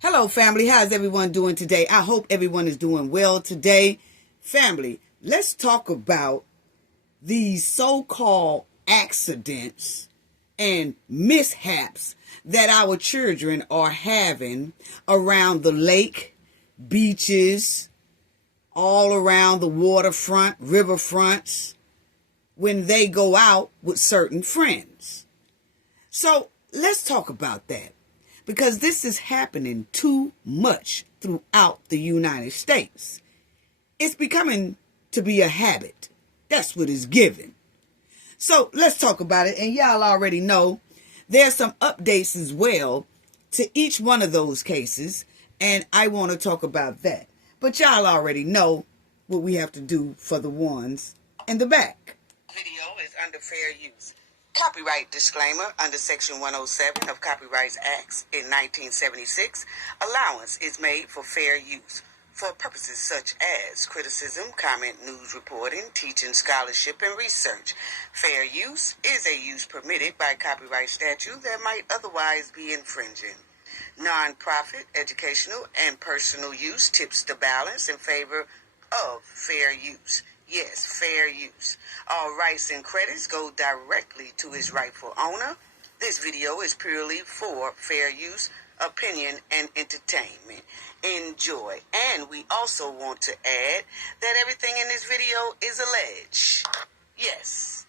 Hello, family. How's everyone doing today? I hope everyone is doing well today. Family, let's talk about these so-called accidents and mishaps that our children are having around the lake, beaches, all around the waterfront, riverfronts, when they go out with certain friends. So let's talk about that. Because this is happening too much throughout the United States. It's becoming to be a habit. That's what it's given. So let's talk about it. And y'all already know there's some updates as well to each one of those cases. And I want to talk about that. But y'all already know what we have to do for the ones in the back. Video is under fair use. Copyright disclaimer under Section 107 of Copyright Acts in 1976. Allowance is made for fair use for purposes such as criticism, comment, news reporting, teaching, scholarship, and research. Fair use is a use permitted by copyright statute that might otherwise be infringing. Non-profit, educational, and personal use tips the balance in favor of fair use. Yes, fair use. All rights and credits go directly to its rightful owner. This video is purely for fair use, opinion, and entertainment. Enjoy. And we also want to add that everything in this video is alleged. Yes.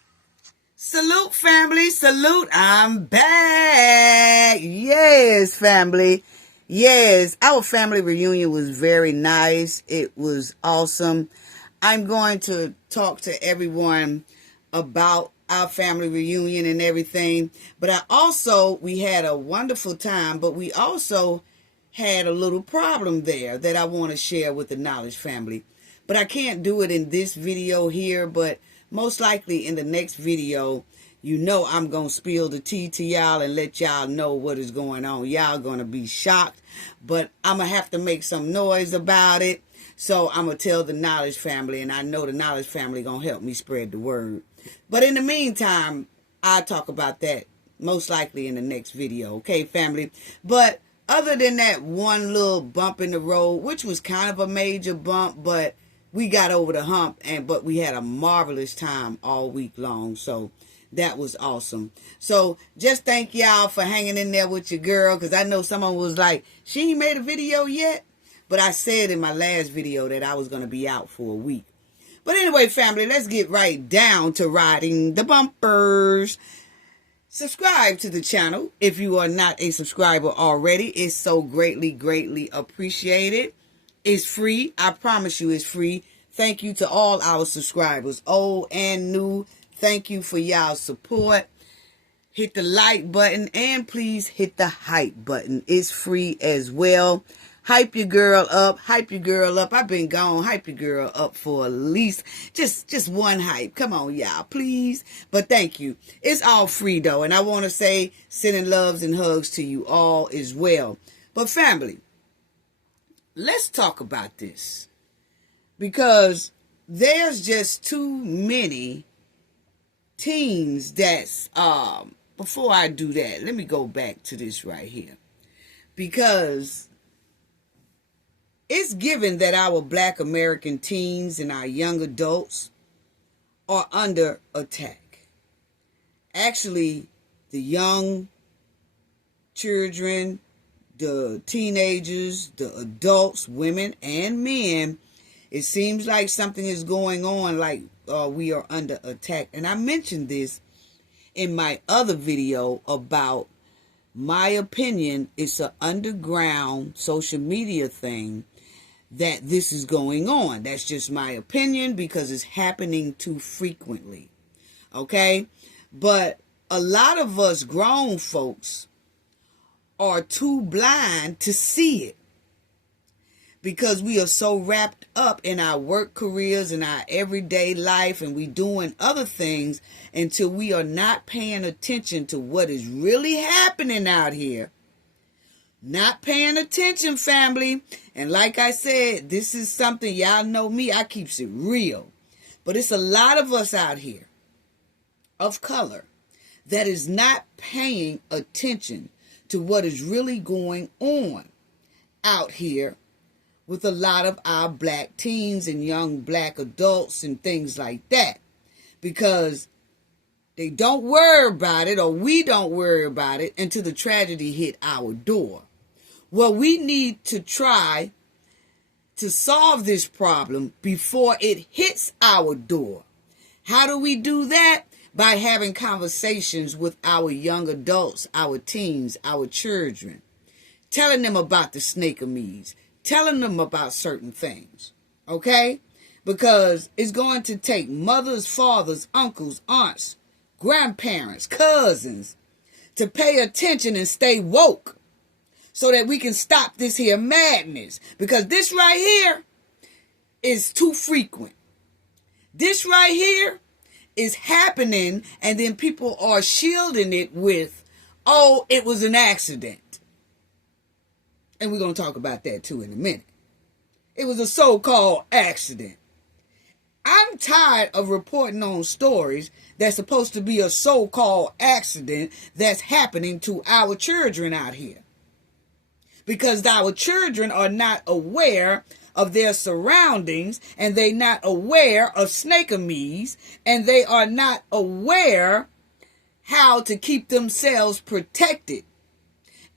Salute, family. Salute. I'm back. Yes, family. Yes, our family reunion was very nice. It was awesome. I'm going to talk to everyone about our family reunion and everything. But we had a wonderful time, but we also had a little problem there that I want to share with the Knowledge family. But I can't do it in this video here, but most likely in the next video, you know I'm going to spill the tea to y'all and let y'all know what is going on. Y'all going to be shocked, but I'm going to have to make some noise about it. So I'm going to tell the Knowledge family, and I know the Knowledge family going to help me spread the word. But in the meantime, I'll talk about that most likely in the next video. Okay, family? But other than that one little bump in the road, which was kind of a major bump, but we got over the hump, but we had a marvelous time all week long. So that was awesome. So just thank y'all for hanging in there with your girl, because I know someone was like, she ain't made a video yet. But I said in my last video that I was going to be out for a week. But anyway, family, let's get right down to riding the bumpers. Subscribe to the channel if you are not a subscriber already. It's so greatly, greatly appreciated. It's free. I promise you it's free. Thank you to all our subscribers, old and new. Thank you for y'all's support. Hit the like button and please hit the hype button. It's free as well. Hype your girl up. Hype your girl up. I've been gone. Hype your girl up for at least just one hype. Come on, y'all, please. But thank you. It's all free, though. And I want to say sending loves and hugs to you all as well. But family, let's talk about this. Because there's just too many teens that's... Before I do that, let me go back to this right here. Because... it's given that our Black American teens and our young adults are under attack. Actually, the young children, the teenagers, the adults, women, and men, it seems like something is going on, like we are under attack. And I mentioned this in my other video about my opinion. It's an underground social media thing that this is going on. That's just my opinion because it's happening too frequently. Okay? But a lot of us grown folks are too blind to see it because we are so wrapped up in our work careers and our everyday life, and we doing other things until we are not paying attention to what is really happening out here. Not paying attention, family. And like I said, this is something, y'all know me, I keeps it real. But it's a lot of us out here of color that is not paying attention to what is really going on. out here with a lot of our black teens and young black adults and things like that, because they don't worry about it, or we don't worry about it until the tragedy hit our door. Well, we need to try to solve this problem before it hits our door. How do we do that? By having conversations with our young adults, our teens, our children, telling them about the snakeamies, telling them about certain things, okay? Because it's going to take mothers, fathers, uncles, aunts, grandparents, cousins to pay attention and stay woke so that we can stop this here madness. Because this right here is too frequent. This right here is happening, and then people are shielding it with, oh, it was an accident. And we're going to talk about that too in a minute. It was a so-called accident. I'm tired of reporting on stories that's supposed to be a so-called accident that's happening to our children out here. Because our children are not aware of their surroundings, and they're not aware of snakeamies, and they are not aware how to keep themselves protected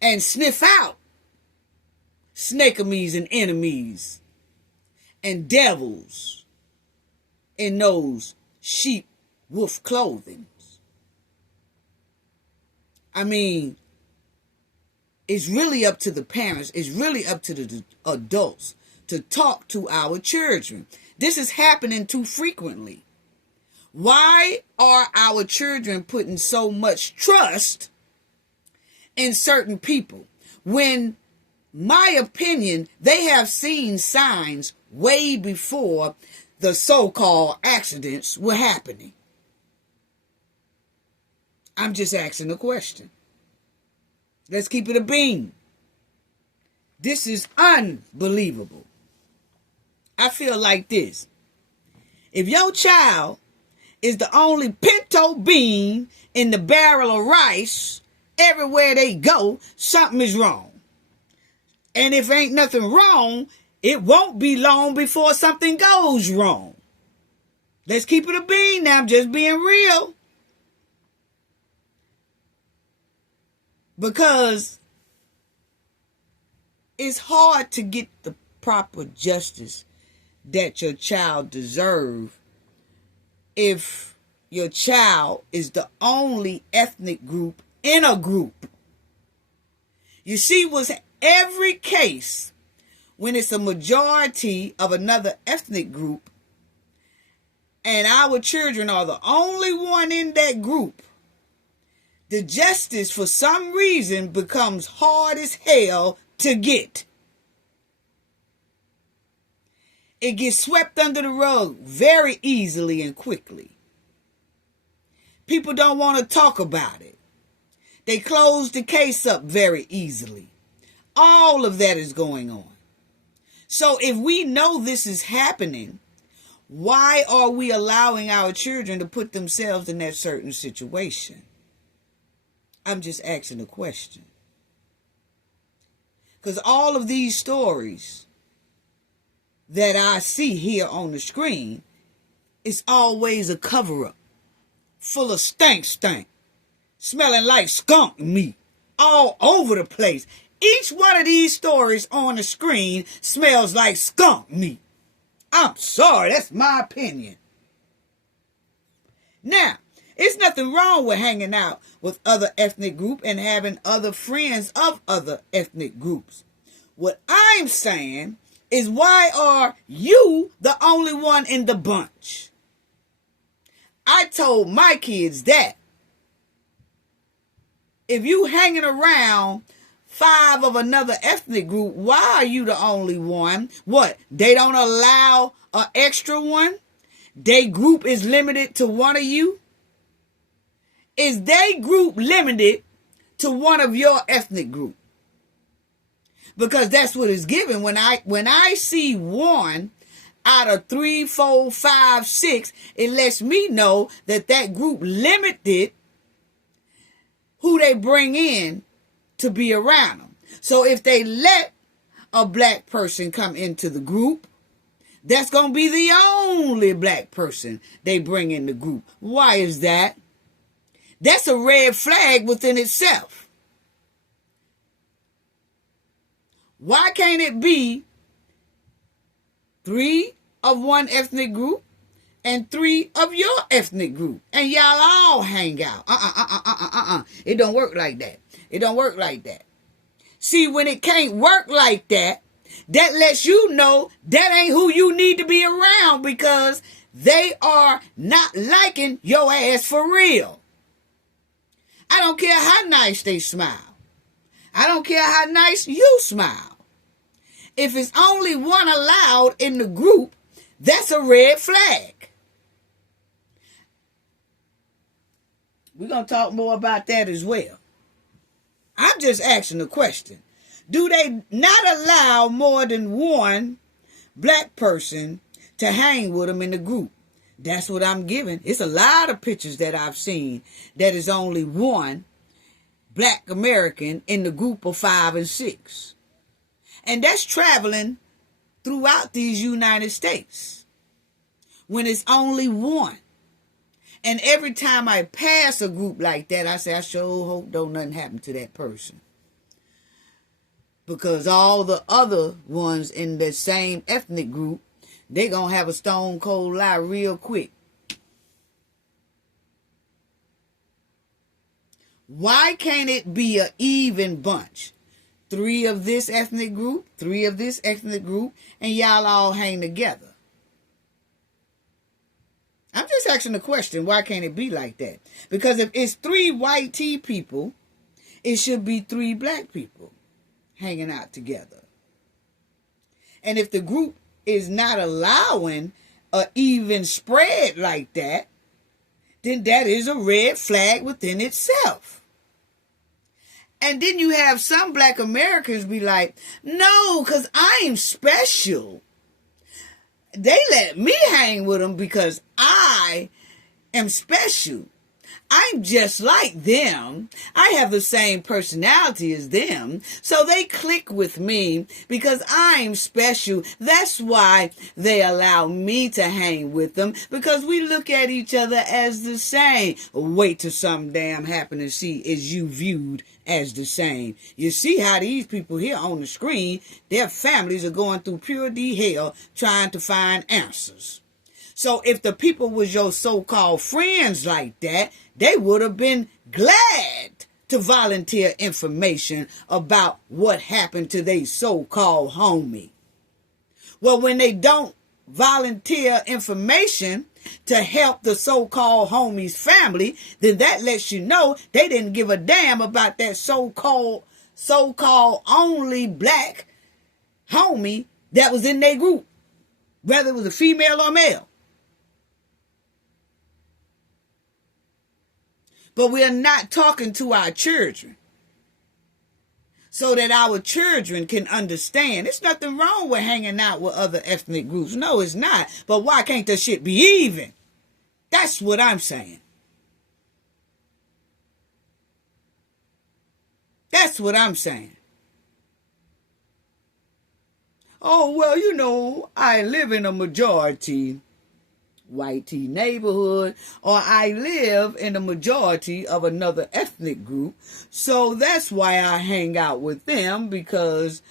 and sniff out snakeamies and enemies and devils in those sheep wolf clothing. I mean, it's really up to the parents. It's really up to the adults to talk to our children. This is happening too frequently. Why are our children putting so much trust in certain people when, my opinion, they have seen signs way before the so-called accidents were happening? I'm just asking a question. Let's keep it a bean. This is unbelievable. I feel like this. If your child is the only pinto bean in the barrel of rice everywhere they go, something is wrong. And if ain't nothing wrong, it won't be long before something goes wrong. Let's keep it a bean now. I'm just being real. Because it's hard to get the proper justice that your child deserves if your child is the only ethnic group in a group. You see, was every case when it's a majority of another ethnic group and our children are the only one in that group, the justice for some reason becomes hard as hell to get. It gets swept under the rug very easily and quickly. People don't want to talk about it. They close the case up very easily. All of that is going on. So if we know this is happening, why are we allowing our children to put themselves in that certain situation? I'm just asking a question. Because all of these stories that I see here on the screen is always a cover-up, full of stank, smelling like skunk meat, all over the place. Each one of these stories on the screen smells like skunk meat. I'm sorry, that's my opinion. Now, it's nothing wrong with hanging out with other ethnic groups and having other friends of other ethnic groups. What I'm saying is, why are you the only one in the bunch? I told my kids that. If you hanging around 5 of another ethnic group, why are you the only one? What? They don't allow an extra one? They group is limited to one of you? Is they group limited to one of your ethnic group? Because that's what it's given. When I see 1 out of 3, 4, 5, 6, it lets me know that that group limited who they bring in to be around them. So if they let a black person come into the group, that's going to be the only black person they bring in the group. Why is that? That's a red flag within itself. Why can't it be 3 of one ethnic group and 3 of your ethnic group, and y'all all hang out? It don't work like that. It don't work like that. See, when it can't work like that, that lets you know that ain't who you need to be around, because they are not liking your ass for real. I don't care how nice they smile. I don't care how nice you smile. If it's only one allowed in the group, that's a red flag. We're going to talk more about that as well. I'm just asking the question. Do they not allow more than one black person to hang with them in the group? That's what I'm giving. It's a lot of pictures that I've seen that is only one black American in the group of 5 and 6. And that's traveling throughout these United States when it's only one. And every time I pass a group like that, I say, I sure hope don't nothing happen to that person. Because all the other ones in the same ethnic group, they going to have a stone cold lie real quick. Why can't it be an even bunch? 3 of this ethnic group, 3 of this ethnic group, and y'all all hang together? I'm just asking the question, why can't it be like that? Because if it's 3 white tea people, it should be 3 black people hanging out together. And if the group is not allowing an even spread like that, then that is a red flag within itself. And then you have some black Americans be like, no, because I'm special. They let me hang with them because I am special. I'm just like them. I have the same personality as them. So they click with me because I'm special. That's why they allow me to hang with them, because we look at each other as the same. Wait till something damn happen and see is you viewed as the same. You see how these people here on the screen, their families are going through pure D hell trying to find answers. So if the people was your so-called friends like that, they would have been glad to volunteer information about what happened to their so-called homie. Well, when they don't volunteer information to help the so-called homie's family, then that lets you know they didn't give a damn about that so-called only black homie that was in their group, whether it was a female or male. But we are not talking to our children so that our children can understand. There's nothing wrong with hanging out with other ethnic groups. No, it's not. But why can't the shit be even? That's what I'm saying. That's what I'm saying. Oh, well, you know, I live in a majority white tea neighborhood, or I live in the majority of another ethnic group, so that's why I hang out with them, because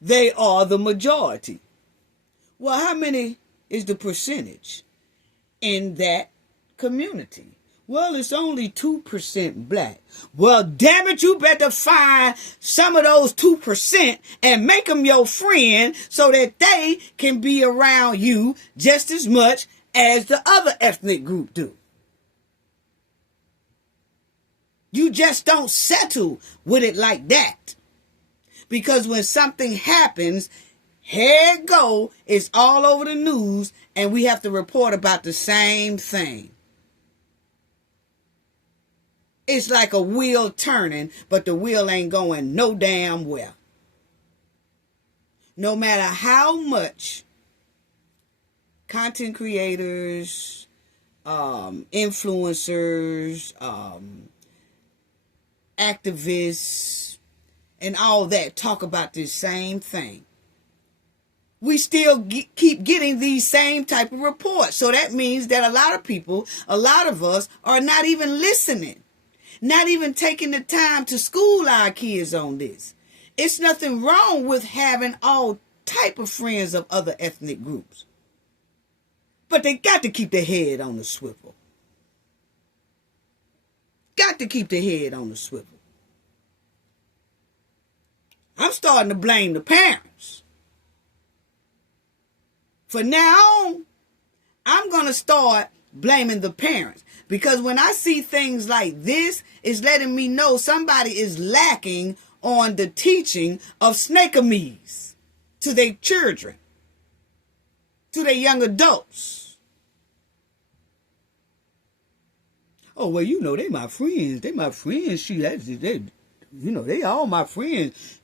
they are the majority. Well, how many is the percentage in that community? Well, it's only 2% black. Well, damn it, you better find some of those 2% and make them your friend so that they can be around you just as much as the other ethnic group do. You just don't settle with it like that. Because when something happens, here it go, it's all over the news, and we have to report about the same thing. It's like a wheel turning, but the wheel ain't going no damn well. No matter how much content creators, influencers, activists, and all that talk about this same thing. We still keep getting these same type of reports. So that means that a lot of people, a lot of us are not even listening, not even taking the time to school our kids on this. It's nothing wrong with having all type of friends of other ethnic groups, but they got to keep their head on the swivel. Got to keep their head on the swivel. I'm starting to blame the parents. From now on, I'm going to start blaming the parents. Because when I see things like this, it's letting me know somebody is lacking on the teaching of snakeamies to their children, to their young adults. Oh, well, you know, they my friends. They my friends. They all my friends.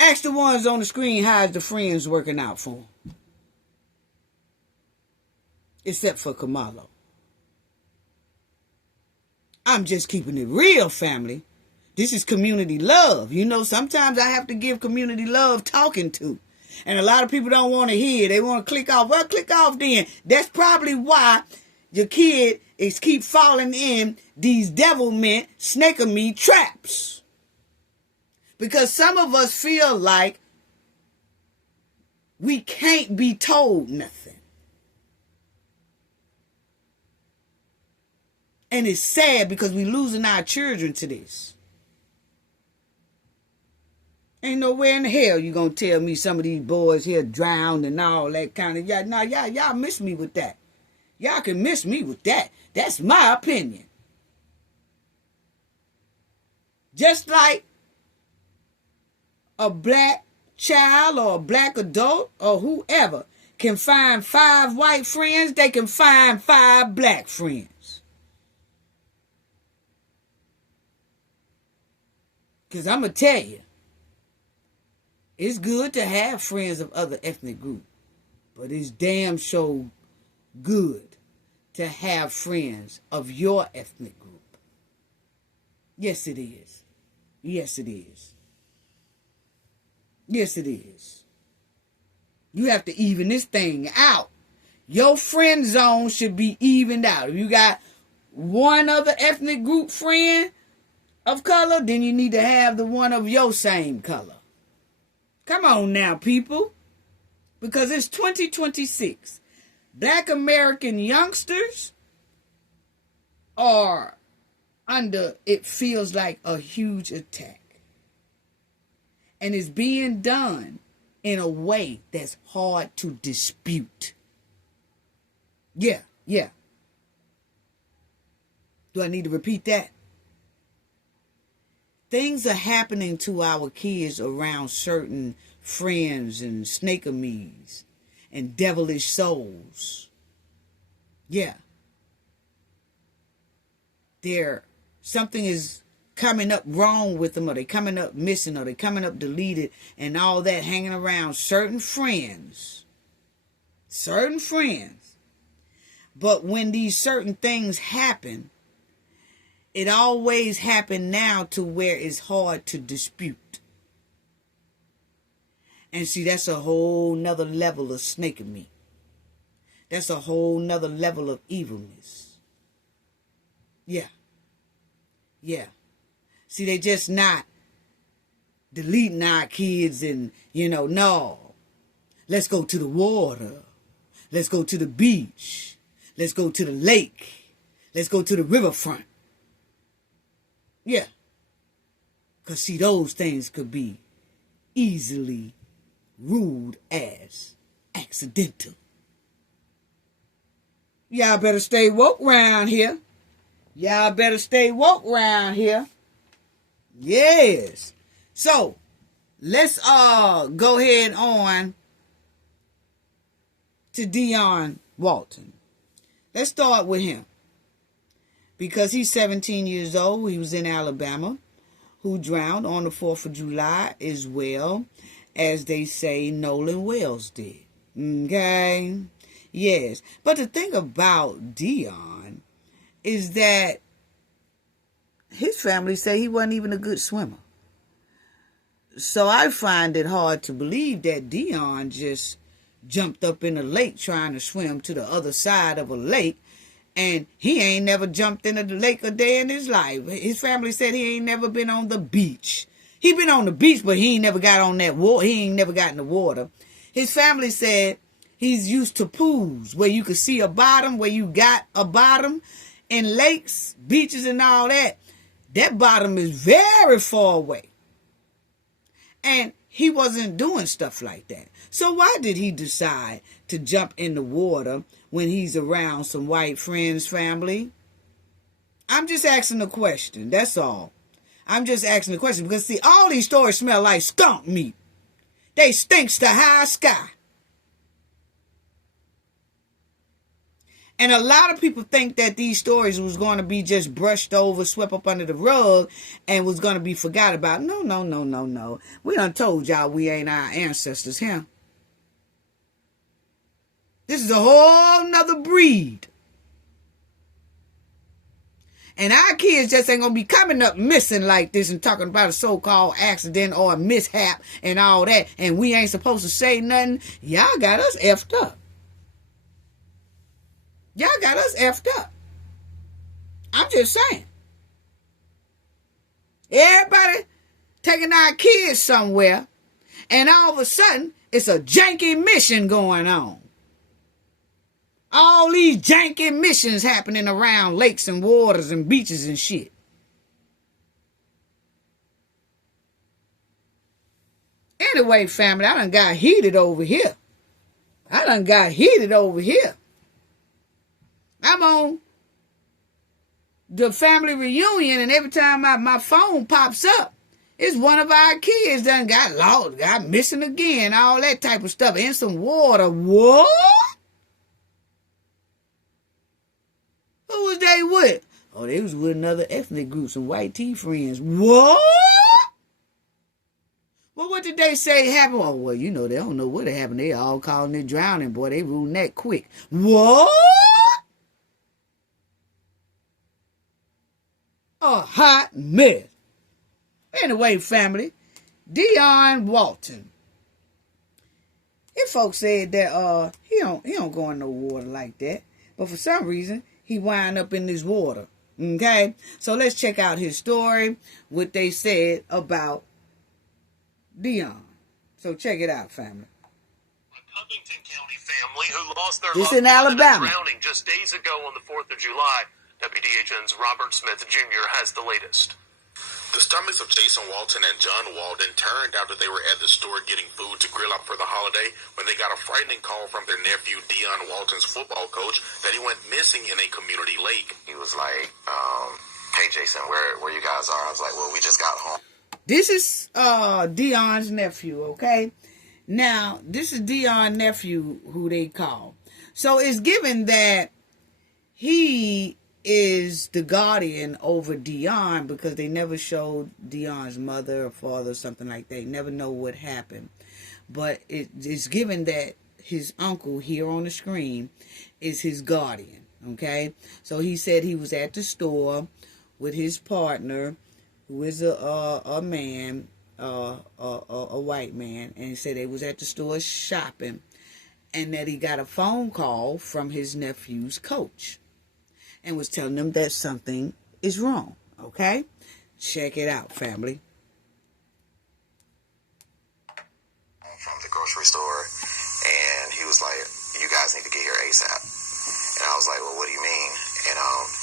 Ask the ones on the screen how's the friends working out for them. Except for Karmelo. I'm just keeping it real, family. This is community love. Sometimes I have to give community love talking to. And a lot of people don't want to hear. They want to click off. Well, click off then. That's probably why your kid is keep falling in these devilment, snakeamy traps. Because some of us feel like we can't be told nothing. And it's sad because we're losing our children to this. Ain't nowhere in hell you gonna tell me some of these boys here drowned and all that kind of y'all miss me with that. Y'all can miss me with that. That's my opinion. Just like a black child or a black adult or whoever can find 5 white friends, they can find 5 black friends. Because I'm going to tell you, it's good to have friends of other ethnic groups, but it's damn sure good to have friends of your ethnic group. Yes, it is. Yes, it is. Yes, it is. You have to even this thing out. Your friend zone should be evened out. If you got one other ethnic group friend of color, then you need to have the one of your same color. Come on now, people. Because it's 2026. Black American youngsters are under, it feels like, a huge attack. And it's being done in a way that's hard to dispute. Yeah. Do I need to repeat that? Things are happening to our kids around certain friends and snakeamies and devilish souls. Yeah. Something is coming up wrong with them, or they coming up missing, or they coming up deleted, and all that hanging around certain friends. Certain friends. But when these certain things happen, it always happened now to where it's hard to dispute. And see, that's a whole nother level of snakeamy. That's a whole nother level of evilness. Yeah. See, they just not deleting our kids and, no. Let's go to the water. Let's go to the beach. Let's go to the lake. Let's go to the riverfront. Yeah. Because, see, those things could be easily ruled as accidental. Y'all better stay woke round here. Yes. So, let's go ahead on to Deion Walton. Let's start with him. Because he's 17 years old. He was in Alabama, who drowned on the 4th of July as well as they say Nolan Wells did. Okay? Yes. But the thing about Deion is that his family say he wasn't even a good swimmer. So I find it hard to believe that Deion just jumped up in a lake trying to swim to the other side of a lake, and he ain't never jumped into the lake a day in his life. His family said he ain't never been on the beach. He been on the beach, but he ain't never got on that water. He ain't never got in the water. His family said he's used to pools where you could see a bottom, where you got a bottom. In lakes, beaches, and all that, that bottom is very far away. And he wasn't doing stuff like that. So why did he decide to jump in the water when he's around some white friends, family? I'm just asking a question. That's all. I'm just asking a question. Because, see, all these stories smell like skunk meat. They stinks to high sky. And a lot of people think that these stories was going to be just brushed over, swept up under the rug, and was going to be forgot about. No, no, no, no, no. We done told y'all we ain't our ancestors here. This is a whole nother breed. And our kids just ain't going to be coming up missing like this and talking about a so-called accident or a mishap and all that. And we ain't supposed to say nothing. Y'all got us effed up. Y'all got us effed up. I'm just saying. Everybody taking our kids somewhere, and all of a sudden, it's a janky mission going on. All these janky missions happening around lakes and waters and beaches and shit. Anyway, family, I done got heated over here. I'm on the family reunion, and every time my phone pops up, it's one of our kids done got lost, got missing again, all that type of stuff, in some water. What? Who was they with? Oh, they was with another ethnic group, some white tea friends. What? Well, what did they say happened? Oh, well, you know, they don't know what happened. They all calling it drowning, boy. They ruined that quick. What? A hot mess. Anyway, family, Deion Walton. His folks said that he don't go in no water like that. But for some reason, he wind up in this water. Okay? So let's check out his story, what they said about Deion. So check it out, family. Covington County family who lost their This loved in one Alabama. drowning just days ago on the 4th of July. WDHN's Robert Smith Jr. has the latest. The stomachs of Jason Walton and John Walton turned after they were at the store getting food to grill up for the holiday when they got a frightening call from their nephew Deion Walton's football coach that he went missing in a community lake. He was like, hey Jason, where you guys are? I was like, well, we just got home. This is Deion's nephew, okay? Now, this is Deion's nephew who they call. So it's given that he is the guardian over Deion because they never showed Deion's mother or father or something like that. They never know what happened. But it's given that his uncle here on the screen is his guardian, okay? So he said he was at the store with his partner, who is a man, a white man, and he said they was at the store shopping, and that he got a phone call from his nephew's coach and was telling them that something is wrong, okay? Check it out, family. From the grocery store, and he was like, you guys need to get here ASAP. And I was like, well, what do you mean? And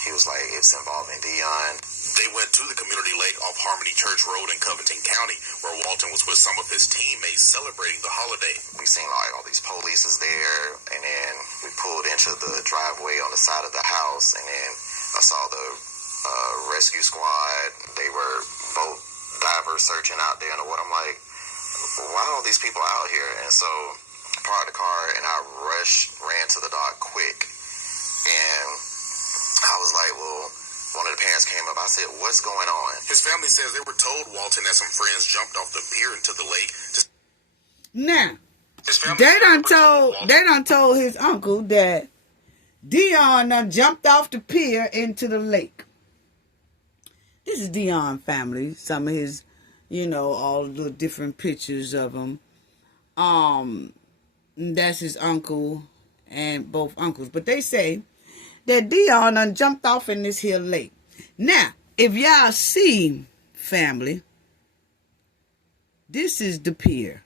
he was like, it's involving Deion. They went to the community lake off Harmony Church Road in Covington County, where Walton was with some of his teammates celebrating the holiday. We seen like all these police is there, and then we pulled into the driveway on the side of the house, and then I saw the rescue squad. They were both divers searching out there in the water. I'm like, why are all these people out here? And so I parked the car, and I ran to the dock quick, and I was like, well, one of the parents came up. I said, what's going on? His family says they were told Walton and some friends jumped off the pier into the lake. Now, His family they done told his uncle that Deion done jumped off the pier into the lake. This is Deion family, some of his You know, all the different pictures of him. That's his uncle and both uncles. But they say that Deion done jumped off in this here lake. Now, if y'all see, family, this is the pier.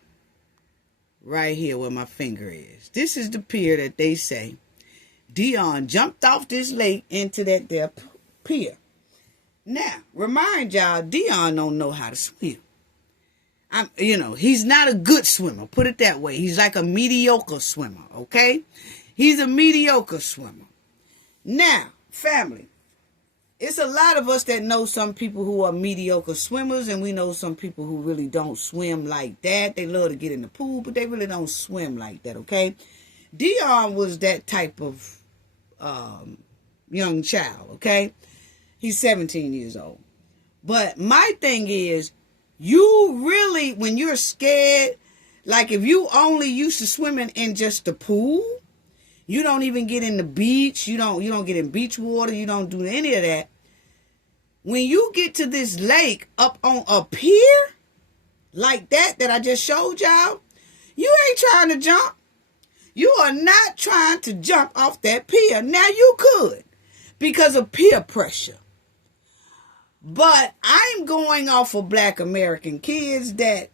Right here where my finger is. This is the pier that they say Deion jumped off this lake into that there pier. Now, remind y'all, Deion don't know how to swim. He's not a good swimmer. Put it that way. He's like a mediocre swimmer, okay? He's a mediocre swimmer. Now, family, it's a lot of us that know some people who are mediocre swimmers, and we know some people who really don't swim like that. They love to get in the pool, but they really don't swim like that, okay? Deion was that type of young child, okay? He's 17 years old. But my thing is, you really, when you're scared, like if you only used to swimming in just the pool, you don't even get in the beach, you don't get in beach water, you don't do any of that. When you get to this lake up on a pier like that I just showed y'all, you ain't trying to jump. You are not trying to jump off that pier. Now you could because of peer pressure. But I'm going off of Black American kids that,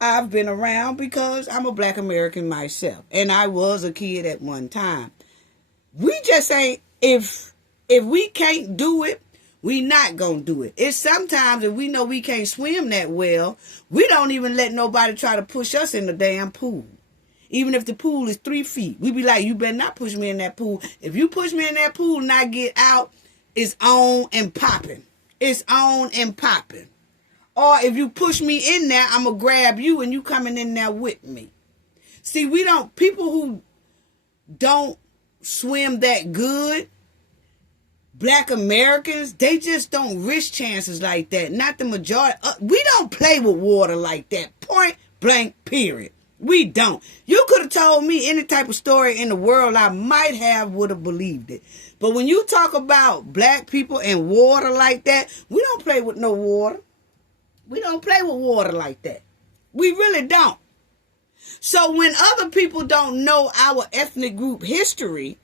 I've been around because I'm a Black American myself. And I was a kid at one time. We just ain't, if we can't do it, we not gonna do it. It's sometimes if we know we can't swim that well, we don't even let nobody try to push us in the damn pool. Even if the pool is 3 feet. We be like, you better not push me in that pool. If you push me in that pool and I get out, it's on and popping. It's on and popping. Or if you push me in there, I'm going to grab you and you coming in there with me. See, people who don't swim that good, Black Americans, they just don't risk chances like that. Not the majority. We don't play with water like that. Point blank, period. We don't. You could have told me any type of story in the world, I would have believed it. But when you talk about black people and water like that, we don't play with no water. We don't play with water like that. We really don't. So when other people don't know our ethnic group history,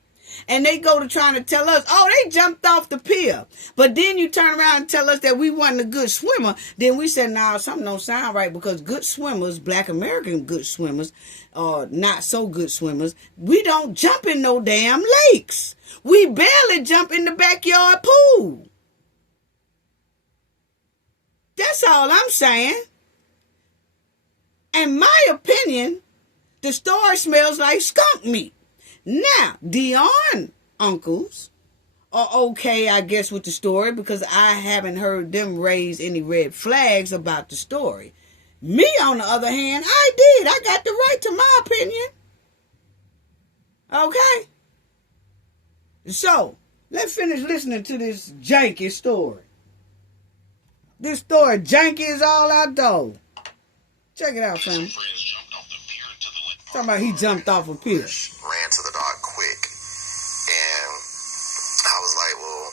and they go to trying to tell us, oh, they jumped off the pier. But then you turn around and tell us that we wasn't a good swimmer. Then we said, nah, something don't sound right, because good swimmers, Black American good swimmers, not so good swimmers, we don't jump in no damn lakes. We barely jump in the backyard pool. That's all I'm saying. In my opinion, the story smells like skunk meat. Now, Deion uncles are okay, I guess, with the story, because I haven't heard them raise any red flags about the story. Me, on the other hand, I did. I got the right to my opinion. Okay? So, let's finish listening to this janky story. This story janky is all outdoor. Check it out, fam. Talking about he jumped off a pier. Ran to the dock quick, and I was like, well,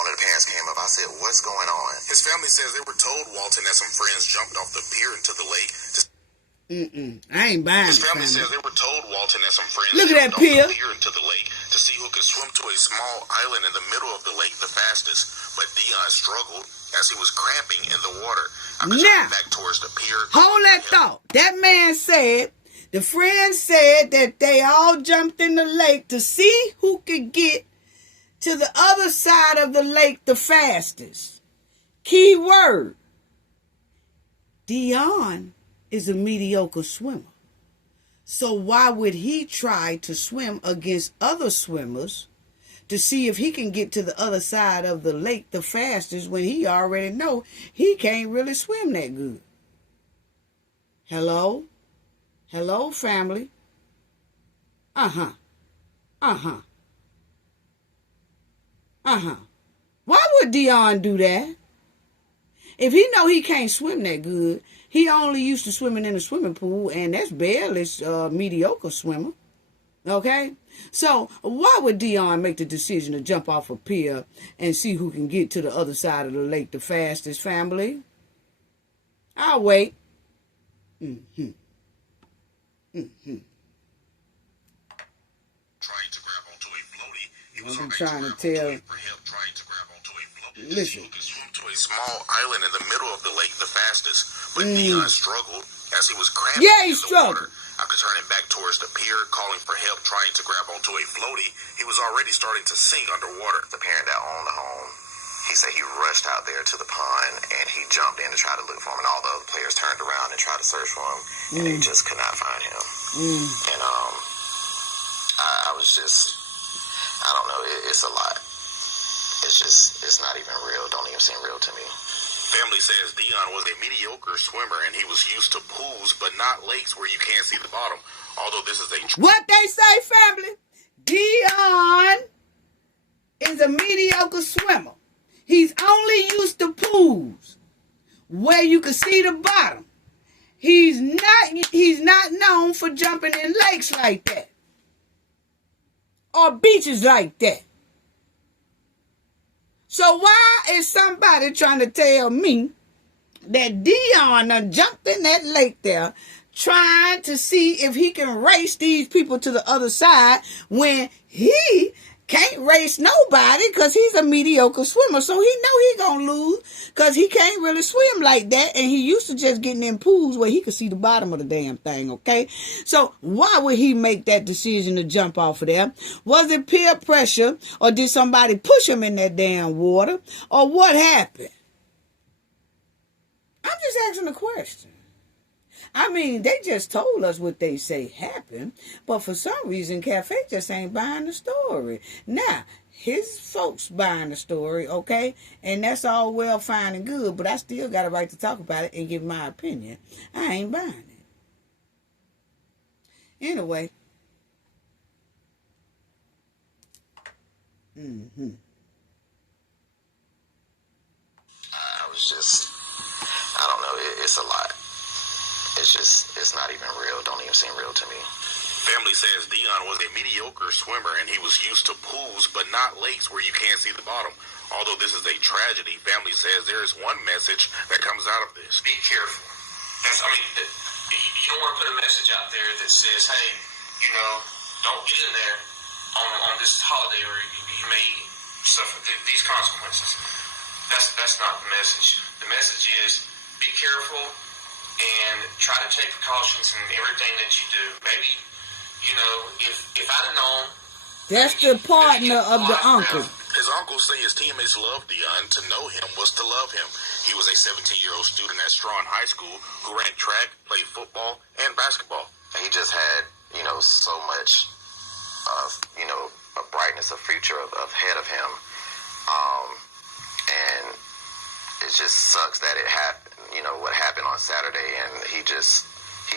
one of the parents came up. I said, what's going on? His family says they were told Walton that some friends jumped off the pier into the lake. I ain't buying it. His family says they were told Walton that some friends Look at that jumped pier. off the pier into the lake to see who could swim to a small island in the middle of the lake the fastest. But Deion struggled as he was cramping in the water. Now, back towards the pier. Hold that thought. That man said, the friends said that they all jumped in the lake to see who could get to the other side of the lake the fastest. Key word. Deion is a mediocre swimmer. So why would he try to swim against other swimmers to see if he can get to the other side of the lake the fastest when he already know he can't really swim that good? Hello? Hello, family? Uh-huh. Why would Deion do that? If he know he can't swim that good, he only used to swimming in a swimming pool, and that's barely mediocre swimmer. Okay? So, why would Deion make the decision to jump off a pier and see who can get to the other side of the lake the fastest, family? I'll wait. Trying to grab onto a floaty. He was I'm trying trying to tell. for help trying to grab onto a floaty. Listen. He could swim to a small island in the middle of the lake the fastest, but Deion struggled as he was cramping Yeah, he in the struggled. water. After turning back towards the pier, calling for help, trying to grab onto a floaty, he was already starting to sink underwater. The parent that owned the home, he said he rushed out there to the pond and he jumped in to try to look for him, and all the other players turned around and tried to search for him, and they just could not find him. And I was just, I don't know, it's a lot. It's not even real. Don't even seem real to me. Family says Deion was a mediocre swimmer and he was used to pools, but not lakes where you can't see the bottom. Although this is a What they say, family? Deion is a mediocre swimmer. He's only used to pools where you can see the bottom. He's not known for jumping in lakes like that or beaches like that. So why is somebody trying to tell me that Deion done jumped in that lake there trying to see if he can race these people to the other side when he can't race nobody because he's a mediocre swimmer? So he know he gonna lose because he can't really swim like that, and he used to just getting in pools where he could see the bottom of the damn thing, okay? So why would he make that decision to jump off of there? Was it peer pressure, or did somebody push him in that damn water, or what happened? I'm just asking a question. I mean, they just told us what they say happened, but for some reason, Cafe just ain't buying the story. Now, his folks buying the story, okay? And that's all well, fine, and good, but I still got a right to talk about it and give my opinion. I ain't buying it. Anyway. I was just, I don't know, it's a lot. It's not even real. Don't even seem real to me. Family says Deion was a mediocre swimmer and he was used to pools, but not lakes where you can't see the bottom. Although this is a tragedy, family says there is one message that comes out of this. Be careful. You don't want to put a message out there that says, hey, don't get in there on this holiday or you may suffer these consequences. That's not the message. The message is be careful and try to take precautions in everything that you do. Maybe, if I'd have known. That's the partner of the uncle. His uncles say his teammates loved Deion. To know him was to love him. He was a 17-year-old student at Strawn High School who ran track, played football, and basketball. He just had, so much of, a brightness, a future ahead of him. And it just sucks that it happened, what happened on Saturday, and he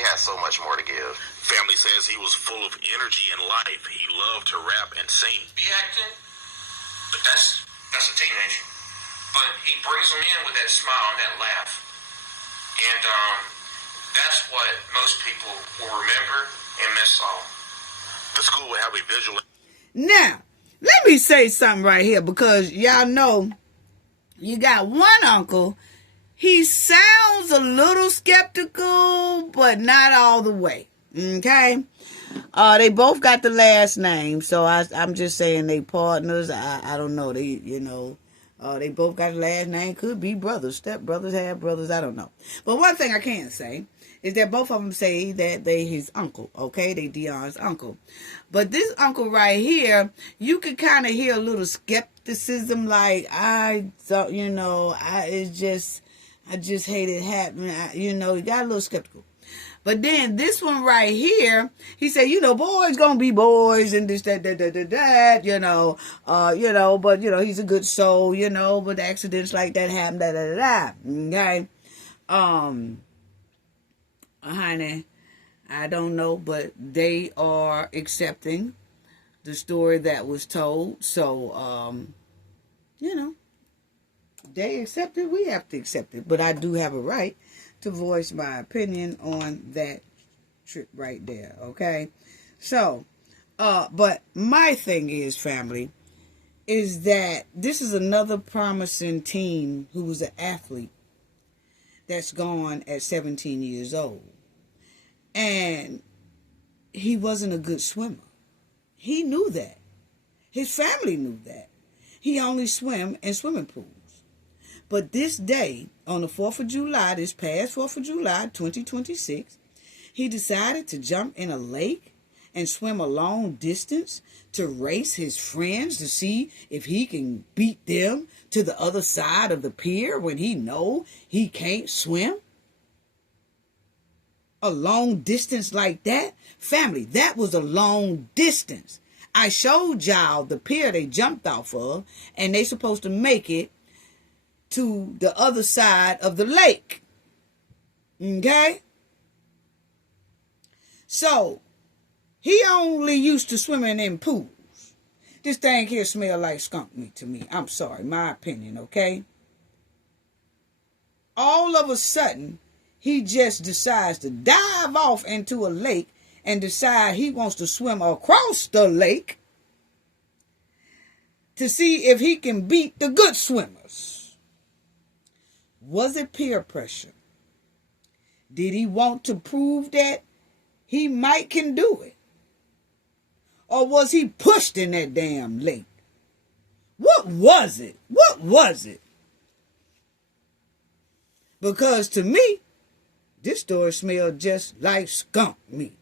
has so much more to give. Family says he was full of energy and life. He loved to rap and sing. Be acting, but that's a teenager. But he brings them in with that smile and that laugh. And that's what most people will remember and miss all. The school will have a visual. Now, let me say something right here, because y'all know you got one uncle. He sounds a little skeptical, but not all the way. Okay? They both got the last name, so I'm just saying they partners. I don't know. They both got the last name. Could be brothers, step brothers, half brothers. I don't know. But one thing I can say is that both of them say that they his uncle. Okay, they Deion's uncle. But this uncle right here, you can kind of hear a little skepticism. Like I just hate it happening. He got a little skeptical. But then this one right here, he said, boys gonna be boys and this, that, but he's a good soul, but accidents like that happen, okay? Honey, I don't know, but they are accepting the story that was told. So, they accept it, we have to accept it. But I do have a right to voice my opinion on that trip right there, okay? So, but my thing is, family, is that this is another promising teen who was an athlete that's gone at 17 years old. And he wasn't a good swimmer. He knew that. His family knew that. He only swam in swimming pools. But this day, on the 4th of July, this past 4th of July, 2026, he decided to jump in a lake and swim a long distance to race his friends to see if he can beat them to the other side of the pier when he know he can't swim. A long distance like that? Family, that was a long distance. I showed y'all the pier they jumped off of, and they supposed to make it to the other side of the lake. Okay? So, he only used to swimming in pools. This thing here smell like skunk meat to me. I'm sorry, my opinion, okay? All of a sudden, he just decides to dive off into a lake and decide he wants to swim across the lake to see if he can beat the good swimmers. Was it peer pressure? Did he want to prove that he might can do it? Or was he pushed in that damn lake? What was it? What was it? Because to me, this story smells just like skunk meat.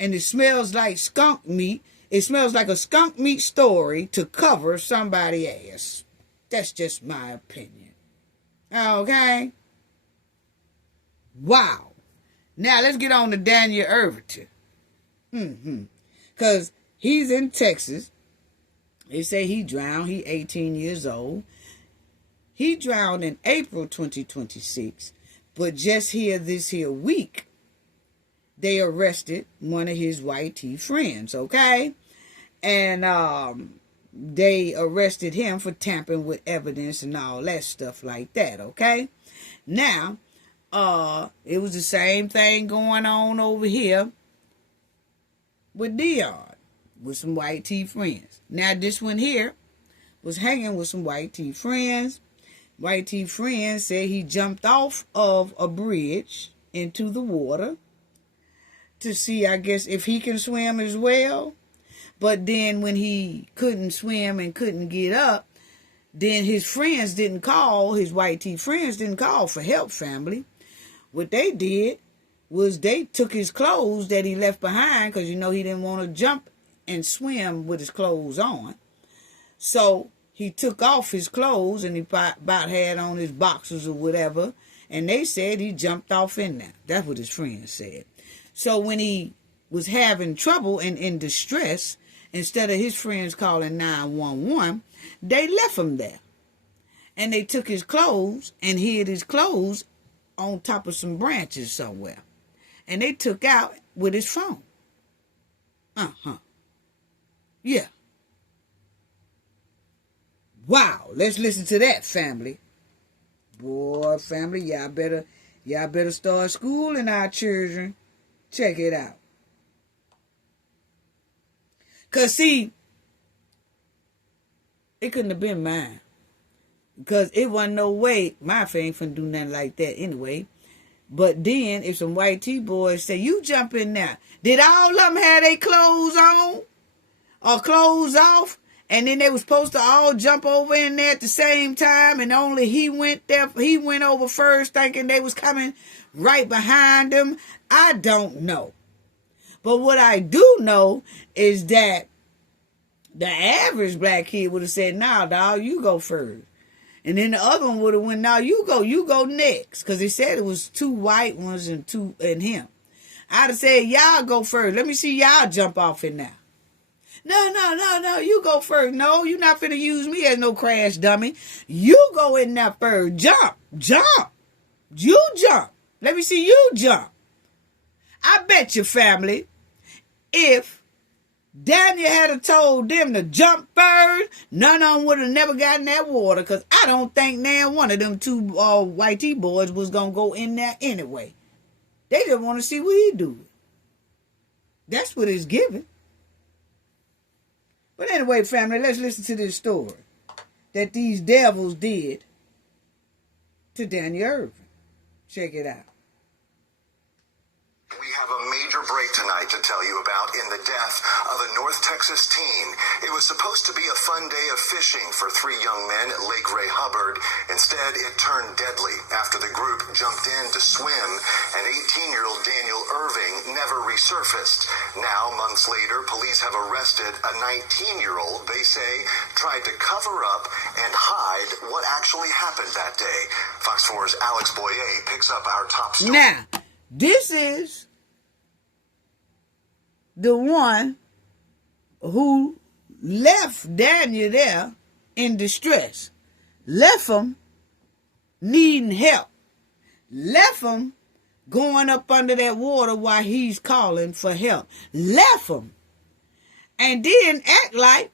And it smells like skunk meat. It smells like a skunk meat story to cover somebody's ass. That's just my opinion. Okay? Wow. Now let's get on to Daniel Erving. Because he's in Texas. They say he drowned. He 18 years old. He drowned in April 2026. But just this week, they arrested one of his white tee friends, okay? And they arrested him for tampering with evidence and all that stuff like that, okay? Now, it was the same thing going on over here with Deion, with some white tee friends. Now, this one here was hanging with some white tee friends. White tee friends said he jumped off of a bridge into the water to see, I guess, if he can swim as well. But then when he couldn't swim and couldn't get up, then his friends didn't call, his white tee friends didn't call for help, family. What they did was they took his clothes that he left behind because, he didn't want to jump and swim with his clothes on. So he took off his clothes and he about had on his boxers or whatever. And they said he jumped off in there. That's what his friends said. So when he was having trouble and in distress, instead of his friends calling 911, they left him there. And they took his clothes and hid his clothes on top of some branches somewhere. And they took out with his phone. Yeah. Wow. Let's listen to that, family. Boy, family, y'all better start schooling our children. Check it out. Because, see, it couldn't have been mine. Because it wasn't no way my family finna do nothing like that anyway. But then, if some white tee boys say, you jump in there, did all of them have their clothes on? Or clothes off? And then they were supposed to all jump over in there at the same time, and only he went there. He went over first thinking they was coming right behind him. I don't know. But what I do know is that the average black kid would have said, nah, dog, you go first. And then the other one would have went, no, you go next. Because he said it was two white ones and him. I'd have said, y'all go first. Let me see y'all jump off in there. No, you go first. No, you're not finna use me as no crash dummy. You go in there first. Jump. You jump. Let me see you jump. I bet you, family, if Daniel had told them to jump first, none of them would have never gotten that water, because I don't think now one of them two white tee boys was going to go in there anyway. They just want to see what he do. That's what it's giving. But anyway, family, let's listen to this story that these devils did to Daniel Erving. Check it out. We have a major break tonight to tell you about in the death of a North Texas teen. It was supposed to be a fun day of fishing for 3 young men at Lake Ray Hubbard. Instead, it turned deadly after the group jumped in to swim, and 18-year-old Daniel Erving never resurfaced. Now, months later, police have arrested a 19-year-old they say tried to cover up and hide what actually happened that day. Fox 4's Alex Boyer picks up our top story. Now, this is the one who left Daniel there in distress. Left him needing help. Left him going up under that water while he's calling for help. Left him. And then act like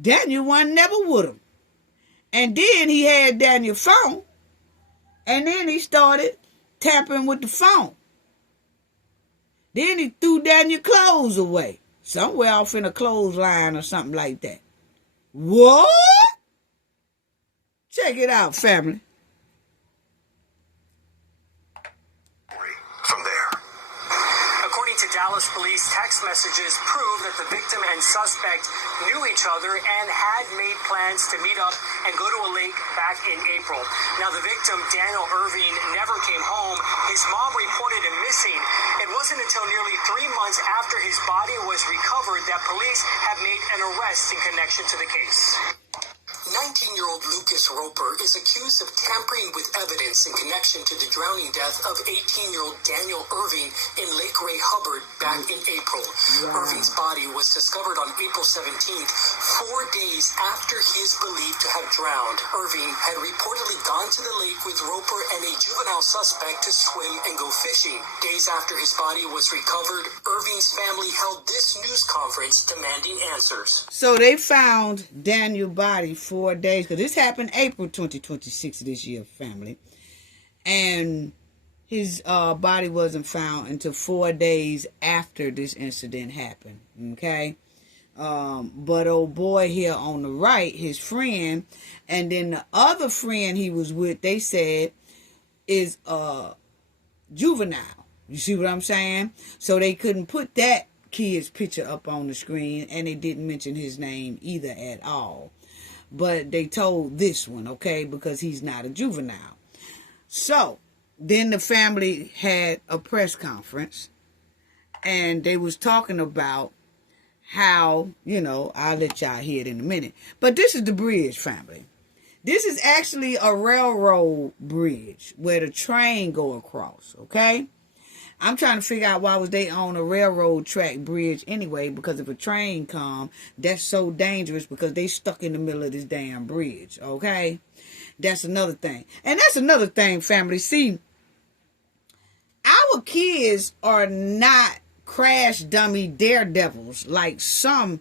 Daniel wasn't never with him. And then he had Daniel's phone. And then he started tapping with the phone. Then he threw Daniel's clothes away. Somewhere off in a clothesline or something like that. What? Check it out, family. From there. According to Dallas police, text messages prove that the victim and suspect knew each other and had made plans to meet up and go to a lake back in April. Now, the victim, Daniel Erving, never came home. His mom reported him missing. It wasn't until nearly 3 months after his body was recovered that police have made an arrest in connection to the case. 19-year-old Lucas Roper is accused of tampering with evidence in connection to the drowning death of 18-year-old Daniel Erving in Lake Ray Hubbard back in April. Wow. Erving's body was discovered on April 17th, 4 days after he is believed to have drowned. Erving had reportedly gone to the lake with Roper and a juvenile suspect to swim and go fishing. Days after his body was recovered, Erving's family held this news conference demanding answers. So they found Daniel's body 4 days, because this happened April 2026 this year, family. And his body wasn't found until 4 days after this incident happened. Okay? But old boy here on the right, his friend, and then the other friend he was with, they said, is juvenile. You see what I'm saying? So they couldn't put that kid's picture up on the screen, and they didn't mention his name either at all. But they told this one, okay, because he's not a juvenile. So then the family had a press conference, and they was talking about how, you know, I'll let y'all hear it in a minute. But this is the bridge, family. This is actually a railroad bridge where the train go across, okay? I'm trying to figure out why was they on a railroad track bridge anyway, because if a train come, that's so dangerous because they stuck in the middle of this damn bridge, okay? That's another thing. And that's another thing, family. See, our kids are not crash dummy daredevils like some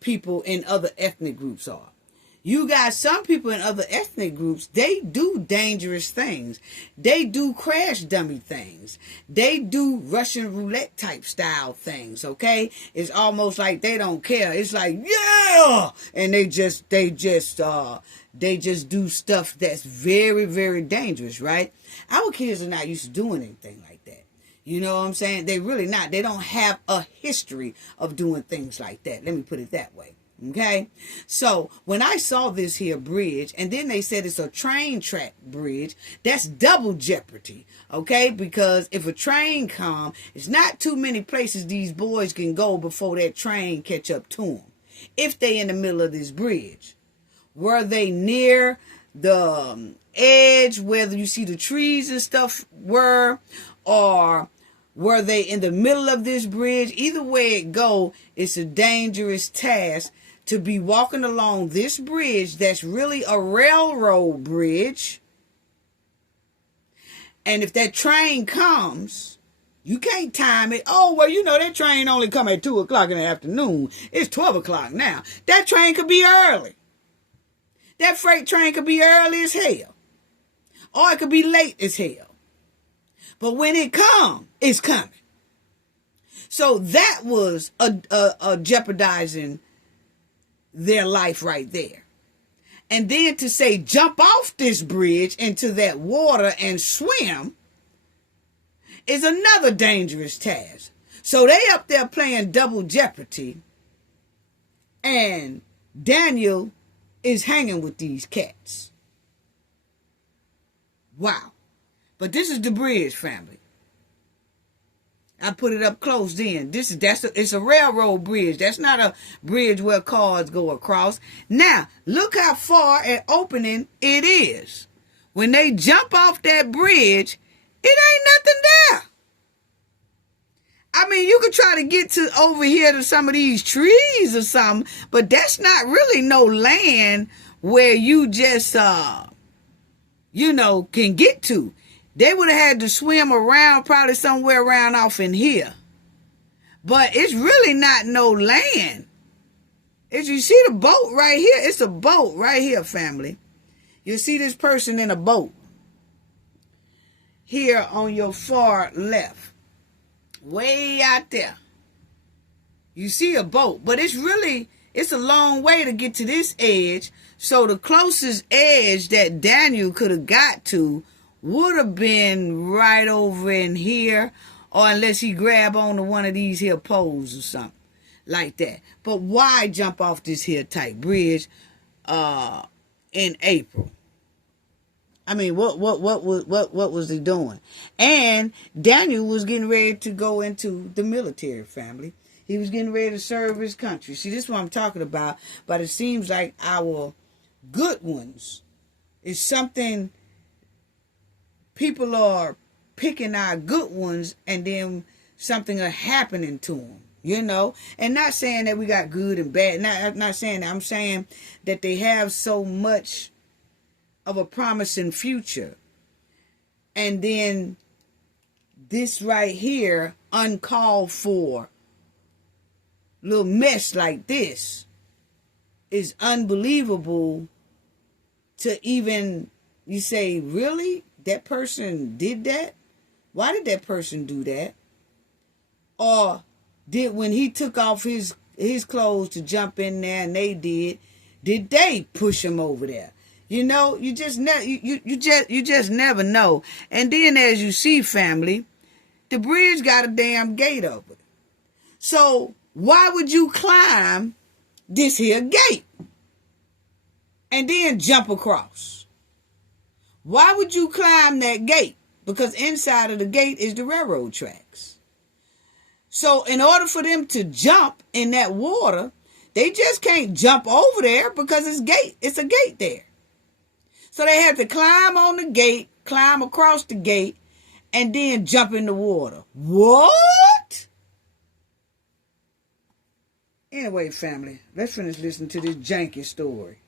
people in other ethnic groups are. You got some people in other ethnic groups, they do dangerous things. They do crash dummy things. They do Russian roulette type style things, okay? It's almost like they don't care. It's like, yeah! And they just do stuff that's very, very dangerous, right? Our kids are not used to doing anything like that. You know what I'm saying? They really not. They don't have a history of doing things like that. Let me put it that way. Okay, so when I saw this here bridge, and then they said it's a train track bridge, that's double jeopardy, okay? Because if a train come, it's not too many places these boys can go before that train catch up to them. If they in the middle of this bridge, were they near the edge, whether you see the trees and stuff were, or were they in the middle of this bridge? Either way it go, it's a dangerous task to be walking along this bridge that's really a railroad bridge. And if that train comes, you can't time it. Oh, well, you know, that train only come at 2 o'clock in the afternoon. It's 12 o'clock now. That train could be early. That freight train could be early as hell. Or it could be late as hell. But when it comes, it's coming. So that was a jeopardizing their life right there. And then to say jump off this bridge into that water and swim, is another dangerous task. So they up there playing double jeopardy, and Daniel is hanging with these cats. Wow. But this is the bridge, family. I put it up close then. It's a railroad bridge. That's not a bridge where cars go across. Now, look how far an opening it is. When they jump off that bridge, it ain't nothing there. I mean, you could try to get to over here to some of these trees or something, but that's not really no land where you just, can get to. They would have had to swim around, probably somewhere around off in here. But it's really not no land. As you see the boat right here, it's a boat right here, family. You see this person in a boat here on your far left, way out there. You see a boat, but it's a long way to get to this edge. So the closest edge that Daniel could have got to would have been right over in here, or unless he grab onto one of these here poles or something like that. But why jump off this here tight bridge in April? I mean, what was he doing? And Daniel was getting ready to go into the military, family. He was getting ready to serve his country. See, this is what I'm talking about. But it seems like our good ones is something. People are picking our good ones, and then something are happening to them, And not saying that we got good and bad. I'm not saying that. I'm saying that they have so much of a promising future. And then this right here, uncalled for, little mess like this, is unbelievable to even, you say, really? That person did that? Why did that person do that? Or when he took off his clothes to jump in there and they did they push him over there? You just never know. And then as you see, family, the bridge got a damn gate over it. So why would you climb this here gate and then jump across? Why would you climb that gate? Because inside of the gate is the railroad tracks. So in order for them to jump in that water, they just can't jump over there because it's a gate there. So they had to climb on the gate, climb across the gate, and then jump in the water. What? Anyway, family, let's finish listening to this janky story.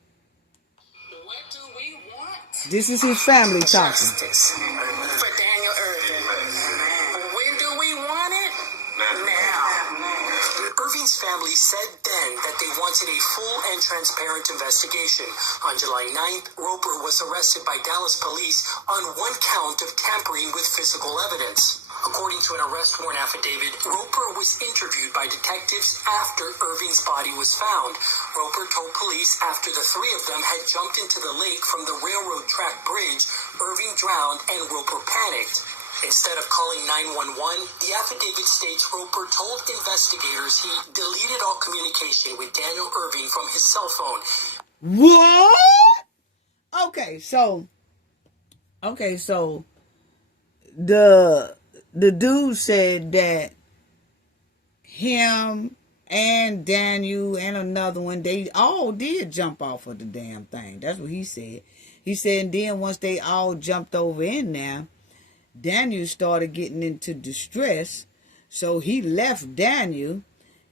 What do we want? This is his family talking. Justice for Daniel Erving. When do we want it? Now. Erving's family said then that they wanted a full and transparent investigation. On July 9th, Roper was arrested by Dallas police on one count of tampering with physical evidence. According to an arrest warrant affidavit, Roper was interviewed by detectives after Erving's body was found. Roper told police after the three of them had jumped into the lake from the railroad track bridge, Erving drowned and Roper panicked. Instead of calling 911, the affidavit states Roper told investigators he deleted all communication with Daniel Erving from his cell phone. What? Okay, so the dude said that him and Daniel and another one, they all did jump off of the damn thing. That's what he said. He said, and then once they all jumped over in there, Daniel started getting into distress. So he left Daniel,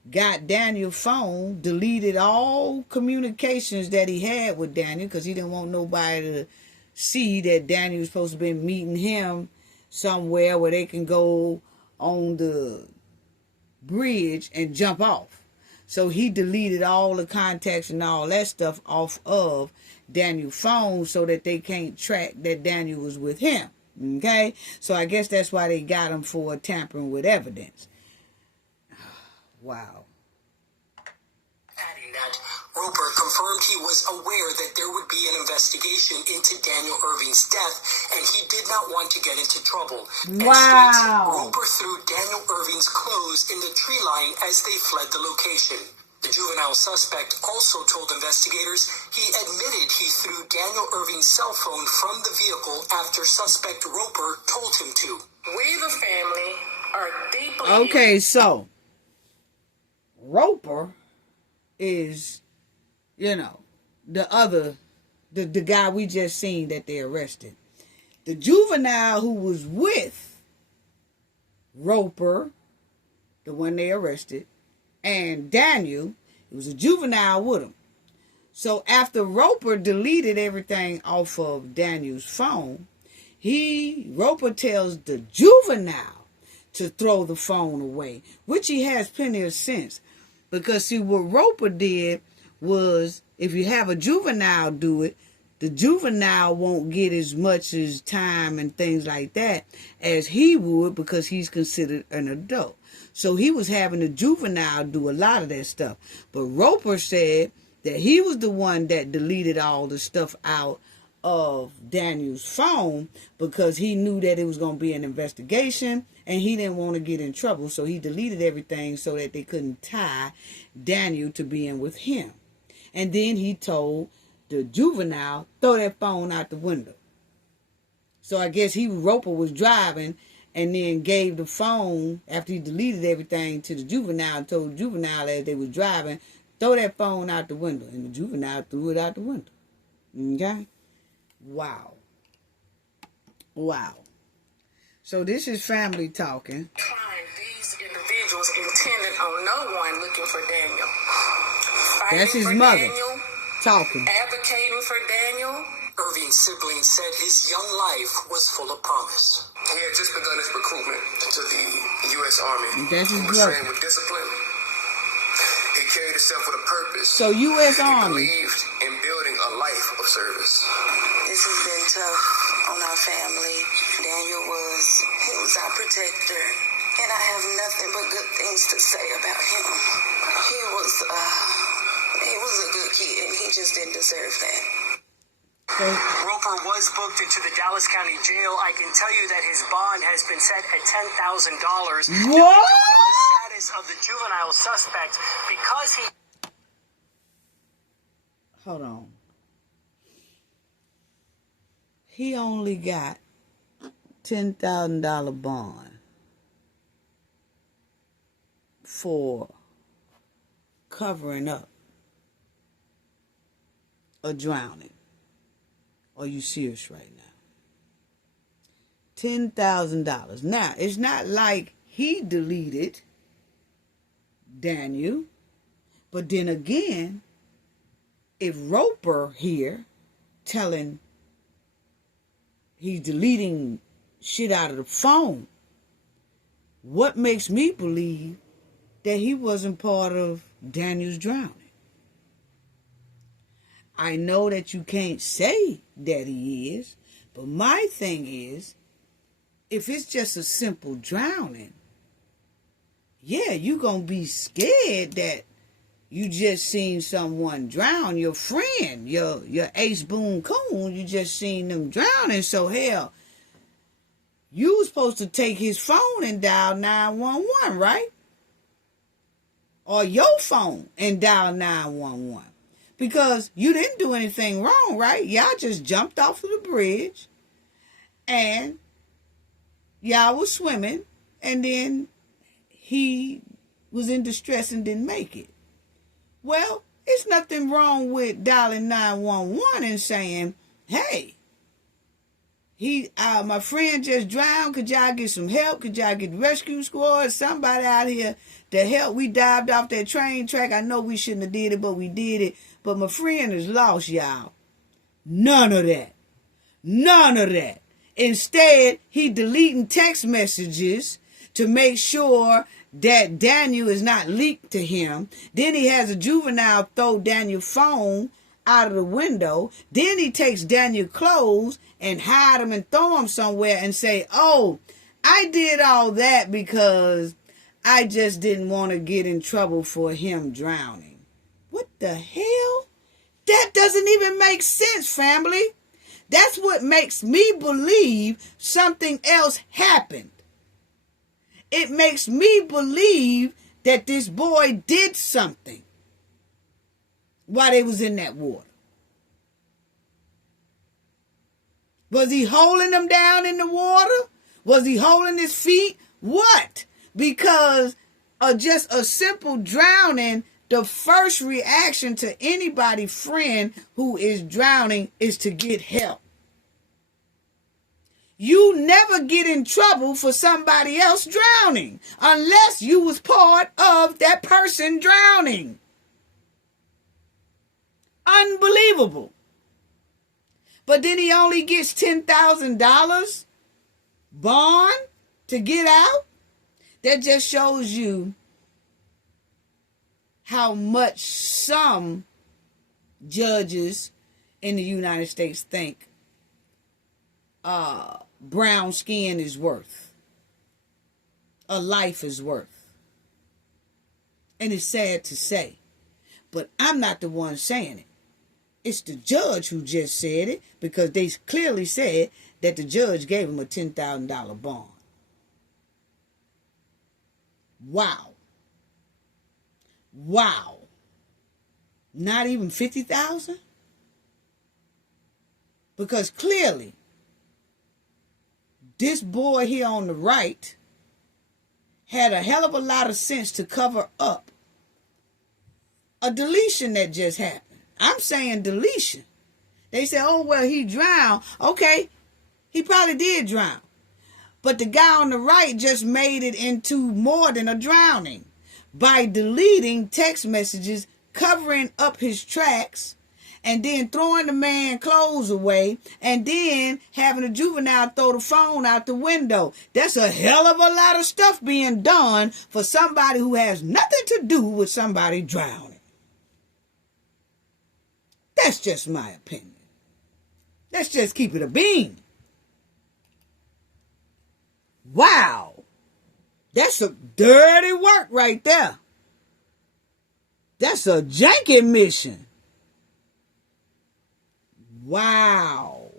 got Daniel's phone, deleted all communications that he had with Daniel because he didn't want nobody to see that Daniel was supposed to be meeting him somewhere where they can go on the bridge and jump off. So he deleted all the contacts and all that stuff off of Daniel's phone so that they can't track that Daniel was with him. Okay? So I guess that's why they got him for tampering with evidence. Wow. Adding that Roper confirmed he was aware that there would be an investigation into Daniel Erving's death, and he did not want to get into trouble. Wow. States Roper threw Daniel Erving's clothes in the tree line as they fled the location. The juvenile suspect also told investigators he admitted he threw Daniel Erving's cell phone from the vehicle after suspect Roper told him to. We, the family, are deeply... Okay, so Roper is, the guy we just seen that they arrested. The juvenile who was with Roper, the one they arrested, and Daniel, it was a juvenile with him. So after Roper deleted everything off of Daniel's phone, Roper tells the juvenile to throw the phone away, which he has plenty of sense. Because see, what Roper did was, if you have a juvenile do it, the juvenile won't get as much as time and things like that as he would, because he's considered an adult. So he was having the juvenile do a lot of that stuff. But Roper said that he was the one that deleted all the stuff out of Daniel's phone because he knew that it was going to be an investigation and he didn't want to get in trouble. So he deleted everything so that they couldn't tie Daniel to being with him. And then he told the juvenile, throw that phone out the window. So I guess Roper was driving and then gave the phone, after he deleted everything, to the juvenile and told the juvenile as they was driving, throw that phone out the window. And the juvenile threw it out the window. Okay? Wow. Wow. So this is family talking. These individuals intended on no one looking for Daniel. That's his mother talking. Advocating for Daniel. Erving's siblings said his young life was full of promise. He had just begun his recruitment to the U.S. Army. That's his He was brother. trained with discipline. He carried himself with a purpose. So U.S. Army. He believed in building a life of service. This has been tough on our family. Daniel was our protector, and I have nothing but good things to say about him. He was a good kid, and he just didn't deserve that. Roper was booked into the Dallas County Jail. I can tell you that his bond has been set at $10,000. What? We don't know the status of the juvenile suspect because he... Hold on. He only got $10,000 bond for covering up a drowning. Are you serious right now? $10,000. Now, it's not like he deleted Daniel. But then again, if Roper here telling he's deleting shit out of the phone, what makes me believe that he wasn't part of Daniel's drowning? I know that you can't say that he is, but my thing is, if it's just a simple drowning, yeah, you're going to be scared that you just seen someone drown, your friend, your Ace Boone Coon, you just seen them drowning, so hell, you was supposed to take his phone and dial 911, right? Or your phone and dial 911. Because you didn't do anything wrong, right? Y'all just jumped off of the bridge and y'all was swimming and then he was in distress and didn't make it. Well, it's nothing wrong with dialing 911 and saying, hey, my friend just drowned. Could y'all get some help? Could y'all get rescue squad? Somebody out here to help. We dived off that train track. I know we shouldn't have did it, but we did it. But my friend is lost, y'all. None of that. None of that. Instead, he deleting text messages to make sure that Daniel is not leaked to him. Then he has a juvenile throw Daniel's phone out of the window. Then he takes Daniel's clothes and hide them and throw them somewhere and say, oh, I did all that because I just didn't want to get in trouble for him drowning. What What the hell? That doesn't even make sense, family. That's what makes me believe something else happened. It makes me believe that this boy did something while they was in that water. Was he holding them down in the water? Was he holding his feet? What? Because of just a simple drowning, the first reaction to anybody's friend who is drowning is to get help. You never get in trouble for somebody else drowning unless you was part of that person drowning. Unbelievable. But then he only gets $10,000 bond to get out. That just shows you how much some judges in the United States think brown skin is worth. A life is worth. And it's sad to say, but I'm not the one saying it. It's the judge who just said it, because they clearly said that the judge gave him a $10,000 bond. Wow. Wow. Not even $50,000? Because clearly, this boy here on the right had a hell of a lot of sense to cover up a deletion that just happened. I'm saying deletion. They say, oh, well, he drowned. Okay, he probably did drown. But the guy on the right just made it into more than a drowning by deleting text messages, covering up his tracks, and then throwing the man's clothes away, and then having a juvenile throw the phone out the window. That's a hell of a lot of stuff being done for somebody who has nothing to do with somebody drowning. That's just my opinion. Let's just keep it a bean. Wow. That's a dirty work right there. That's a janky mission. Wow.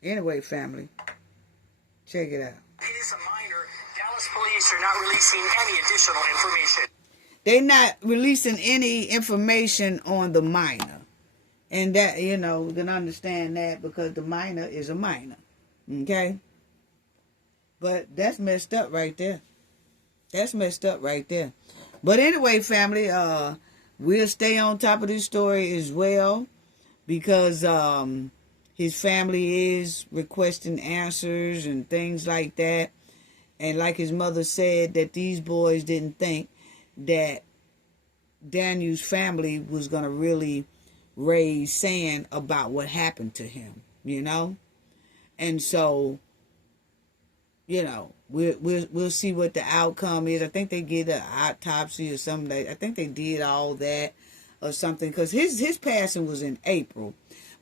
Anyway, family, check it out. He is a minor. Dallas police are not releasing any additional information. They're not releasing any information on the minor. And that, you know, we can understand that because the minor is a minor. Okay? But that's messed up right there. That's messed up right there. But anyway, family, we'll stay on top of this story as well, because his family is requesting answers and things like that. And like his mother said, that these boys didn't think that Daniel's family was going to really raise sand about what happened to him, you know? And so, you know, we'll see what the outcome is. I think they get an autopsy or something. I think they did all that or something, because his passing was in April.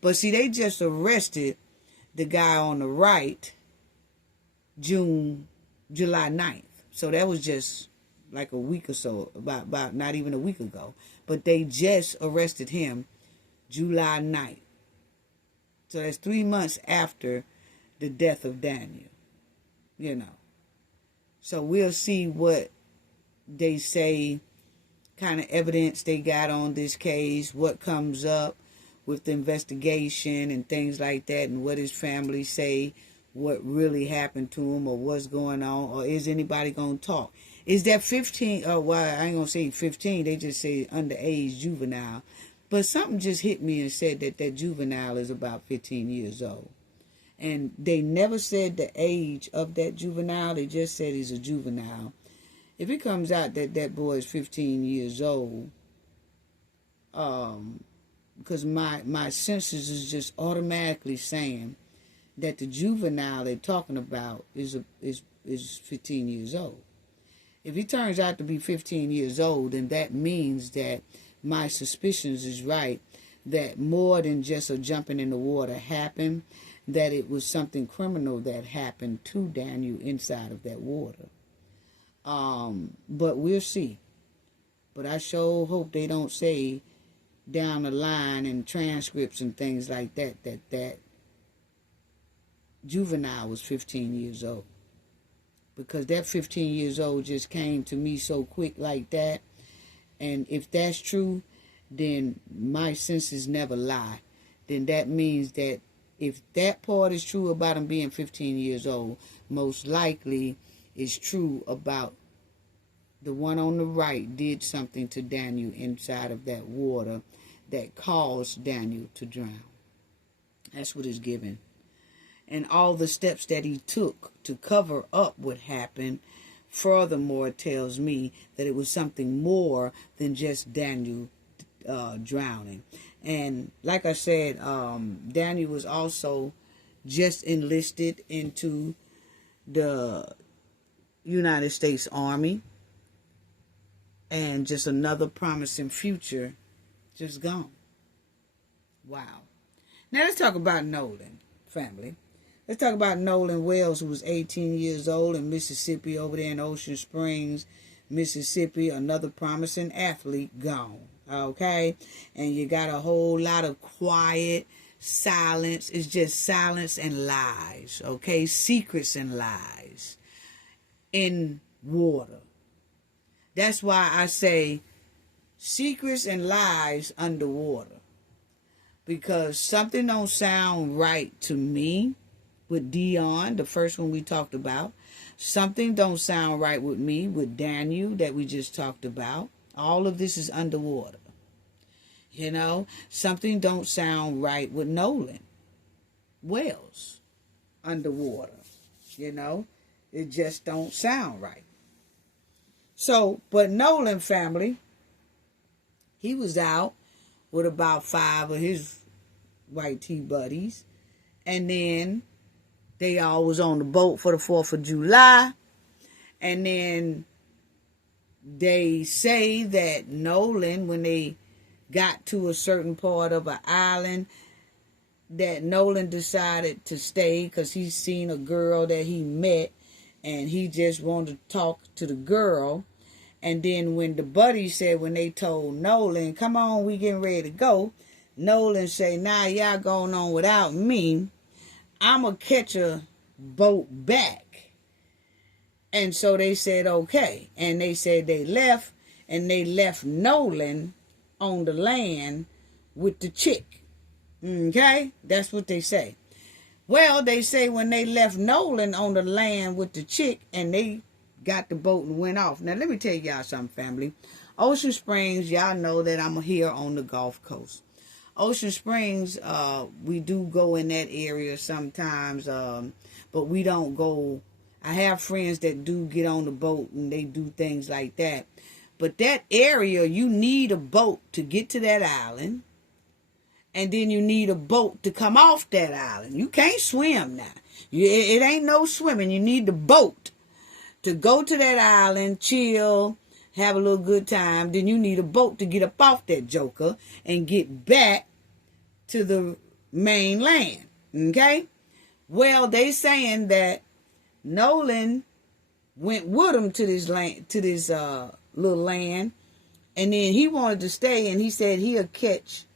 But see, they just arrested the guy on the right July 9th. So that was just like a week or so, about not even a week ago. But they just arrested him July 9th. So that's 3 months after the death of Daniel, you know. So we'll see what they say, kind of evidence they got on this case, what comes up with the investigation and things like that, and what his family say, what really happened to him, or what's going on, or is anybody going to talk? Is that 15, well, I ain't going to say 15, they just say underage juvenile. But something just hit me and said that juvenile is about 15 years old. And they never said the age of that juvenile, they just said he's a juvenile. If it comes out that that boy is 15 years old, because my senses is just automatically saying that the juvenile they're talking about is 15 years old. If he turns out to be 15 years old, then that means that my suspicions is right, that more than just a jumping in the water happened, that it was something criminal that happened to Daniel inside of that water. But we'll see. But I sure hope they don't say down the line in transcripts and things like that that juvenile was 15 years old. Because that 15 years old just came to me so quick like that. And if that's true, then my senses never lie. Then that means that if that part is true about him being 15 years old, most likely it's true about the one on the right did something to Daniel inside of that water that caused Daniel to drown. That's what is given. And all the steps that he took to cover up what happened, furthermore, tells me that it was something more than just Daniel drowning. And like I said, Daniel was also just enlisted into the United States Army. And just another promising future just gone. Wow. Now let's talk about Nolan, family. Let's talk about Nolan Wells, who was 18 years old in Mississippi, over there in Ocean Springs, Mississippi. Another promising athlete gone. Okay? And you got a whole lot of quiet silence. It's just silence and lies. Okay? Secrets and lies in water. That's why I say secrets and lies underwater. Because something don't sound right to me with Deion, the first one we talked about. Something don't sound right with me with Daniel that we just talked about. All of this is underwater. You know, something don't sound right with Nolan Wells underwater. You know, it just don't sound right. So, but Nolan family, he was out with about 5 of his white tea buddies. And then they all was on the boat for the 4th of July. And then they say that Nolan, when they got to a certain part of an island, that Nolan decided to stay because he seen a girl that he met. And he just wanted to talk to the girl. And then when the buddies said, when they told Nolan, come on, we getting ready to go. Nolan say, nah, y'all going on without me. I'm going to catch a boat back. And so they said, okay. And they said they left. And they left Nolan on the land with the chick. Okay? That's what they say. Well, they say when they left Nolan on the land with the chick and they got the boat and went off. Now, let me tell y'all something, family. Ocean Springs, y'all know that I'm here on the Gulf Coast. Ocean Springs, we do go in that area sometimes, but we don't go. I have friends that do get on the boat and they do things like that. But that area, you need a boat to get to that island. And then you need a boat to come off that island. You can't swim now. It ain't no swimming. You need the boat to go to that island, chill, have a little good time. Then you need a boat to get up off that joker and get back to the mainland. Okay? Well, they saying that Nolan went with him to this land, to this little land, and then he wanted to stay, and he said he'll catch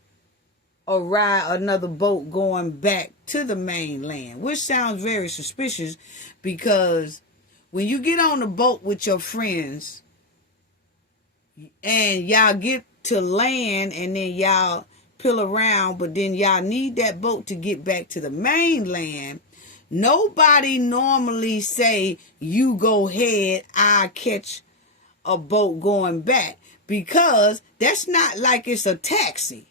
or ride another boat going back to the mainland, which sounds very suspicious because when you get on the boat with your friends and y'all get to land and then y'all pill around, but then y'all need that boat to get back to the mainland, nobody normally say, you go ahead, I'll catch a boat going back, because that's not like it's a taxi.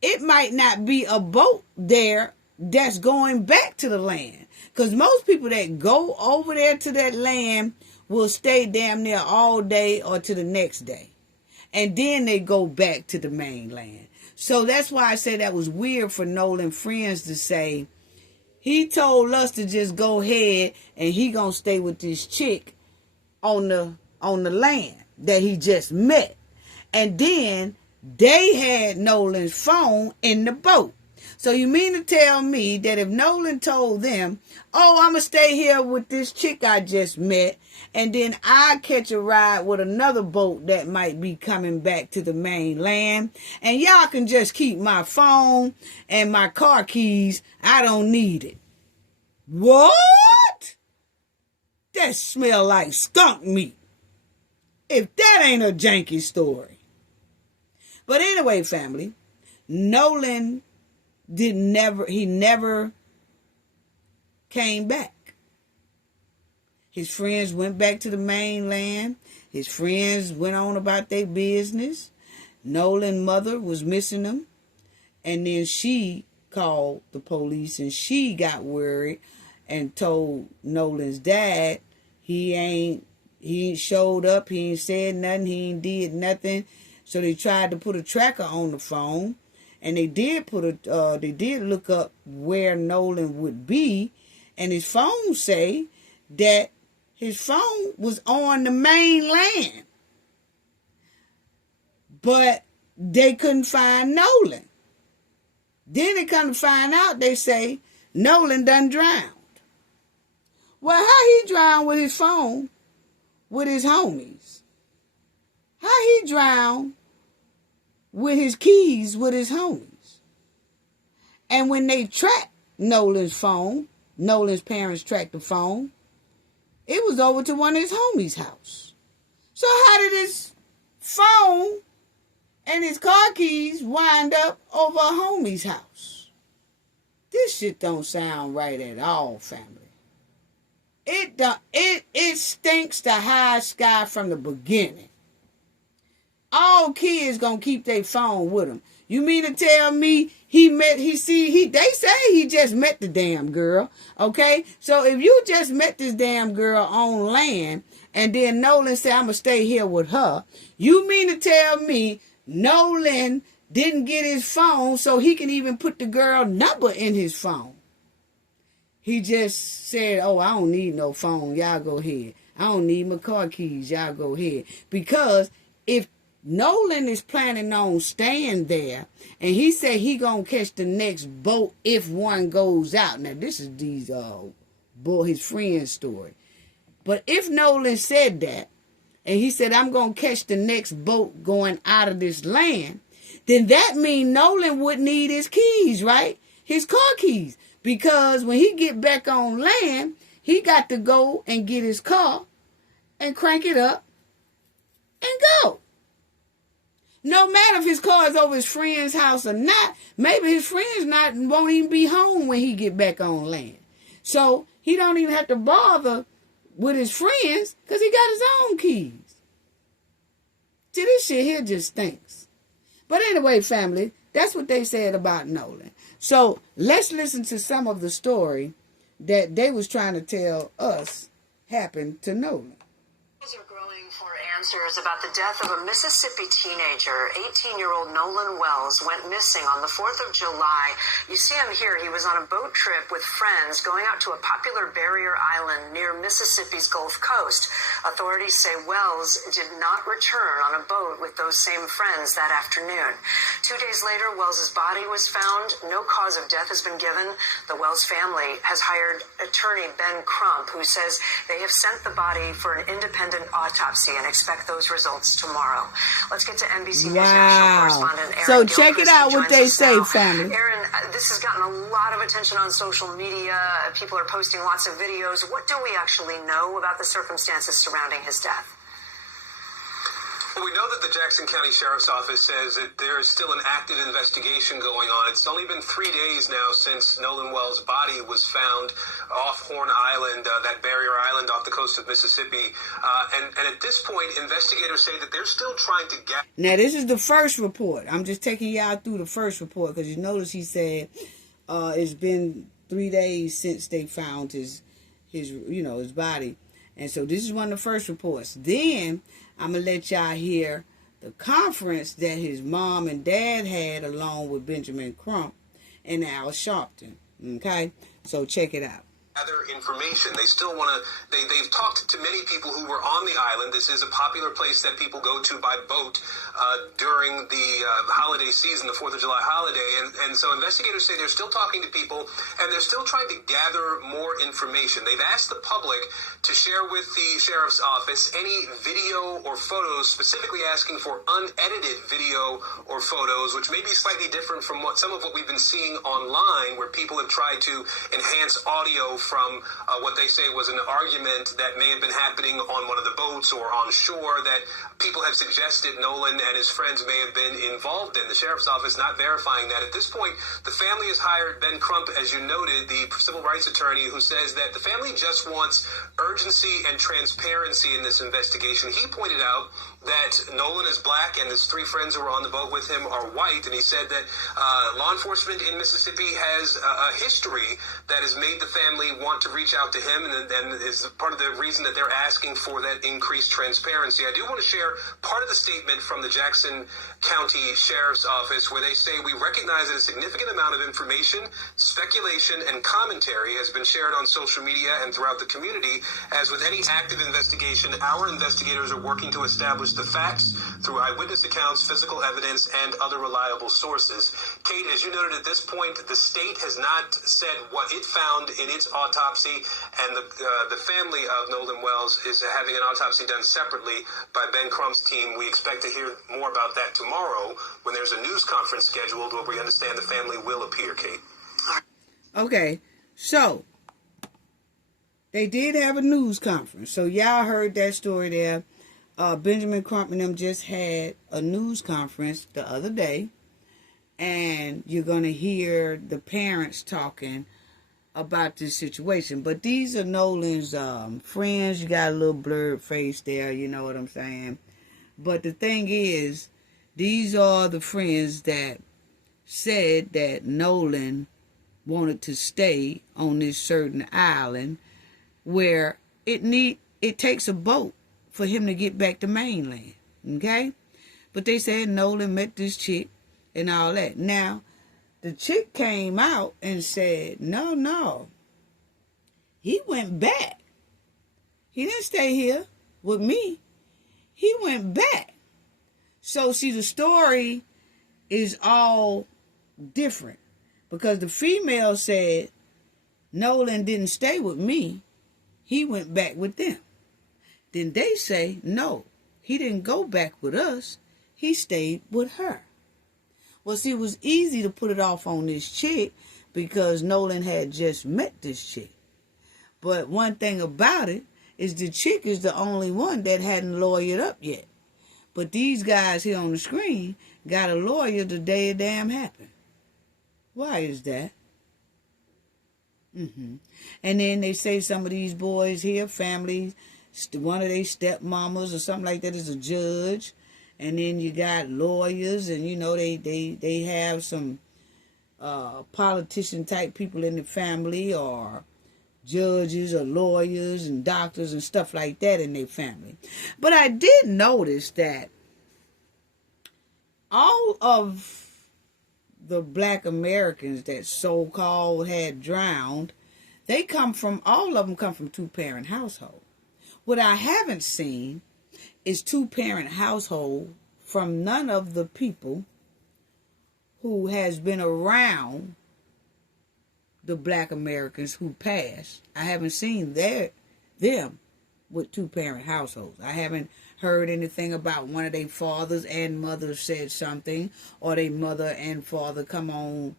It might not be a boat there that's going back to the land. Because most people that go over there to that land will stay damn near all day or to the next day. And then they go back to the mainland. So that's why I say that was weird for Nolan friends to say, he told us to just go ahead and he gonna stay with this chick on the land that he just met. And then they had Nolan's phone in the boat. So you mean to tell me that if Nolan told them, oh, I'm going to stay here with this chick I just met, and then I catch a ride with another boat that might be coming back to the mainland, and y'all can just keep my phone and my car keys, I don't need it. What? That smell like skunk meat. If that ain't a janky story. But anyway, family, Nolan he never came back. His friends went back to the mainland. His friends went on about their business. Nolan's mother was missing him. And then she called the police and she got worried and told Nolan's dad he ain't showed up, he ain't said nothing, he ain't did nothing. So they tried to put a tracker on the phone. And they did look up where Nolan would be, and his phone say that his phone was on the mainland. But they couldn't find Nolan. Then they come to find out, they say Nolan done drowned. Well, how he drowned with his phone with his homies? How he drowned with his keys with his homies? And when they tracked Nolan's phone, Nolan's parents tracked the phone, it was over to one of his homies' house. So how did his phone and his car keys wind up over a homie's house? This shit don't sound right at all, family. It stinks to high sky from the beginning. All kids gonna keep their phone with them. You mean to tell me they say he just met the damn girl, okay? So if you just met this damn girl on land and then Nolan said, I'm gonna stay here with her, you mean to tell me Nolan didn't get his phone so he can even put the girl number in his phone? He just said, oh, I don't need no phone, y'all go ahead. I don't need my car keys, y'all go ahead. Because if Nolan is planning on staying there, and he said he gonna catch the next boat if one goes out. Now, this is his friend's story. But if Nolan said that, and he said, I'm gonna catch the next boat going out of this land, then that means Nolan would need his keys, right? His car keys. Because when he get back on land, he got to go and get his car and crank it up and go. No matter if his car is over his friend's house or not, maybe his friends won't even be home when he get back on land. So he don't even have to bother with his friends because he got his own keys. See, this shit here just stinks. But anyway, family, that's what they said about Nolan. So let's listen to some of the story that they was trying to tell us happened to Nolan. Are growing for answers about the death of a Mississippi teenager. 18-year-old Nolan Wells went missing on the 4th of July. You see him here. He was on a boat trip with friends going out to a popular barrier island near Mississippi's Gulf Coast. Authorities say Wells did not return on a boat with those same friends that afternoon. 2 days later, Wells's body was found. No cause of death has been given. The Wells family has hired attorney Ben Crump, who says they have sent the body for an independent autopsy and expect those results tomorrow. Let's get to NBC News national correspondent Aaron So Gilchrist, check it out what they say, now. family. Aaron, this has gotten a lot of attention on social media. People are posting lots of videos. What do we actually know about the circumstances surrounding his death? Well, we know that the Jackson County Sheriff's Office says that there is still an active investigation going on. It's only been 3 days now since Nolan Wells' body was found off Horn Island, that barrier island off the coast of Mississippi. And at this point, investigators say that they're still trying to get... Now, this is the first report. I'm just taking y'all through the first report because you notice he said it's been 3 days since they found his body. And so this is one of the first reports. Then I'm going to let y'all hear the conference that his mom and dad had along with Benjamin Crump and Al Sharpton. Okay? So check it out. gather information. They still want to, they've talked to many people who were on the island. This is a popular place that people go to by boat during the holiday season, the 4th of July holiday. And so investigators say they're still talking to people and they're still trying to gather more information. They've asked the public to share with the sheriff's office any video or photos, specifically asking for unedited video or photos, which may be slightly different from some of what we've been seeing online, where people have tried to enhance audio from what they say was an argument that may have been happening on one of the boats or on shore that people have suggested Nolan and his friends may have been involved in. The sheriff's office not verifying that. At this point, the family has hired Ben Crump, as you noted, the civil rights attorney, who says that the family just wants urgency and transparency in this investigation. He pointed out that Nolan is black and his 3 friends who were on the boat with him are white, and he said that law enforcement in Mississippi has a history that has made the family want to reach out to him, and is part of the reason that they're asking for that increased transparency. I do want to share part of the statement from the Jackson County Sheriff's Office, where they say, "We recognize that a significant amount of information, speculation, and commentary has been shared on social media and throughout the community. As with any active investigation, our investigators are working to establish the facts through eyewitness accounts, physical evidence, and other reliable sources." Kate, as you noted, at this point, the state has not said what it found in its autopsy, and the family of Nolan Wells is having an autopsy done separately by Ben Crump's team. We expect to hear more about that tomorrow when there's a news conference scheduled where we understand the family will appear, Kate. Okay, so they did have a news conference. So y'all heard that story there. Benjamin Crump and them just had a news conference the other day, and you're going to hear the parents talking about this situation. But these are Nolan's friends. You got a little blurred face there, you know what I'm saying? But the thing is, these are the friends that said that Nolan wanted to stay on this certain island where it takes a boat for him to get back to mainland, okay? But they said Nolan met this chick and all that. Now, the chick came out and said, no, he went back. He didn't stay here with me. He went back. So, see, the story is all different, because the female said Nolan didn't stay with me. He went back with them. Then they say, no, he didn't go back with us. He stayed with her. Well, see, it was easy to put it off on this chick because Nolan had just met this chick. But one thing about it is the chick is the only one that hadn't lawyered up yet. But these guys here on the screen got a lawyer the day it damn happened. Why is that? And then they say some of these boys here, families, one of their stepmamas or something like that is a judge. And then you got lawyers, and, you know, they have some politician-type people in the family, or judges or lawyers and doctors and stuff like that in their family. But I did notice that all of the black Americans that so-called had drowned, all of them come from two-parent household. What I haven't seen is two-parent household from none of the people who has been around the black Americans who passed. I haven't seen them with two-parent households. I haven't heard anything about one of their fathers and mothers said something, or their mother and father come on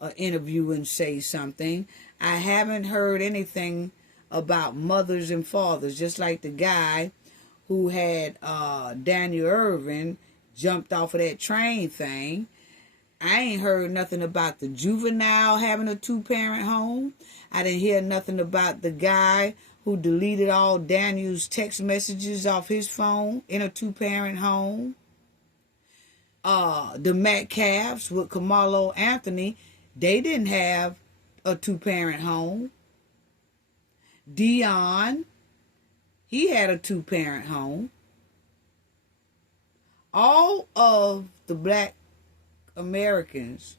an interview and say something. I haven't heard anything about mothers and fathers, just like the guy who had Daniel Erving jumped off of that train thing. I ain't heard nothing about the juvenile having a two-parent home. I didn't hear nothing about the guy who deleted all Daniel's text messages off his phone in a two-parent home. The Metcalfs with Karmelo Anthony, they didn't have a two-parent home. Deion, he had a two-parent home. All of the black Americans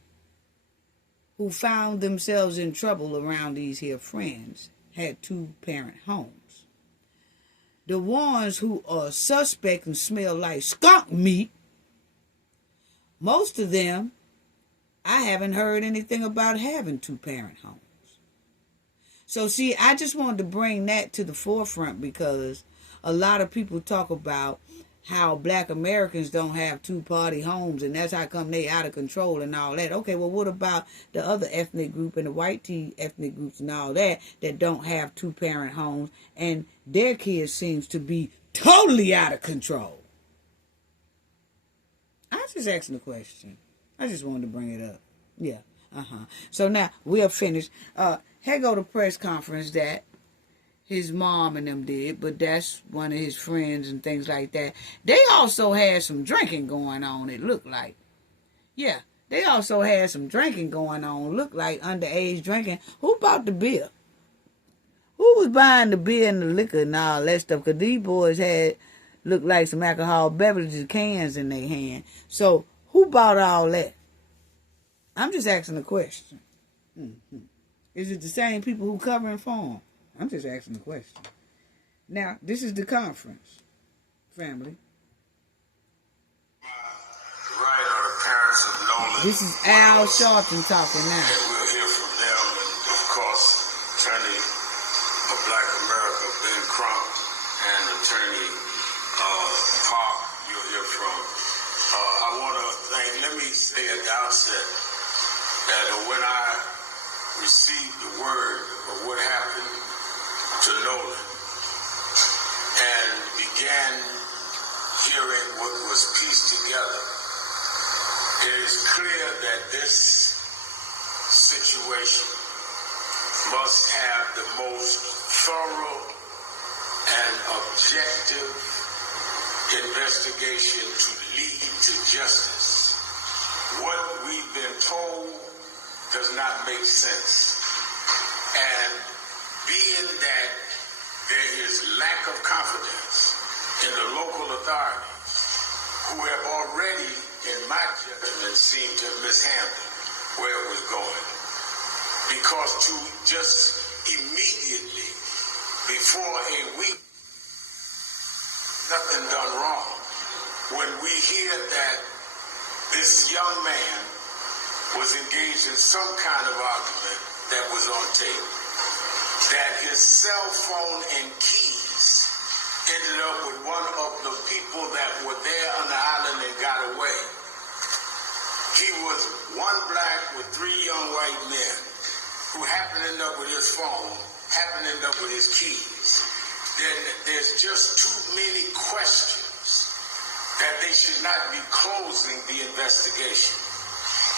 who found themselves in trouble around these here friends had 2-parent homes. The ones who are suspect and smell like skunk meat, most of them, I haven't heard anything about having 2-parent homes. So see, I just wanted to bring that to the forefront because a lot of people talk about how black Americans don't have 2-party homes and that's how come they out of control and all that. Okay, well, what about the other ethnic group and the white tea ethnic groups and all that don't have 2-parent homes and their kids seems to be totally out of control? I was just asking a question. I just wanted to bring it up. Yeah, So now we are finished. Here go the press conference that his mom and them did, but that's one of his friends and things like that. They also had some drinking going on, it looked like. Yeah, they also had some drinking going on, looked like underage drinking. Who bought the beer? Who was buying the beer and the liquor and all that stuff? Because these boys had, looked like some alcohol beverages, cans in their hand. So, who bought all that? I'm just asking a question. Is it the same people who covering for them? I'm just asking the question. Now, this is the conference, family. Right are the parents of Nolan. This is Al Sharpton talking now. And we'll hear from them, and of course, attorney of Black America, Ben Crump, and attorney Park, you'll hear from. I want to let me say at the outset that when I received the word of what happened to Nolan and began hearing what was pieced together, it is clear that this situation must have the most thorough and objective investigation to lead to justice. What we've been told does not make sense. And being that there is lack of confidence in the local authorities who have already, in my judgment, seemed to have mishandled where it was going. Because to just immediately, before a week, nothing done wrong. When we hear that this young man was engaged in some kind of argument that was on tape, that his cell phone and keys ended up with one of the people that were there on the island and got away. He was one black with 3 young white men who happened to end up with his phone, happened to end up with his keys. Then there's just too many questions that they should not be closing the investigation.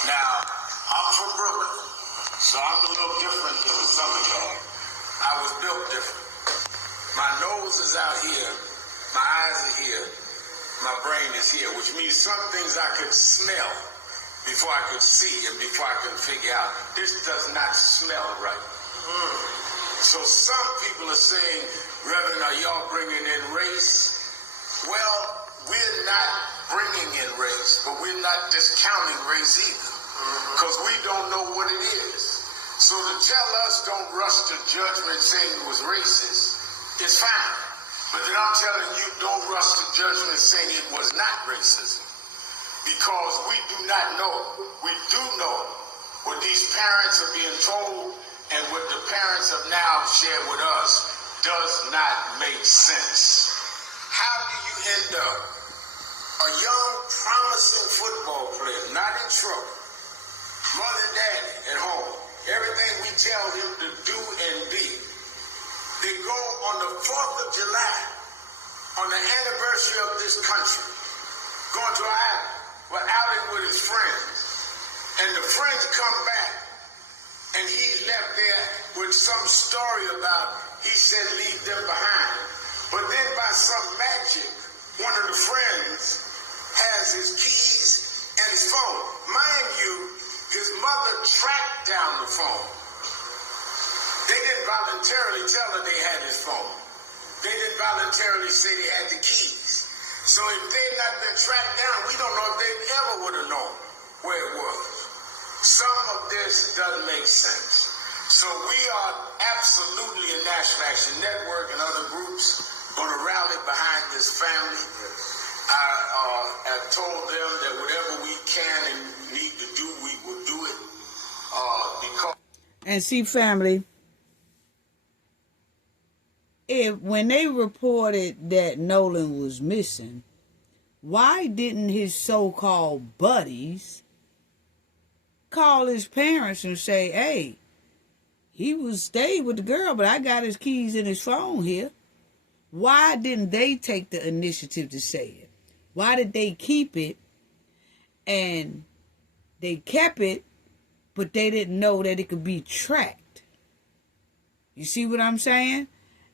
Now, I'm from Brooklyn, so I'm a little different than some of y'all. I was built different. My nose is out here, my eyes are here, my brain is here, which means some things I could smell before I could see and before I could figure out, this does not smell right. So some people are saying, Reverend, are y'all bringing in race? Well, we're not bringing in race, but we're not discounting race either, because we don't know what it is. So to tell us don't rush to judgment saying it was racist is fine. But then I'm telling you, don't rush to judgment saying it was not racism. Because we do not know. We do know what these parents are being told and what the parents have now shared with us does not make sense. How do you end up a young, promising football player, not in trouble, mother and daddy at home, everything we tell him to do and be. They go on the 4th of July, on the anniversary of this country, going to an island, we're outing with his friends, and the friends come back, and he's left there with some story about, he said leave them behind. But then by some magic, one of the friends has his keys and his phone. Mind you, his mother tracked down the phone. They didn't voluntarily tell her they had his phone. They didn't voluntarily say they had the keys. So if they had not been tracked down, we don't know if they ever would have known where it was. some of this doesn't make sense. So we are absolutely in National Action Network and other groups going to rally behind this family. I have told them that whatever we can and need to do, we will do it. Because and see, family, when they reported that Nolan was missing, why didn't his so-called buddies call his parents and say, hey, he stayed with the girl, but I got his keys in his phone here? Why didn't they take the initiative to say it? Why did they keep it? And they kept it, but they didn't know that it could be tracked. You see what I'm saying?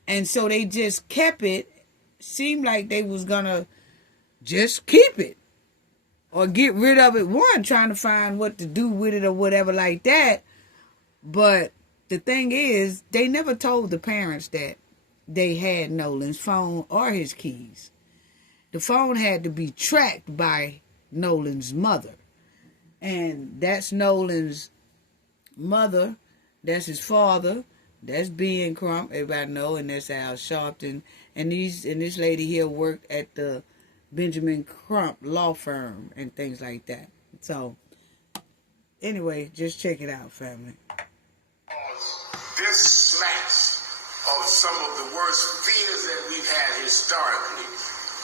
And so they just kept it. Seemed like they was going to just keep it or get rid of it. One, trying to find what to do with it or whatever like that. But the thing is, they never told the parents that they had Nolan's phone or his keys. The phone had to be tracked by Nolan's mother. And that's Nolan's mother. That's his father. That's B.N. Crump, everybody know, and that's Al Sharpton. And this lady here worked at the Benjamin Crump law firm and things like that. So, anyway, just check it out, family. This smacks of some of the worst fears that we've had historically,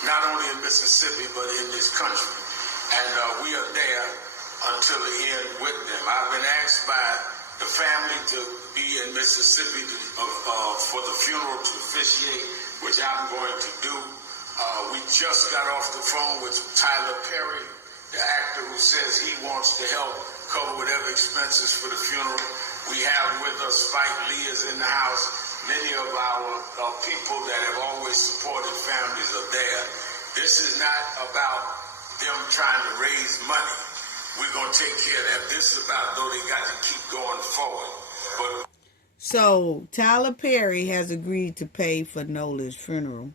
not only in Mississippi, but in this country. And we are there until the end with them. I've been asked by the family to be in Mississippi for the funeral to officiate, which I'm going to do. We just got off the phone with Tyler Perry, the actor who says he wants to help cover whatever expenses for the funeral. We have with us Spike Lee is in the house. Many of our people that have always supported families are there. This is not about them trying to raise money. We're going to take care of that. This is about, though, they got to keep going forward. So, Tyler Perry has agreed to pay for Nolan's funeral.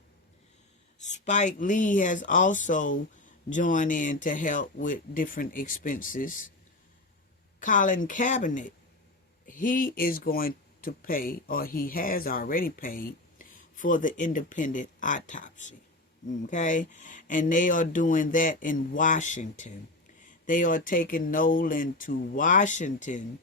Spike Lee has also joined in to help with different expenses. Colin Kaepernick, he is going to pay, or he has already paid, for the independent autopsy. Okay? And they are doing that in Washington. They are taking Nolan to Washington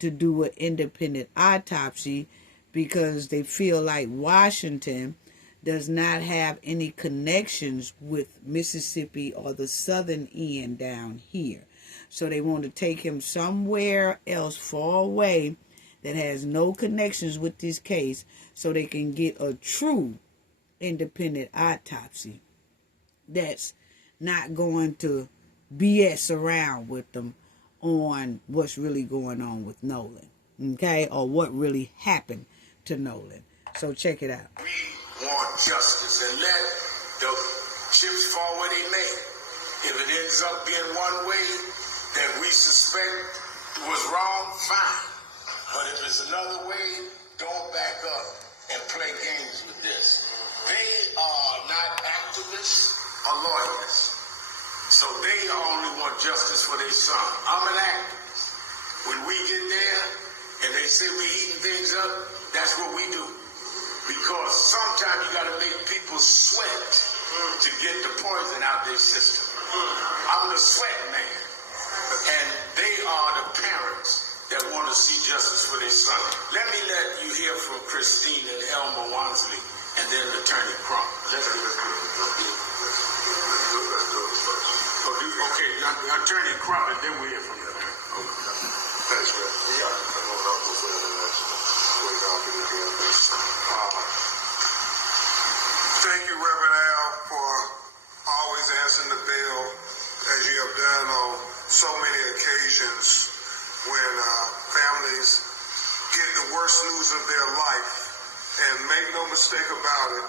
to do an independent autopsy because they feel like Washington does not have any connections with Mississippi or the southern end down here. So they want to take him somewhere else far away that has no connections with this case so they can get a true independent autopsy that's not going to BS around with them on what's really going on with Nolan, okay, or what really happened to Nolan. So check it out. We want justice and let the chips fall where they may. If it ends up being one way that we suspect was wrong, fine. But if it's another way, don't back up and play games with this. They are not activists or lawyers. So they only want justice for their son. I'm an activist. When we get there and they say we eating things up, that's what we do. Because sometimes you got to make people sweat to get the poison out their system. I'm the sweat man. And they are the parents that want to see justice for their son. Let you hear from Christine and Elmer Wansley and then Attorney Crump. Let's do it. Okay, Attorney Crump, and then we hear from them. Thanks, man. Thank you, Reverend Al, for always answering the bell as you have done on so many occasions when families get the worst news of their life. And make no mistake about it,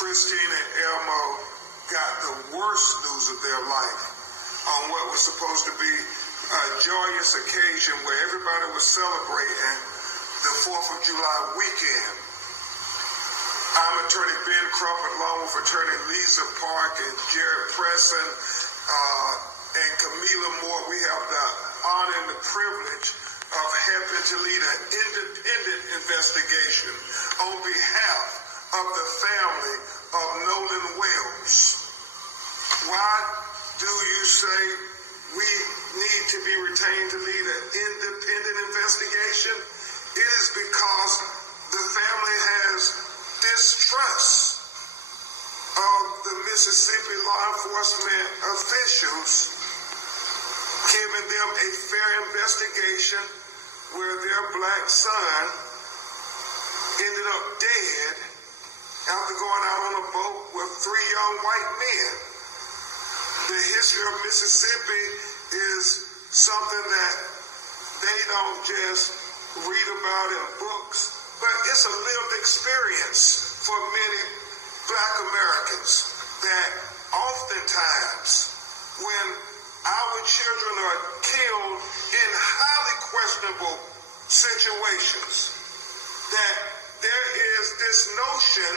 Christine and Elmo got the worst news of their life on what was supposed to be a joyous occasion where everybody was celebrating the 4th of July weekend. I'm Attorney Ben Crump, along with Attorney Lisa Park and Jared Presson, and Camila Moore, we have the honor and the privilege of helping to lead an independent investigation on behalf of the family of Nolan Wells. Why do you say we need to be retained to lead an independent investigation? It is because the family has distrust of the Mississippi law enforcement officials giving them a fair investigation where their black son ended up dead after going out on a boat with 3 young white men. The history of Mississippi is something that they don't just read about in books, but it's a lived experience for many black Americans that oftentimes when our children are killed in highly questionable situations, that there is this notion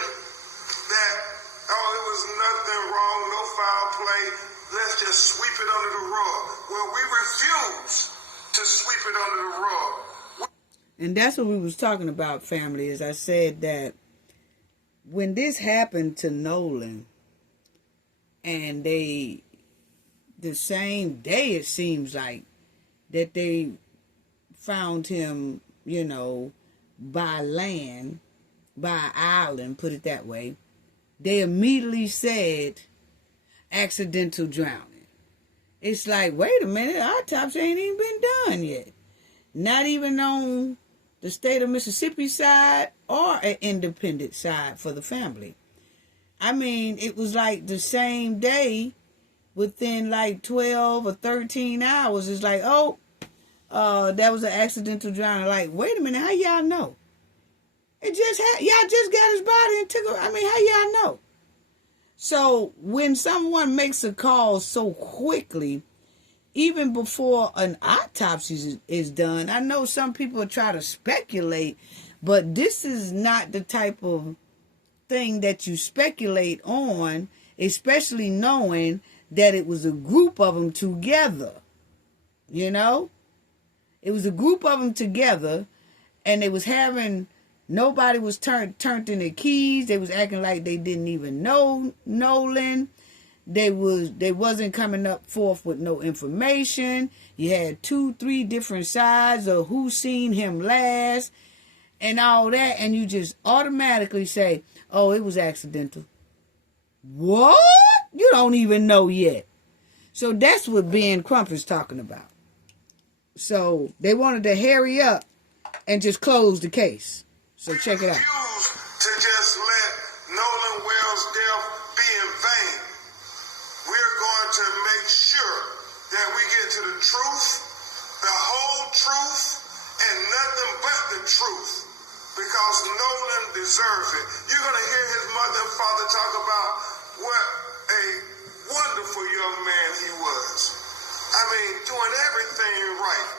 that, oh, it was nothing wrong, no foul play, let's just sweep it under the rug. Well, we refuse to sweep it under the rug. And that's what we was talking about, family, is I said that when this happened to Nolan, and the same day it seems like that they found him, by land, by island, put it that way, they immediately said accidental drowning. It's like, wait a minute, autopsy ain't even been done yet. Not even on the state of Mississippi side or an independent side for the family. I mean, it was like the same day, within like 12 or 13 hours, it's like, that was an accidental drowning. Like, wait a minute, how y'all know? It just y'all just got his body and took it. I mean, how y'all know? So when someone makes a call so quickly, even before an autopsy is done, I know some people try to speculate, but this is not the type of thing that you speculate on, especially knowing that it was a group of them together. It was a group of them together, and they was having, nobody was turned in their keys. They was acting like they didn't even know Nolan. They wasn't coming up forth with no information. You had 2-3 different sides of who seen him last and all that, and you just automatically say, oh, it was accidental. What? You don't even know yet. So that's what Ben Crump is talking about. So they wanted to hurry up and just close the case. So check it out. Refuse to just let Nolan Wells' death be in vain. We're going to make sure that we get to the truth, the whole truth, and nothing but the truth, because Nolan deserves it. You're going to hear his mother and father talk about what a wonderful young man he was. I mean, doing everything right.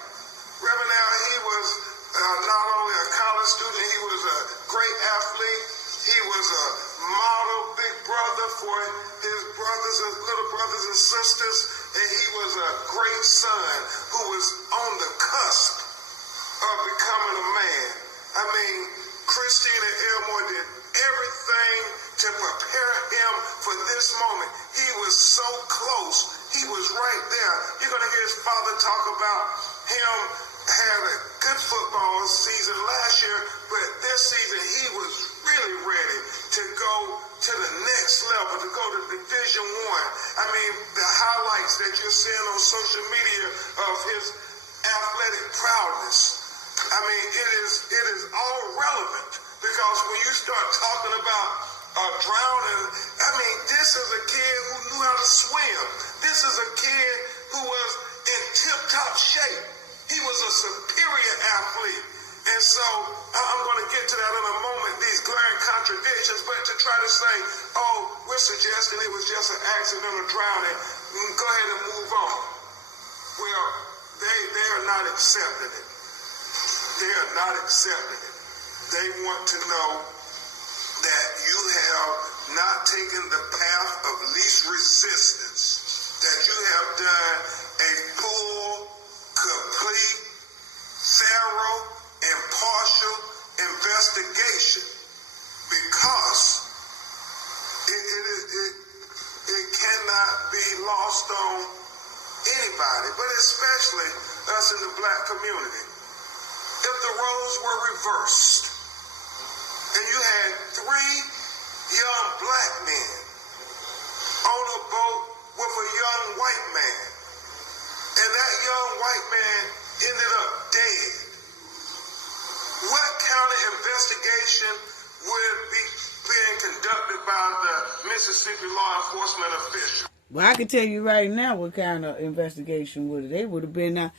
Reverend Al, he was not only a college student, he was a great athlete. He was a model big brother for his brothers and little brothers and sisters, and he was a great son who was on the cusp of becoming a man. I mean, Christina Elmore did everything to prepare him for this moment. He was so close. He was right there. You're going to hear his father talk about him had a good football season last year, but this season he was really ready to go to the next level, to go to Division I. I mean, the highlights that you're seeing on social media of his athletic prowess, I mean, it is all relevant, because when you start talking about drowning, I mean, this is a kid who knew how to swim. This is a kid who was in tip-top shape. He was a superior athlete. And so I'm going to get to that in a moment, these glaring contradictions, but to try to say, oh, we're suggesting it was just an accidental drowning, go ahead and move on. Well, they are not accepting it. They are not accepting it. They want to know that you have not taken the path of least resistance that you have done a full, complete, thorough, impartial investigation, because it cannot be lost on anybody, but especially us in the black community. If the roles were reversed and you had 3 young black men on a boat with a young white man, and that young white man ended up dead, what kind of investigation would be being conducted by the Mississippi law enforcement officials? Well, I can tell you right now what kind of investigation they would have been.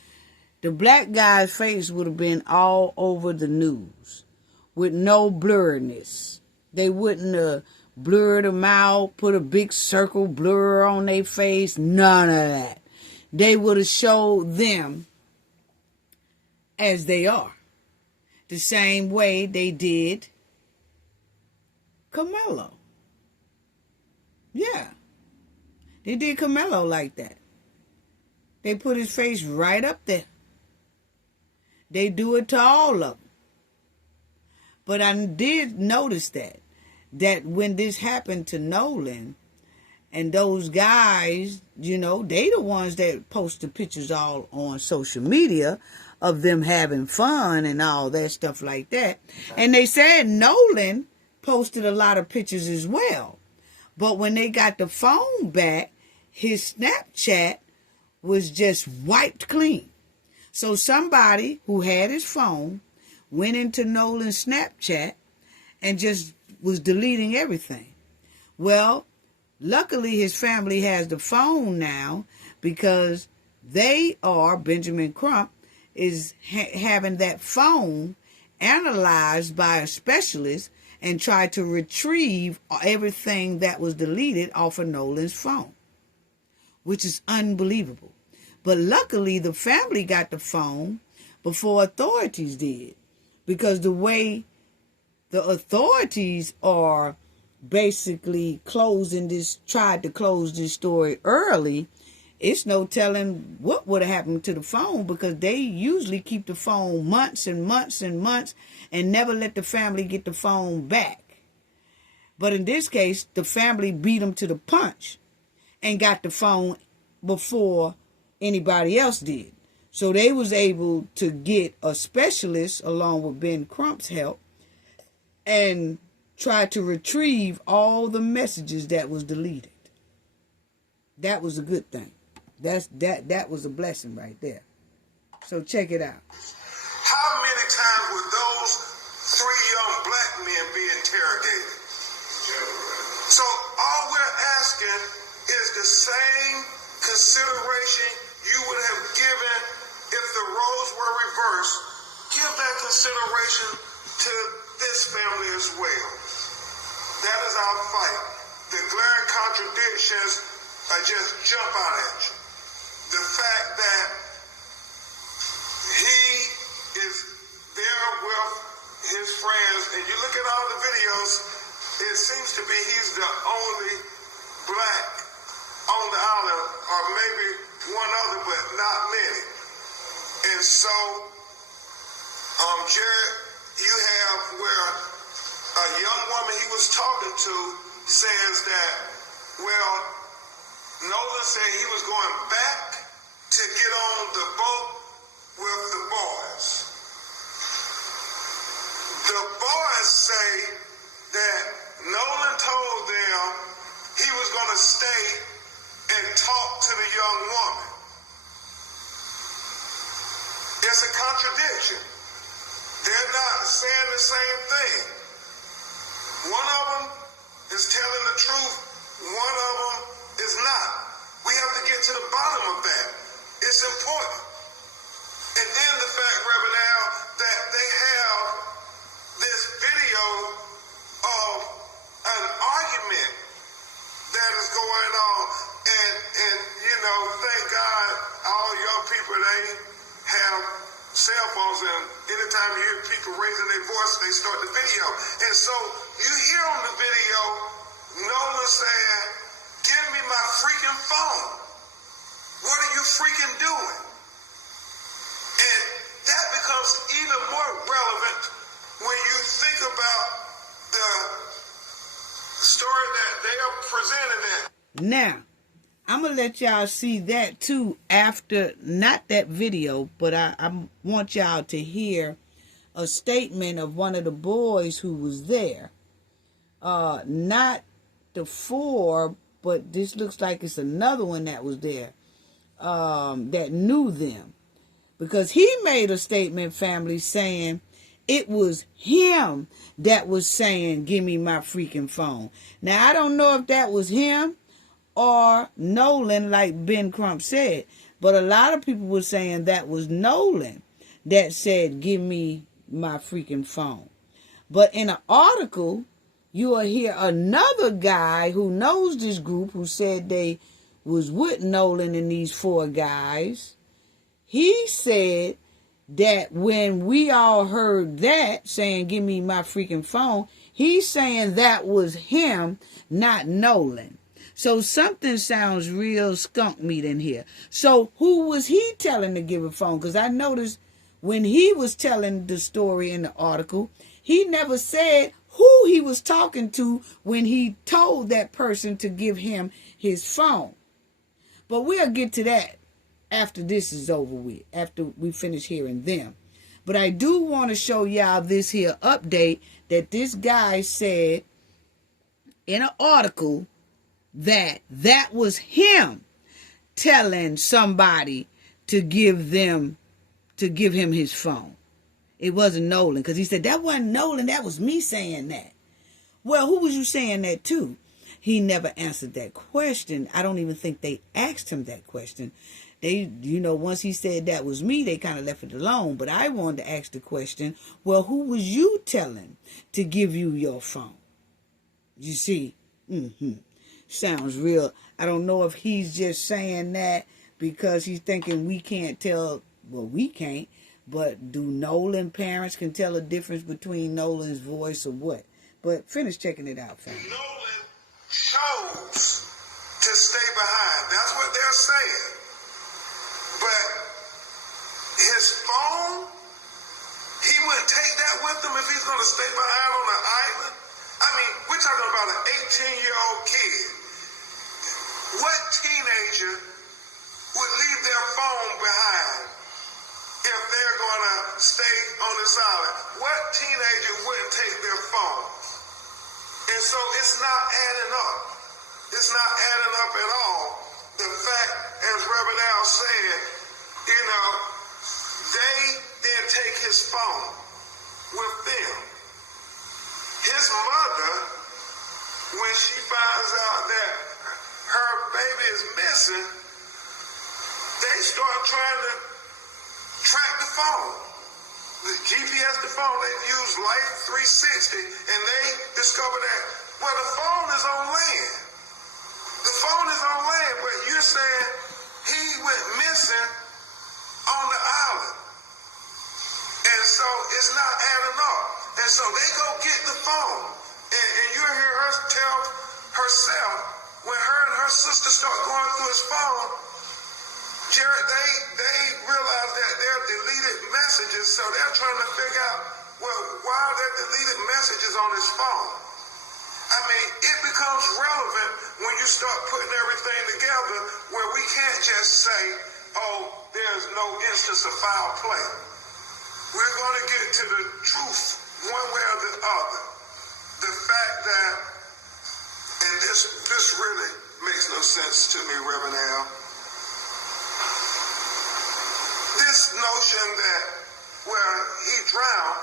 The black guy's face would have been all over the news with no blurriness. They wouldn't have blurred them out, put a big circle blur on their face, none of that. They would have showed them as they are, the same way they did Karmelo. Yeah, they did Karmelo like that. They put his face right up there. They do it to all of them. But I did notice that when this happened to Nolan, and those guys, they the ones that post the pictures all on social media of them having fun and all that stuff like that. And they said Nolan posted a lot of pictures as well. But when they got the phone back, his Snapchat was just wiped clean. So somebody who had his phone went into Nolan's Snapchat and just was deleting everything. Well, luckily his family has the phone now, because Benjamin Crump is having that phone analyzed by a specialist and try to retrieve everything that was deleted off of Nolan's phone, which is unbelievable. But luckily, the family got the phone before authorities did, because the way the authorities are basically tried to close this story early, it's no telling what would have happened to the phone, because they usually keep the phone months and months and months and never let the family get the phone back. But in this case, the family beat them to the punch and got the phone before anybody else did. So they was able to get a specialist along with Ben Crump's help and try to retrieve all the messages that was deleted. That was a good thing. That was a blessing right there. So check it out. How many times would those 3 young black men be interrogated? So all we're asking is the same consideration you would have given if the roles were reversed. Give that consideration to this family as well. That is our fight. The glaring contradictions just jump out at you. The fact that he is there with his friends, and you look at all the videos, it seems to be he's the only black on the island, or maybe one other, but not many. And so, Jared, you have where a young woman he was talking to says that, well, Nolan said he was going back to get on the boat with the boys. The boys say that Nolan told them he was going to stay and talk to the young woman. It's a contradiction. They're not saying the same thing. One of them is telling the truth. One of them is not. We have to get to the bottom of that. It's important. And then the fact, Reverend Al, that they have this video of an argument that is going on. And thank God all young people, they have cell phones, and anytime you hear people raising their voice, they start the video. And so you hear on the video Nolan saying, "Give me my freaking phone." story that they are presenting it. Now, I'm going to let y'all see that too after, not that video, but I want y'all to hear a statement of one of the boys who was there. Not the four, but this looks like it's another one that was there that knew them. Because he made a statement, family, saying it was him that was saying, give me my freaking phone. Now, I don't know if that was him or Nolan, like Ben Crump said. But a lot of people were saying that was Nolan that said, give me my freaking phone. But in an article, you will hear another guy who knows this group, who said they was with Nolan and these four guys. He said that when we all heard that, saying, give me my freaking phone, he's saying that was him, not Nolan. So something sounds real skunk meat in here. So who was he telling to give a phone? Because I noticed when he was telling the story in the article, he never said who he was talking to when he told that person to give him his phone. But we'll get to that after this is over with, after we finish hearing them. But I do want to show y'all this here update that this guy said in an article that was him telling somebody to give him his phone. It wasn't Nolan, because he said, that wasn't Nolan, that was me saying that. Well, who was you saying that to? He never answered that question. I don't even think they asked him that question. They, once he said that was me, they kind of left it alone. But I wanted to ask the question, well, who was you telling to give you your phone? You see? Sounds real. I don't know if he's just saying that because he's thinking we can't tell. Well, we can't. But do Nolan parents can tell a difference between Nolan's voice or what? But finish checking it out, family. Nolan chose to stay behind. That's what they're saying. But his phone, he wouldn't take that with him if he's going to stay behind on an island. I mean, we're talking about an 18-year-old kid. What teenager would leave their phone behind if they're going to stay on this island? What teenager wouldn't take their phone? And so it's not adding up. It's not adding up at all. The fact, as Reverend Al said, they didn't take his phone with them. His mother, when she finds out that her baby is missing, they start trying to track the phone. The GPS, the phone, they've used Life 360, and they discover that, well, the phone is on land. The phone is on land, but you're saying he went missing on the island. And so it's not adding up. And so they go get the phone. And you hear her tell herself, when her and her sister start going through his phone, Jared, they realize that they're deleted messages, so they're trying to figure out, well, why are there deleted messages on his phone? I mean, it becomes relevant when you start putting everything together where we can't just say, oh, there's no instance of foul play. We're going to get to the truth one way or the other. The fact that, and this really makes no sense to me, Reverend Al, this notion that, well, he drowned,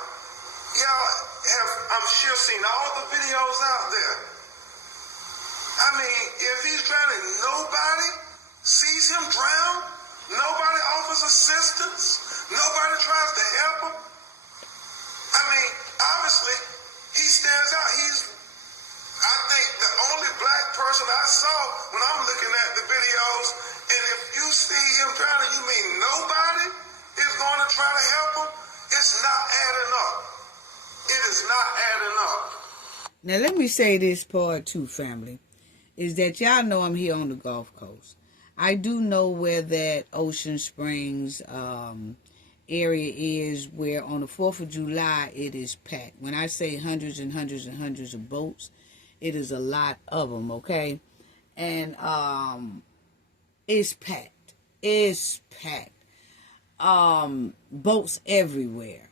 y'all have, I'm sure, seen all the videos out there. I mean, if he's drowning, nobody sees him drown, nobody offers assistance, nobody tries to help him. I mean, obviously, he stands out. I think, the only black person I saw when I'm looking at the videos. And if you see him drowning, you mean nobody is going to try to help him? It's not adding up. It is not adding up. Now, let me say this part too, family, is that y'all know I'm here on the Gulf Coast. I do know where that Ocean Springs area is, where on the 4th of July it is packed. When I say hundreds and hundreds and hundreds of boats, It is a lot of them, okay? And it's packed. It's packed. Boats everywhere.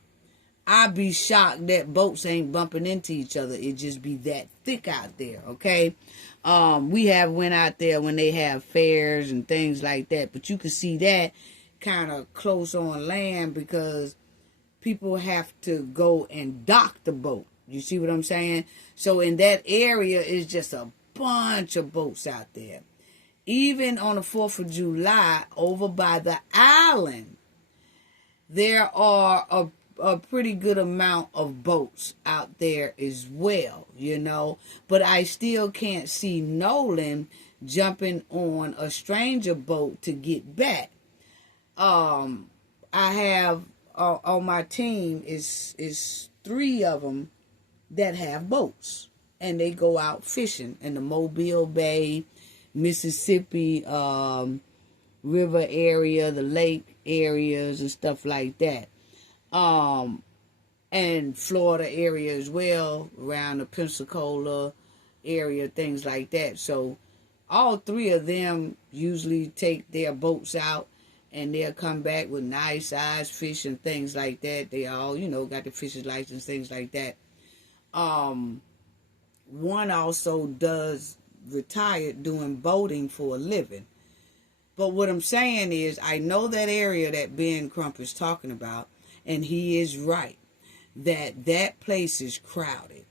I'd be shocked that boats ain't bumping into each other. It just be that thick out there, okay? We have went out there when they have fairs and things like that, but you can see that kind of close on land because people have to go and dock the boat. You see what I'm saying? So in that area, it's just a bunch of boats out there. Even on the 4th of July, over by the island, there are a pretty good amount of boats out there as well, you know. But I still can't see Nolan jumping on a stranger boat to get back. I have on my team is 3 of them that have boats, and they go out fishing in the Mobile Bay, Mississippi River area, the lake areas and stuff like that. And Florida area as well, around the Pensacola area, things like that. So all 3 of them usually take their boats out, and they'll come back with nice size fish and things like that. They all, you know, got the fishing license, things like that. One also does retired doing boating for a living. But what I'm saying is, I know that area that Ben Crump is talking about, and he is right, that place is crowded.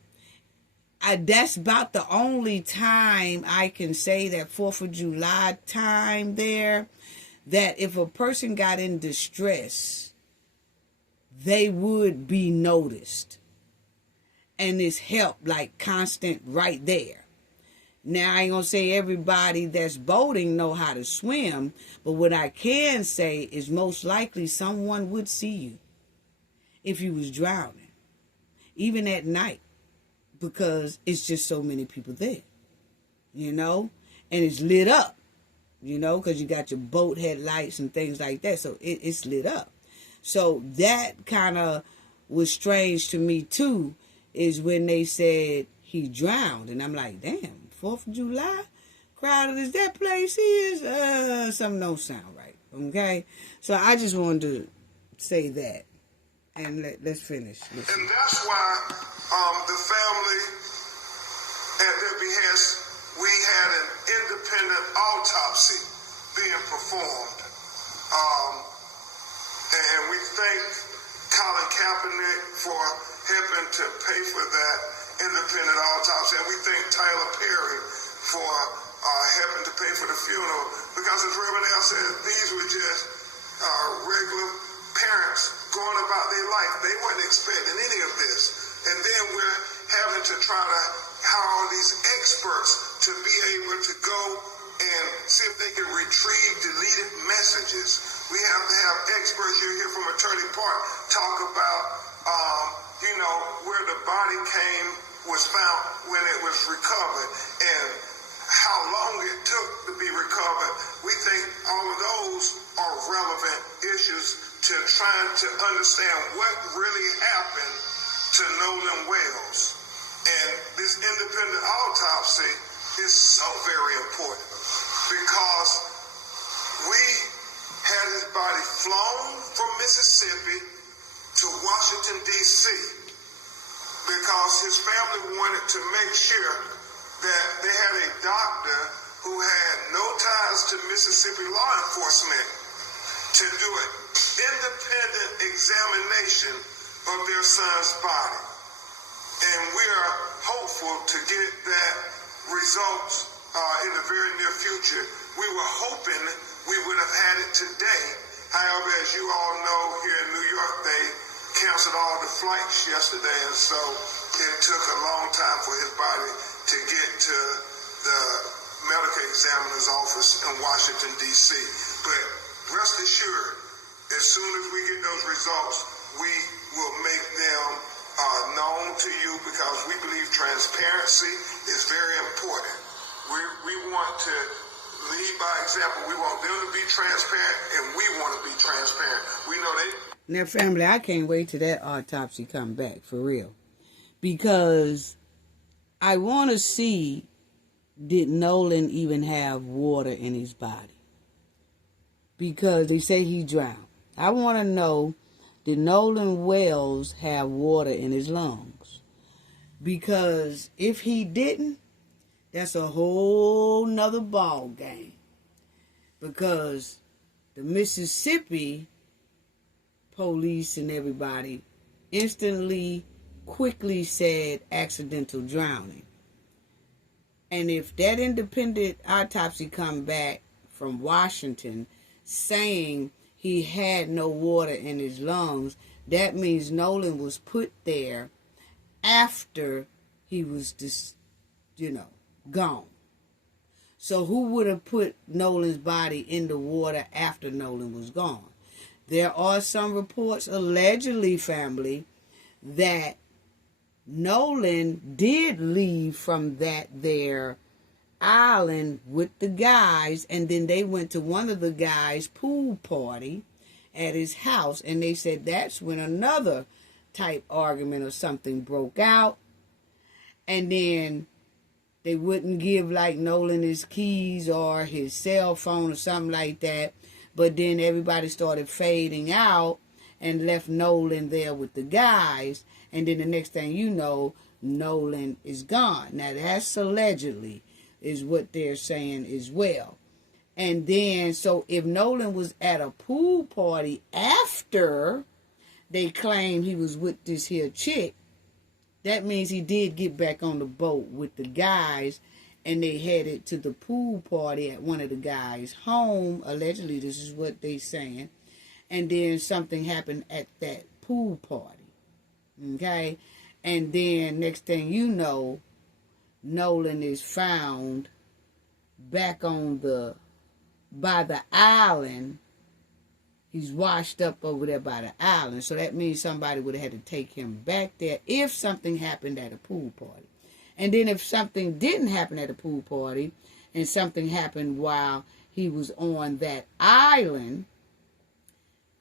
That's about the only time I can say that 4th of July time there, that if a person got in distress, they would be noticed. And it's help like constant right there. Now, I ain't going to say everybody that's boating know how to swim, but what I can say is most likely someone would see you if you was drowning, even at night, because it's just so many people there, you know, and it's lit up, you know, because you got your boat headlights and things like that, so it's lit up. So that kind of was strange to me, too, is when they said he drowned, and I'm like, damn, 4th of July, crowded as that place is, something don't sound right, okay? So I just wanted to say that, and let's finish. And that's why the family, at their behest, we had an independent autopsy being performed. And we thank Colin Kaepernick for helping to pay for that independent autopsy, and we thank Tyler Perry for helping to pay for the funeral, because as Reverend Al said, these were just regular parents going about their life. They weren't expecting any of this, and then we're having to try to hire all these experts to be able to go and see if they can retrieve deleted messages. We have to have experts. You'll hear from Attorney Park talk about where the body was found when it was recovered, and how long it took to be recovered. We think all of those are relevant issues to trying to understand what really happened to Nolan Wells. And this independent autopsy is so very important, because we had his body flown from Mississippi to Washington, D.C., because his family wanted to make sure that they had a doctor who had no ties to Mississippi law enforcement to do an independent examination of their son's body. And we are hopeful to get that results in the very near future. We were hoping we would have had it today. However, as you all know, here in New York, they canceled all the flights yesterday, and so it took a long time for his body to get to the medical examiner's office in Washington, D.C. But rest assured, as soon as we get those results, we will make them known to you, because we believe transparency is very important. We want to lead by example. We want them to be transparent, and we want to be transparent. We know they... Now, family, I can't wait till that autopsy come back, for real. Because I want to see, did Nolan even have water in his body? Because they say he drowned. I want to know, did Nolan Wells have water in his lungs? Because if he didn't, that's a whole nother ball game. Because the Mississippi police and everybody instantly, quickly said accidental drowning. And if that independent autopsy come back from Washington saying he had no water in his lungs, that means Nolan was put there after he was just, gone. So who would have put Nolan's body in the water after Nolan was gone? There are some reports, allegedly, family, that Nolan did leave from that there island with the guys, and then they went to one of the guys' pool party at his house, and they said that's when another type argument or something broke out, and then they wouldn't give like Nolan his keys or his cell phone or something like that, but then everybody started fading out and left Nolan there with the guys, and then the next thing you know, Nolan is gone. Now that's allegedly is what they're saying as well. And then, so if Nolan was at a pool party after they claimed he was with this here chick, that means he did get back on the boat with the guys, and they headed to the pool party at one of the guys' home. Allegedly, this is what they saying. And then something happened at that pool party. Okay? And then next thing you know, Nolan is found back by the island. He's washed up over there by the island. So that means somebody would have had to take him back there if something happened at a pool party. And then if something didn't happen at a pool party and something happened while he was on that island,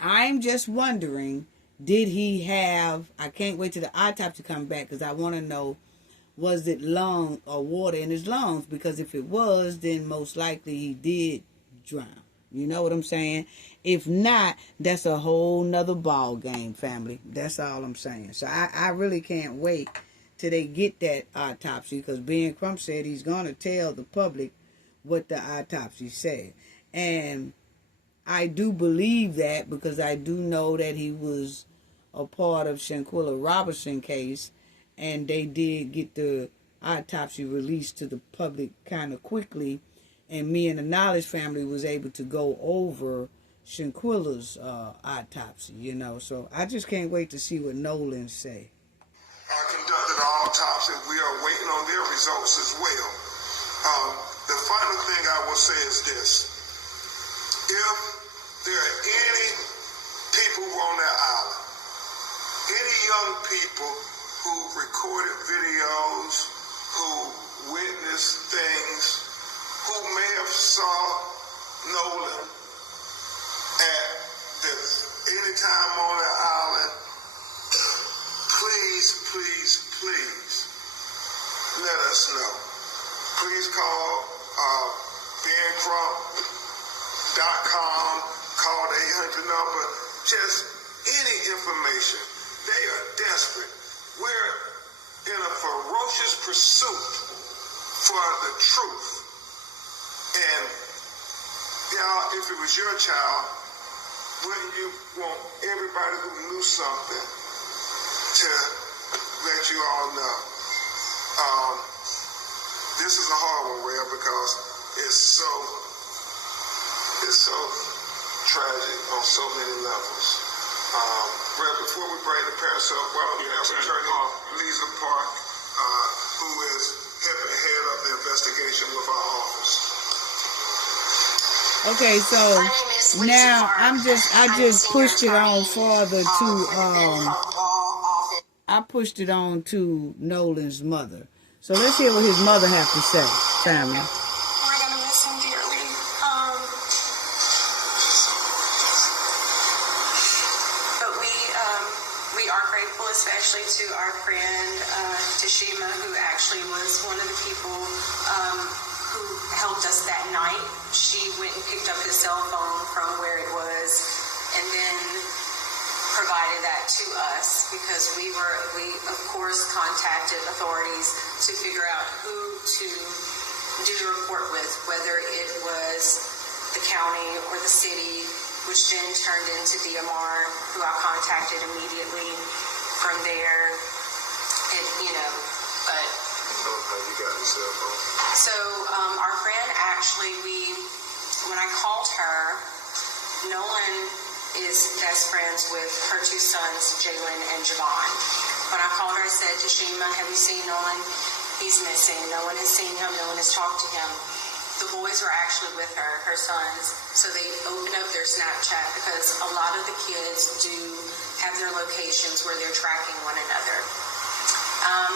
I'm just wondering, did he have, I can't wait till the autopsy come back because I want to know, was it lung or water in his lungs? Because if it was, then most likely he did drown. You know what I'm saying? If not, that's a whole nother ball game, family. That's all I'm saying. So I really can't wait till they get that autopsy, because Ben Crump said he's going to tell the public what the autopsy said. And I do believe that, because I do know that he was a part of Shanquilla Robinson case, and they did get the autopsy released to the public kind of quickly, and me and the Knowledge family was able to go over Shanquilla's autopsy, So I just can't wait to see what Nolan say. Conducted an autopsy. We are waiting on their results as well. The final thing I will say is this. If there are any people on that island, any young people who recorded videos, who witnessed things, who may have saw Nolan at any time on the island, please let us know. Please call BenCrump.com, call the 800 number, just any information. They are desperate. We're in a ferocious pursuit for the truth. And y'all, if it was your child, wouldn't you want everybody who knew something to let you all know? This is a hard one, Real, because it's so tragic on so many levels. Real, before we bring the parents up, why don't you have Attorney Lisa Park, who is helping to head up the investigation with our office. Okay, so now I just pushed it on further to I pushed it on to Nolan's mother. So let's hear what his mother have to say, family. We're gonna miss him dearly. But we are grateful, especially to our friend Tashima, who actually was night. She went and picked up his cell phone from where it was and then provided that to us because we of course contacted authorities to figure out who to do the report with, whether it was the county or the city, which then turned into DMR, who I contacted immediately from there. And, but... How you got your cell phone? So, our friend actually, when I called her, Nolan is best friends with her two sons, Jalen and Javon. When I called her, I said, Jashima, have you seen Nolan? He's missing. No one has seen him. No one has talked to him. The boys were actually with her sons. So they opened up their Snapchat because a lot of the kids do have their locations where they're tracking one another.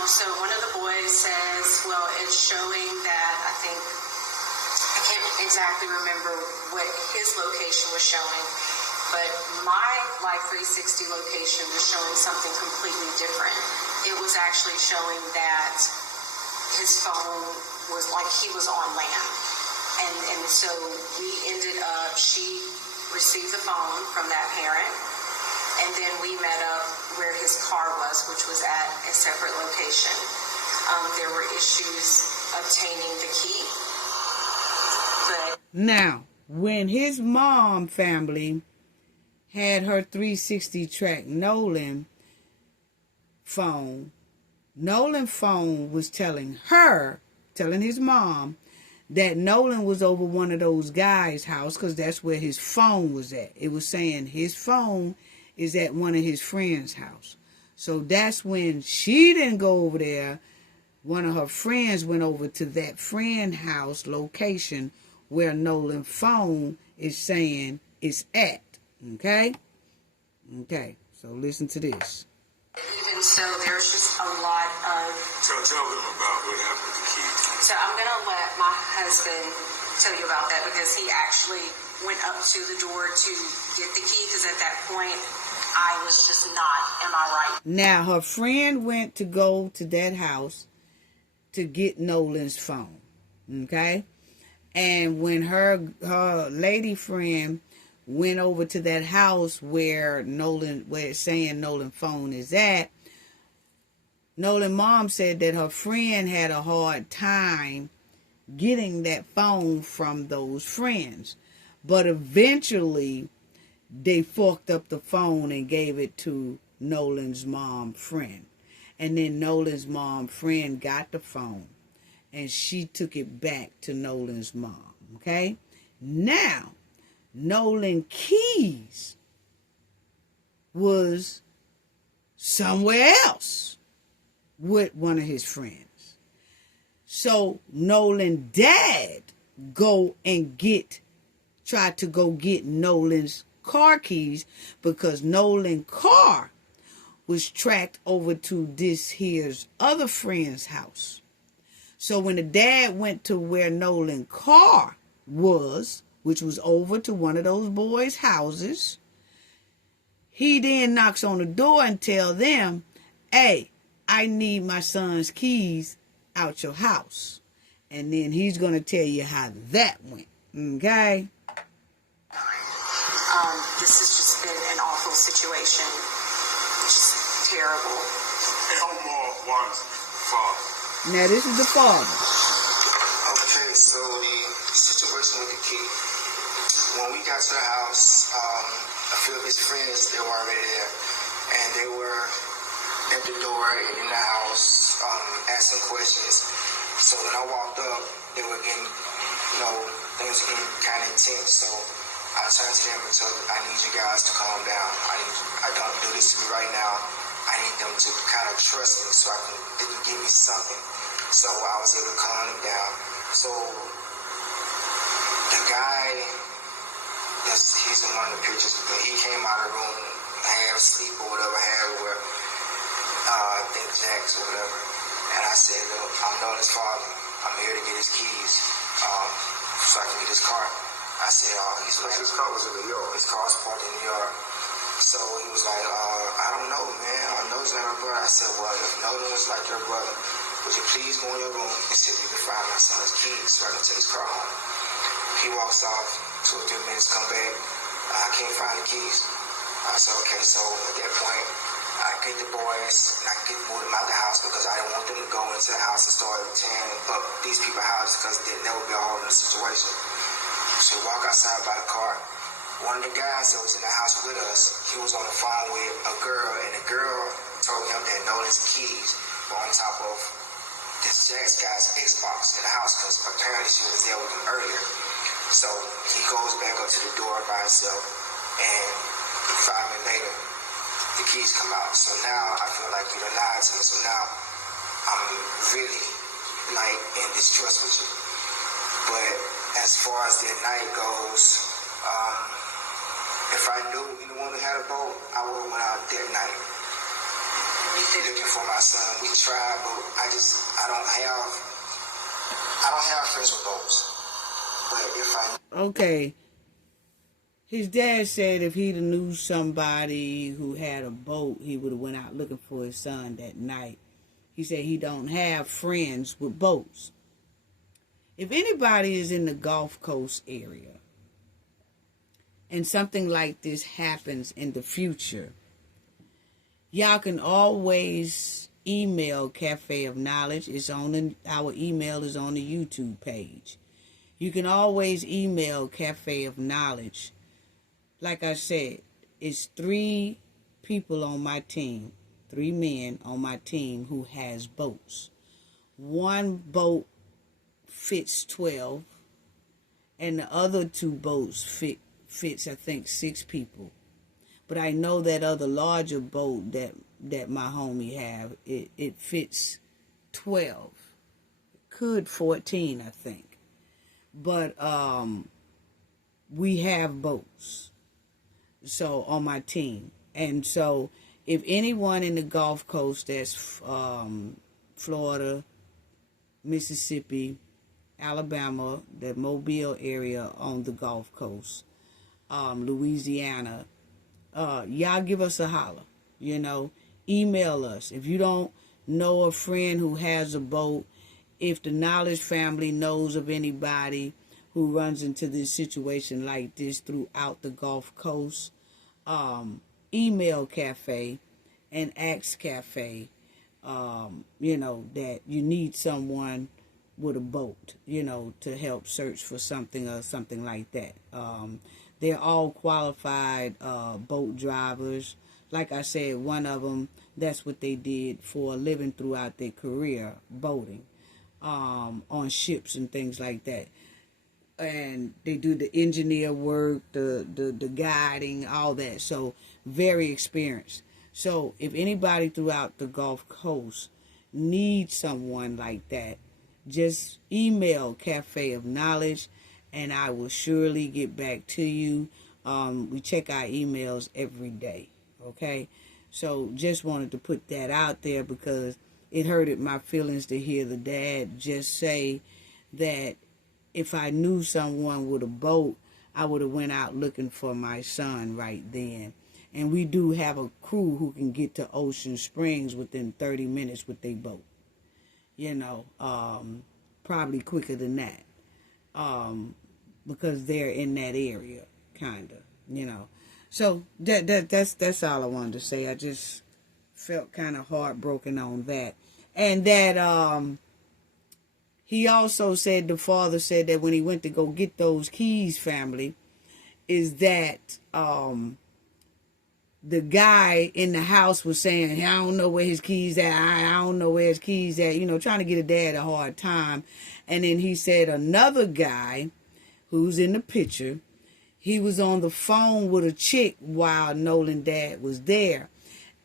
So one of the boys says, well, it's showing that I can't exactly remember what his location was showing, but my Life 360 location was showing something completely different. It was actually showing that his phone was like he was on land. And so we ended up, she received the phone from that parent, and then we met up where his car was, which was at a separate location. There were issues obtaining the key. But now, when his mom family had her 360 track Nolan phone was telling his mom that Nolan was over one of those guys' house because that's where his phone was at. It was saying his phone is at one of his friends' house. So that's when she didn't go over there. One of her friends went over to that friend house location where Nolan's phone is saying it's at. Okay? Okay. So listen to this. Even so, there's just a lot of... Tell them about what happened with the key. So I'm going to let my husband tell you about that because he actually went up to the door to get the key because at that point I was just not, am I right? Now, her friend went to go to that house to get Nolan's phone. Okay? And when her lady friend went over to that house where it's saying Nolan's phone is at, Nolan's mom said that her friend had a hard time getting that phone from those friends. But eventually, they forked up the phone and gave it to Nolan's mom friend. And then Nolan's mom friend got the phone. And she took it back to Nolan's mom. Okay? Now, Nolan keys was somewhere else with one of his friends. So Nolan dad tried to go get Nolan's car keys because Nolan's car was tracked over to this here's other friend's house. So when the dad went to where Nolan's car was, which was over to one of those boys' houses, he then knocks on the door and tells them, hey, I need my son's keys out your house. And then he's going to tell you how that went. Okay? This has just been an awful situation. Just terrible. Hey, Omar wants father. Now, this is the father. Okay, so the situation with the key. When we got to the house, a few of his friends, they were already there. And they were at the door in the house, asking questions. So when I walked up, they were getting, things were getting kind of intense. So I turned to them and told them, I need you guys to calm down. I don't do this to me right now. I need them to kind of trust me so they can give me something. So I was able to calm them down. So the guy, he's in one of the pictures, but he came out of the room, half asleep or whatever, I think Jax or whatever. And I said, look, I'm Nolan's father. I'm here to get his keys so I can get his car. I said, he's like, his car was in New York. His car's parked in New York. So he was like, I don't know, man. I know he's like my brother. I said, well, if Nolan was like your brother, would you please go in your room and see if you can find my son's keys so I can take his car home. He walks off, 2 or 3 minutes, come back, I can't find the keys. I said, okay, so at that point, I get the boys and I get moved them out the house because I didn't want them to go into the house and start tearing up these people's houses because they'd never be all in the situation. So we walk outside by the car. One of the guys that was in the house with us, he was on the phone with a girl, and the girl told him that Nolan's keys were on top of this Jax guy's Xbox in the house because apparently she was there with him earlier. So he goes back up to the door by himself, and 5 minutes later, the keys come out. So now I feel like you done lied to me. So now I'm really like in distrust with you. But as far as the night goes, if I knew anyone who had a boat, I would have went out that night looking for my son. We tried, but I don't have friends with boats. But if I Okay. His dad said if he'd have knew somebody who had a boat, he would have went out looking for his son that night. He said he don't have friends with boats. If anybody is in the Gulf Coast area and something like this happens in the future, y'all can always email Cafe of Knowledge. Our email is on the YouTube page. You can always email Cafe of Knowledge. Like I said, it's 3 people on my team, 3 men on my team who has boats. One boat fits 12, and the other 2 boats fits I think 6 people. But I know that other larger boat that my homie have, it fits 12. Could 14, I think. But we have boats. So on my team. And so if anyone in the Gulf Coast, that's Florida, Mississippi, Alabama, the Mobile area on the Gulf Coast, Louisiana, y'all give us a holler, email us. If you don't know a friend who has a boat, if the Knowledge family knows of anybody who runs into this situation like this throughout the Gulf Coast, email Cafe and ask Cafe, that you need someone with a boat, to help search for something or something like that. They're all qualified boat drivers. Like I said, one of them, that's what they did for a living throughout their career, boating on ships and things like that. And they do the engineer work, the guiding, all that. So very experienced. So if anybody throughout the Gulf Coast needs someone like that, just email Cafe of Knowledge, and I will surely get back to you. We check our emails every day. Okay, so just wanted to put that out there because it hurted my feelings to hear the dad just say that if I knew someone with a boat, I would have went out looking for my son right then. And we do have a crew who can get to Ocean Springs within 30 minutes with their boat. Probably quicker than that. Because they're in that area, kind of, So that's all I wanted to say. I just felt kind of heartbroken on that. And that he also said, the father said that when he went to go get those keys, family, is that the guy in the house was saying, hey, I don't know where his keys at. I don't know where his keys at. Trying to get a dad a hard time. And then he said another guy who's in the picture, he was on the phone with a chick while Nolan dad was there.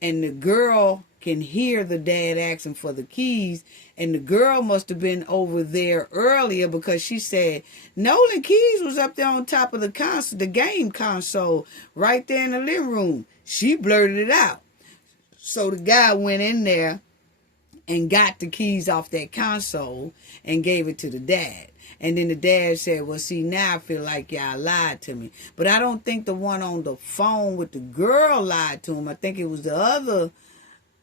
And the girl can hear the dad asking for the keys. And the girl must have been over there earlier because she said Nolan keys was up there on top of the console, the game console, right there in the living room. She blurted it out. So the guy went in there and got the keys off that console and gave it to the dad. And then the dad said, well, see, now I feel like y'all lied to me. But I don't think the one on the phone with the girl lied to him. I think it was the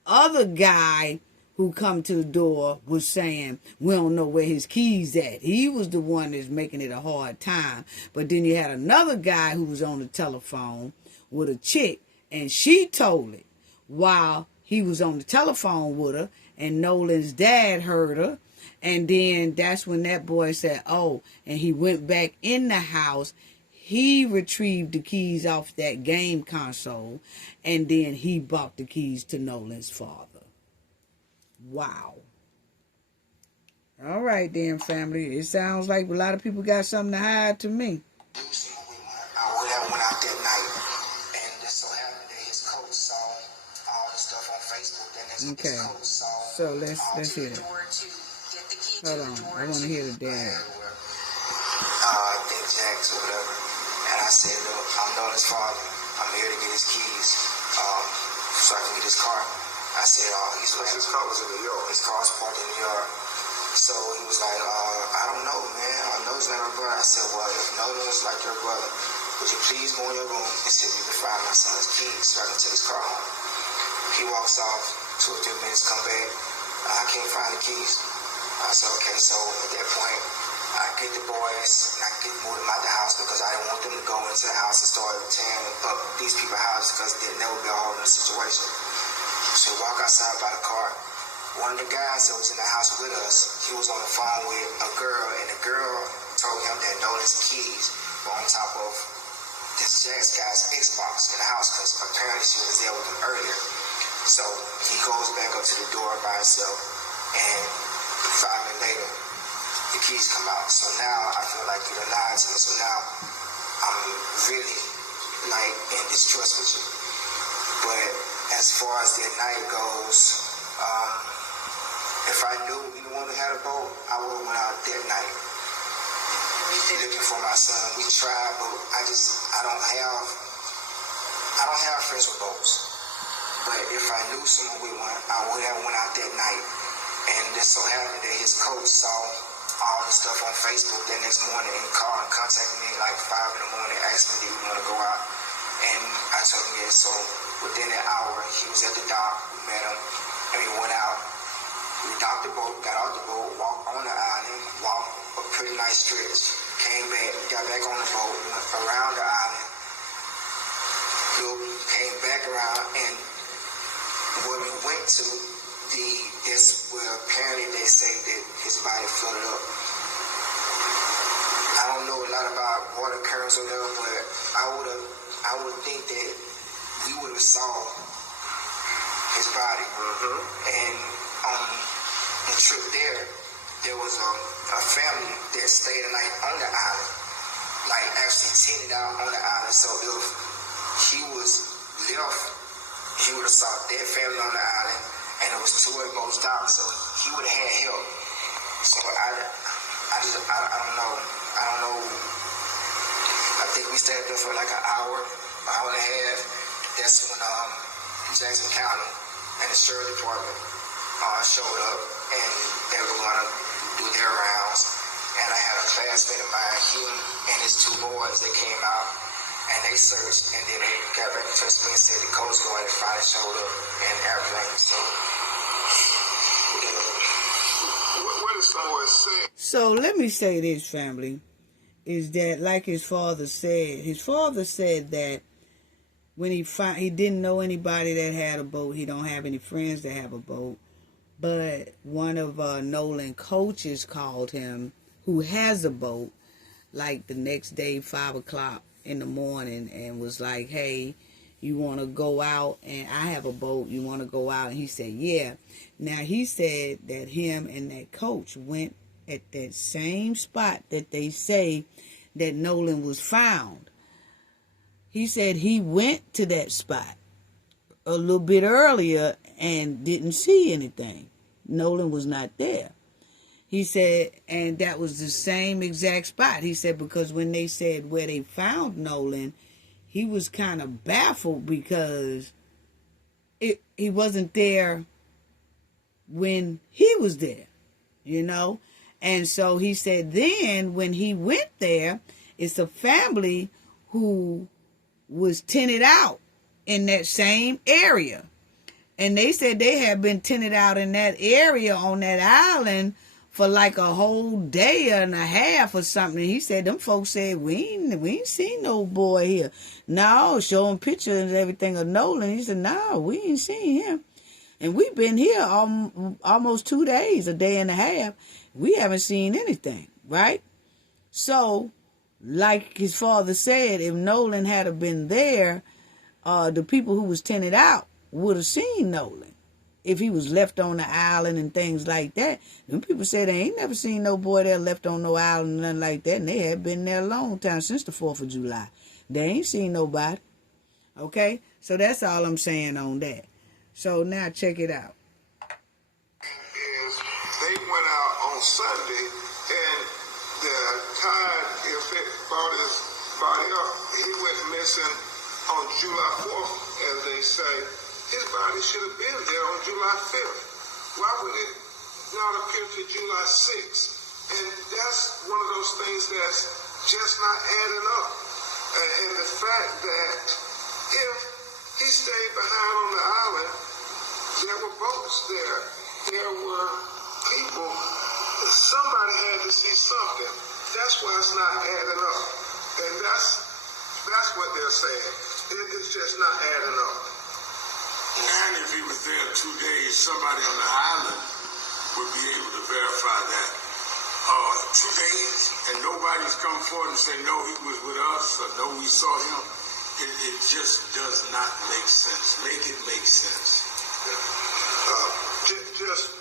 other guy who come to the door was saying, we don't know where his keys at. He was the one that's making it a hard time. But then you had another guy who was on the telephone with a chick, and she told it while he was on the telephone with her, and Nolan's dad heard her. And then that's when that boy said, oh, and he went back in the house. He retrieved the keys off that game console, and then he bought the keys to Nolan's father. Wow. All right, then, family. It sounds like a lot of people got something to hide to me. I would have went out that night, and just so happened that his coach saw all the stuff on Facebook. Then his coach saw. So let's hear that. Hold on, I want to hear the dad. I think Jax or whatever. And I said, look, I'm Nolan's father. I'm here to get his keys, so I can get his car. I said, his car was in New York. His car was parked in New York. So he was like, I don't know, man. I know he's not my brother. I said, well, if Nolan's like your brother, would you please go in your room and see if you can find my son's keys so I can take his car home? He walks off, 2 or 3 minutes, come back. I can't find the keys. I said, okay, so at that point, I get the boys and I move them out the house because I didn't want them to go into the house and start tearing up these people's houses because they'd never be all in the situation. So we walk outside by the car. One of the guys that was in the house with us, he was on the phone with a girl, and the girl told him that Nolan's keys were on top of this Jax guy's Xbox in the house because apparently she was there with him earlier. So he goes back up to the door by himself, and 5 minutes later, the keys come out. So now I feel like you done lied to me. So now I'm really like in distrust with you. But as far as the night goes, if I knew anyone who had a boat, I would have went out that night looking for my son. We tried, but I don't have friends with boats. But if I knew someone with one, I would have went out that night. And just so happened that his coach saw all the stuff on Facebook that next morning and called and contacted me like 5 in the morning, asked me, do you want to go out? And I told him yes. So within an hour, he was at the dock. We met him, and we went out. We docked the boat, got out the boat, walked on the island, walked a pretty nice stretch, came back, got back on the boat, went around the island, came back around, and when we went to that's where apparently they say that his body floated up. I don't know a lot about water currents or whatever, but I would think that we would have saw his body. And on the trip there was a family that stayed the night on the island, like actually tented out on the island. So if he was left, he would have saw that family on the island, and it was 2 at most down, so he would have had help. So I don't know. I think we stayed there for like an hour and a half. That's when Jackson County and the sheriff department showed up, and they were going to do their rounds. And I had a classmate of mine, he and his 2 boys, they came out and they searched, and then they got back in touch with me and said the Coast Guard finally showed up in airplane. So what is someone saying? So let me say this, family, is that like his father said that when he didn't know anybody that had a boat, he don't have any friends that have a boat, but one of Nolan coaches called him who has a boat like the next day, 5 o'clock in the morning, and was like, hey, you want to go out? And I have a boat. You want to go out? And he said, yeah. Now, he said that him and that coach went at that same spot that they say that Nolan was found. He said he went to that spot a little bit earlier and didn't see anything. Nolan was not there. He said, and that was the same exact spot. He said, because when they said where they found Nolan, he was kind of baffled because he wasn't there when he was there, you know. And so he said then when he went there, it's a family who was tented out in that same area. And they said they had been tented out in that area on that island for like a whole day and a half or something. And he said them folks said we ain't seen no boy here. No, showing pictures and everything of Nolan. He said, no, we ain't seen him. And we've been here almost 2 days, a day and a half. We haven't seen anything, right? So, like his father said, if Nolan had been there, the people who was tented out would have seen Nolan. If he was left on the island and things like that. Them people said they ain't never seen no boy there left on no island, nothing like that. And they had been there a long time, since the 4th of July. They ain't seen nobody. Okay? So that's all I'm saying on that. So now check it out. Is they went out on Sunday, and the tide, if it brought his body up, he went missing on July 4th, as they say. His body should have been there on July 5th. Why would it not appear to July 6th? And that's one of those things that's just not adding up. And the fact that if he stayed behind on the island, there were boats there. There were people. Somebody had to see something. That's why it's not adding up. And that's what they're saying. It's just not adding up. And if he was there 2 days, somebody on the island would be able to verify that. 2 days, and nobody's come forward and say, no, he was with us, or no, we saw him. It just does not make sense. Make it make sense. Just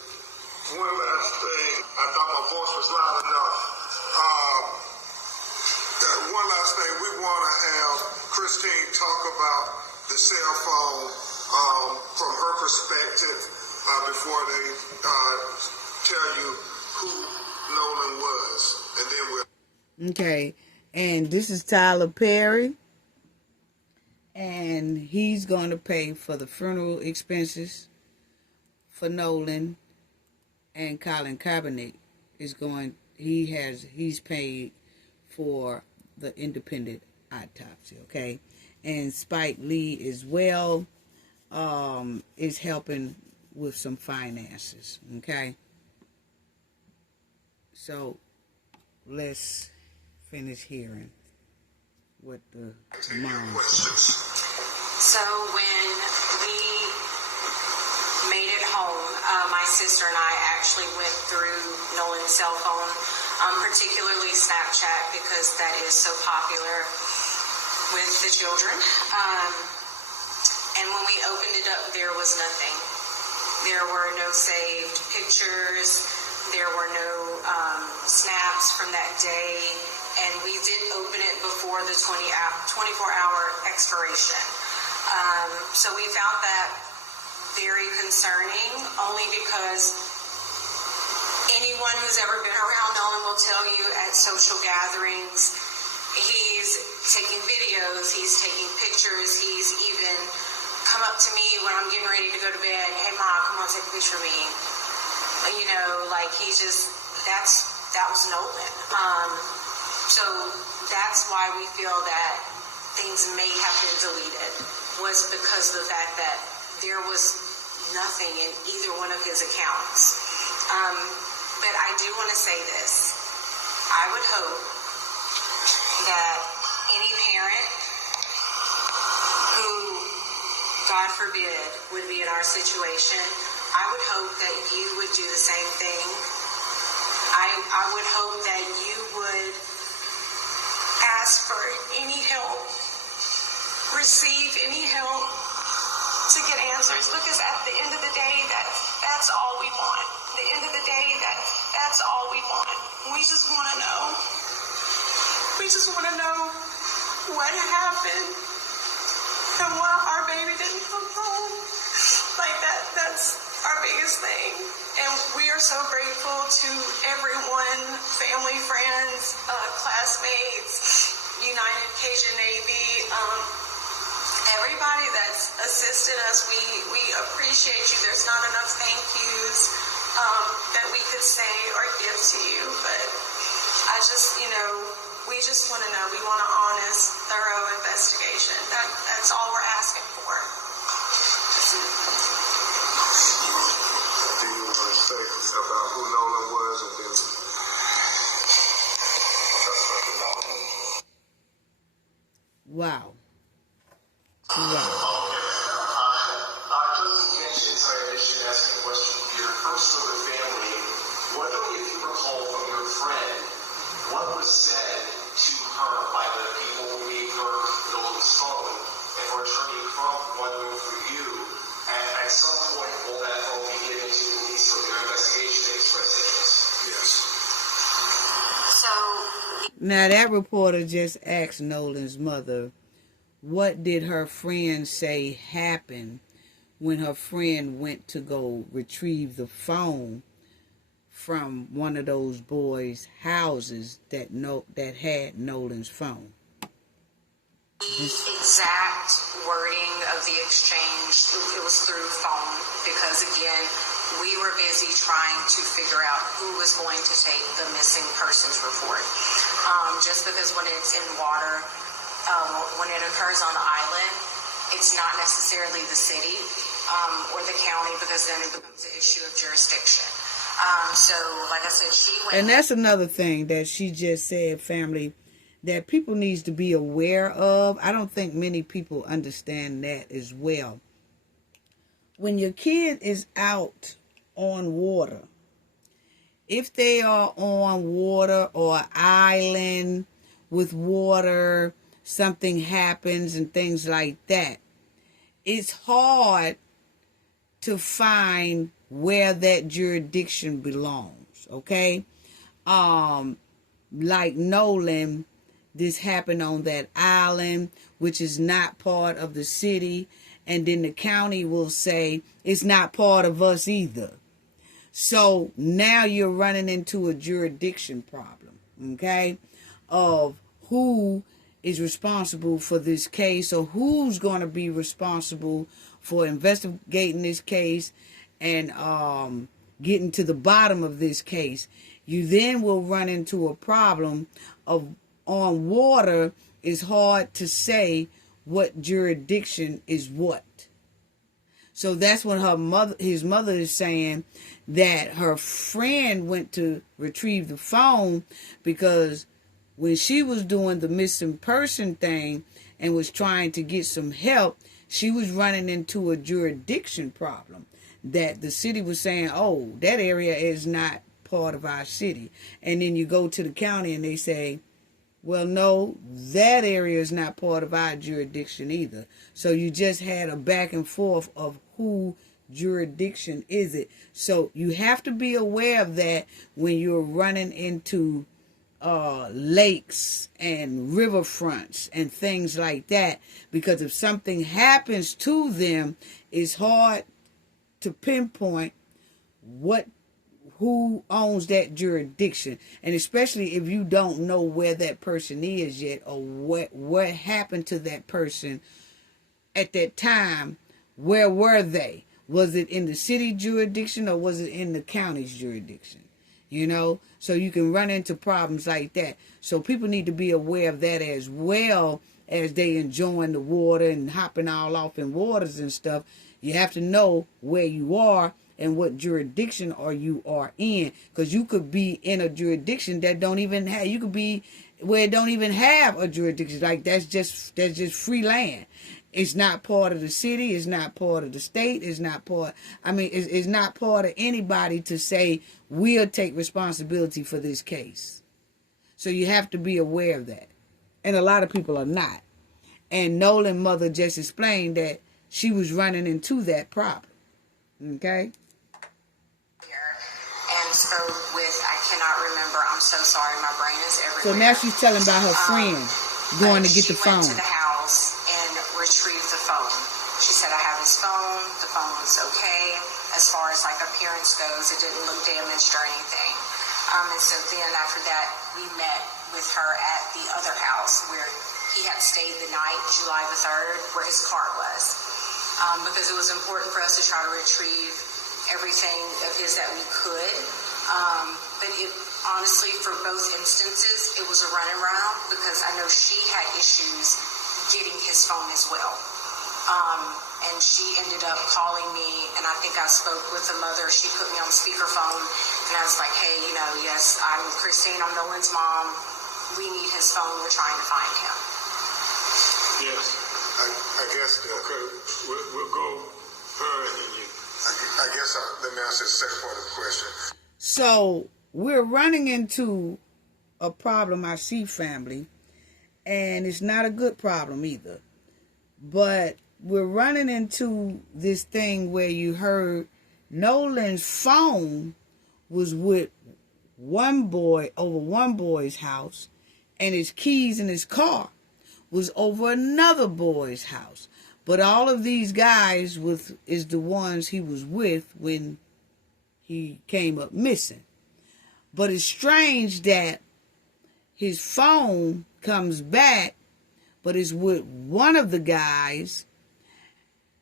one last thing. I thought my voice was loud enough. One last thing. We want to have Christine talk about the cell phone from her perspective before they tell you who Nolan was. And then we'll... Okay. And this is Tyler Perry. And he's going to pay for the funeral expenses for Nolan, and Colin Kaepernick he's paid for the independent autopsy, okay? And Spike Lee as well is helping with some finances, okay? So let's finish hearing what the mom said. So when we made it home, my sister and I actually went through Nolan's cell phone, particularly Snapchat, because that is so popular with the children. And when we opened it up, there was nothing. There were no saved pictures. There were no snaps from that day. And we did open it before the 24-hour expiration. So we found that very concerning, only because anyone who's ever been around Nolan will tell you at social gatherings, he's taking videos, he's taking pictures, he's even come up to me when I'm getting ready to go to bed, hey Mom, come on, take a picture of me. You know, like that was Nolan. So that's why we feel that things may have been deleted, was because of the fact that there was nothing in either one of his accounts. But I do want to say this. I would hope that any parent who, God forbid, would be in our situation, I would hope that you would do the same thing. I would hope that you would ask for any help, receive any help to get answers, because at the end of the day, that's all we want. At the end of the day, that's all we want. We just want to know. We just want to know what happened and why our baby didn't come home. Like that's our biggest thing. And we are so grateful to everyone, family, friends, classmates, United Cajun Navy, everybody that's assisted us. We appreciate you. There's not enough thank yous that we could say or give to you, but I just, we just want to know. We want an honest, thorough investigation. That's all we're asking for. Do you want to say about who Nolan was and then Wow. Sorry, I should ask a question here. First, for the family, wondering if you recall from your friend what was said to her by the people who gave her Nolan's phone and were turning from one room for you. At some point, will that phone be given to police for their investigation and express interest? yes? Now that reporter just asked Nolan's mother, what did her friend say happened when her friend went to go retrieve the phone from one of those boys' houses that had Nolan's phone? The exact wording of the exchange, it was through phone, because again, we were busy trying to figure out who was going to take the missing persons report. Just because when it's in water, when it occurs on the island, it's not necessarily the city or the county, because then it becomes an issue of jurisdiction. So, like I said, she went... And that's another thing that she just said, family, that people needs to be aware of. I don't think many people understand that as well. When your kid is out on water, if they are on water or island with water, something happens and things like that, it's hard to find where that jurisdiction belongs, okay? Like Nolan, this happened on that island, which is not part of the city, and then the county will say it's not part of us either. So now you're running into a jurisdiction problem, okay, of who is responsible for this case, or who's going to be responsible for investigating this case and getting to the bottom of this case. You then will run into a problem of, on water, it's hard to say what jurisdiction is what. So that's what his mother is saying, that her friend went to retrieve the phone because when she was doing the missing person thing and was trying to get some help, she was running into a jurisdiction problem, that the city was saying, oh, that area is not part of our city. And then you go to the county and they say, well, no, that area is not part of our jurisdiction either. So you just had a back and forth of who jurisdiction is it. So you have to be aware of that when you're running into lakes and riverfronts and things like that, because if something happens to them, it's hard to pinpoint who owns that jurisdiction, and especially if you don't know where that person is yet, or what happened to that person at that time. Where were they? Was it in the city jurisdiction or was it in the county's jurisdiction? You know, so you can run into problems like that. So people need to be aware of that as well as they enjoying the water and hopping all off in waters and stuff. You have to know where you are and what jurisdiction you are in, because you could be in a jurisdiction that don't even have, you could be where it don't even have a jurisdiction. Like that's just free land. It's not part of the city. It's not part of the state. It's not part. It's not part of anybody to say we'll take responsibility for this case. So you have to be aware of that, and a lot of people are not. And Nolan's mother just explained that she was running into that problem. Okay. And spoke with, I cannot remember. I'm so sorry. My brain is everywhere. So now she's telling about her friend going to get the phone. She went to the house and retrieved the phone. She said, I have his phone. The phone was okay. As far as like appearance goes, it didn't look damaged or anything. And so then after that, we met with her at the other house where he had stayed the night, July the 3rd, where his car was. Because it was important for us to try to retrieve everything of his that we could. But it, honestly, for both instances, it was a runaround because I know she had issues getting his phone as well. and she ended up calling me, and I think I spoke with the mother. She put me on speakerphone, and I was like, hey, yes, I'm Christine, I'm Nolan's mom. We need his phone. We're trying to find him. Yes. I guess, okay, we'll go her and then you. I guess let me answer the second part of the question. So we're running into a problem, I see, family, and it's not a good problem either. But we're running into this thing where you heard Nolan's phone was with one boy over one boy's house, and his keys in his car was over another boy's house. But all of these guys is the ones he was with when he came up missing. But it's strange that his phone comes back, but it's with one of the guys,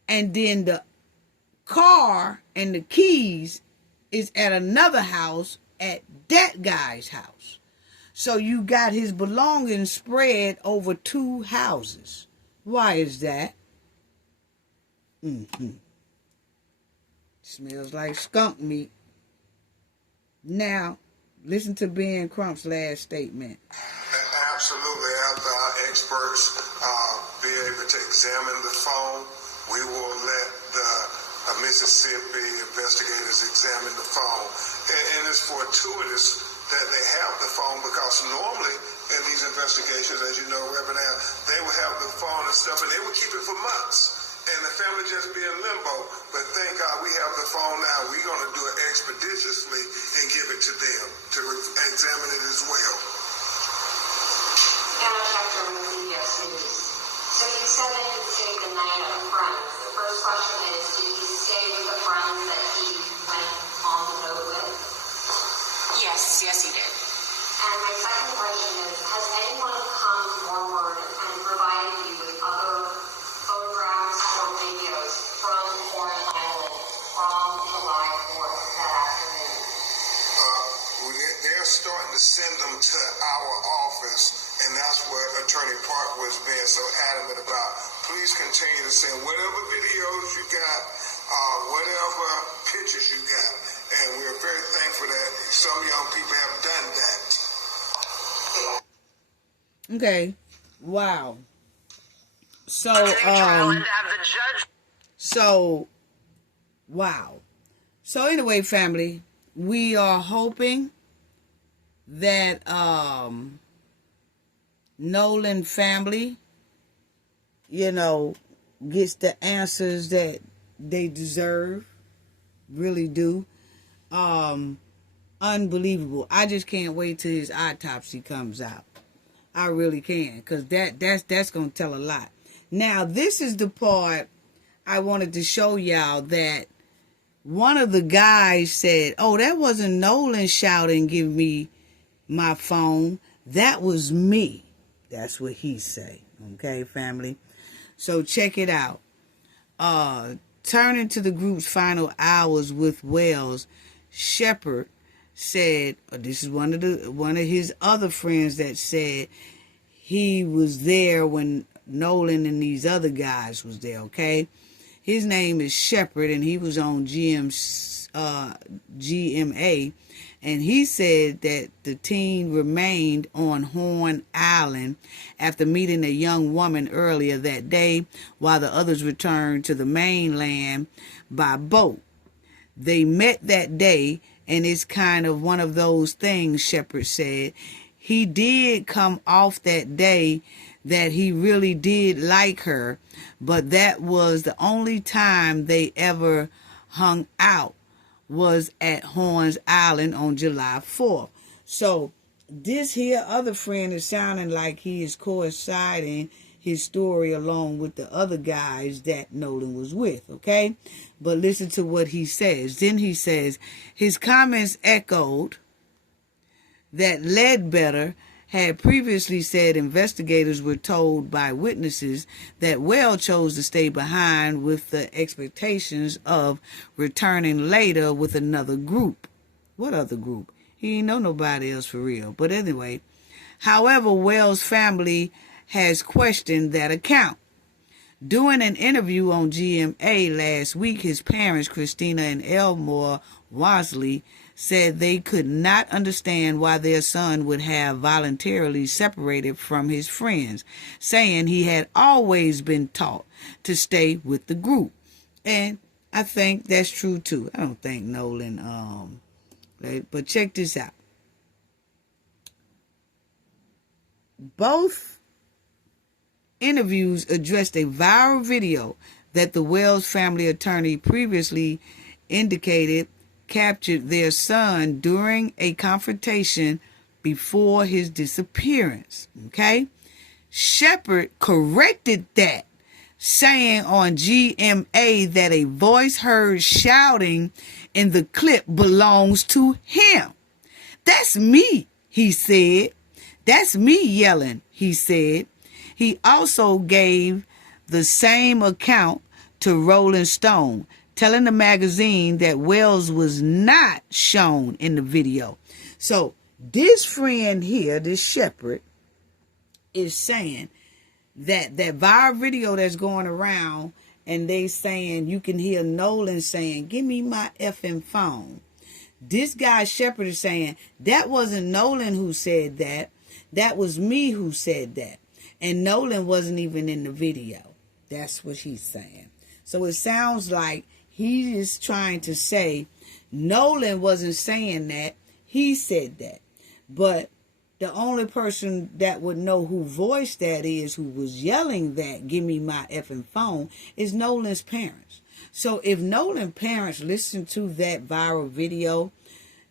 and then the car and the keys is at another house at that guy's house. So you got his belongings spread over two houses. Why is that? Smells like skunk meat. Now, listen to Ben Crump's last statement. Absolutely. After our experts be able to examine the phone, we will let the Mississippi investigators examine the phone. And it's fortuitous that they have the phone, because normally in these investigations, as you know, Reverend Al, they will have the phone and stuff, and they will keep it for months. And the family just be in limbo. But thank God we have the phone now. We're going to do it expeditiously and give it to them to examine it as well. Anna Hector with CBS News. So you said that he stayed the night at a friend's. The first question is, did he stay with the friend that he went on the boat with? Yes, he did. And my second question is, has anyone come forward and provided you with other photographs or videos from Horn Island from July 4th that afternoon? They're starting to send them to our office, and that's what Attorney Park was being so adamant about. Please continue to send whatever videos you got, whatever pictures you got, and we're very thankful that some young people have done that. Okay. Wow. Wow. So anyway, family, we are hoping that Nolan family, gets the answers that they deserve. Really do. Unbelievable. I just can't wait till his autopsy comes out. I really can, because that's going to tell a lot. Now, this is the part I wanted to show y'all, that one of the guys said, oh, that wasn't Nolan shouting, give me my phone. That was me. That's what he say. Okay, family? So check it out. Turning to the group's final hours with Wells, Shepard said, this is one of his other friends that said he was there when Nolan and these other guys was there, okay? His name is Shepard, and he was on GMA, and he said that the teen remained on Horn Island after meeting a young woman earlier that day, while the others returned to the mainland by boat. They met that day, and it's kind of one of those things, Shepard said. He did come off that day that he really did like her, but that was the only time they ever hung out, was at Horns Island on July 4th. So this here other friend is sounding like he is coinciding his story along with the other guys that Nolan was with, okay? But listen to what he says. Then he says, his comments echoed that Ledbetter had previously said investigators were told by witnesses that Wells chose to stay behind with the expectations of returning later with another group. What other group? He ain't know nobody else for real. But anyway, however, Wells' family has questioned that account. During an interview on GMA last week, his parents, Christina and Elmore Wasley, said they could not understand why their son would have voluntarily separated from his friends, saying he had always been taught to stay with the group. And I think that's true too. I don't think Nolan, but check this out. Both interviews addressed a viral video that the Wells family attorney previously indicated captured their son during a confrontation before his disappearance. Okay? Shepard corrected that, saying on GMA that a voice heard shouting in the clip belongs to him. That's me, he said. That's me yelling, he said. He also gave the same account to Rolling Stone, telling the magazine that Wells was not shown in the video. So this friend here, this Shepard, is saying that viral video that's going around, and they saying, you can hear Nolan saying, give me my effing phone. This guy Shepard is saying, that wasn't Nolan who said that. That was me who said that. And Nolan wasn't even in the video. That's what he's saying. So it sounds like he is trying to say Nolan wasn't saying that. He said that. But the only person that would know who voice that is, who was yelling that, give me my effing phone, is Nolan's parents. So if Nolan's parents listen to that viral video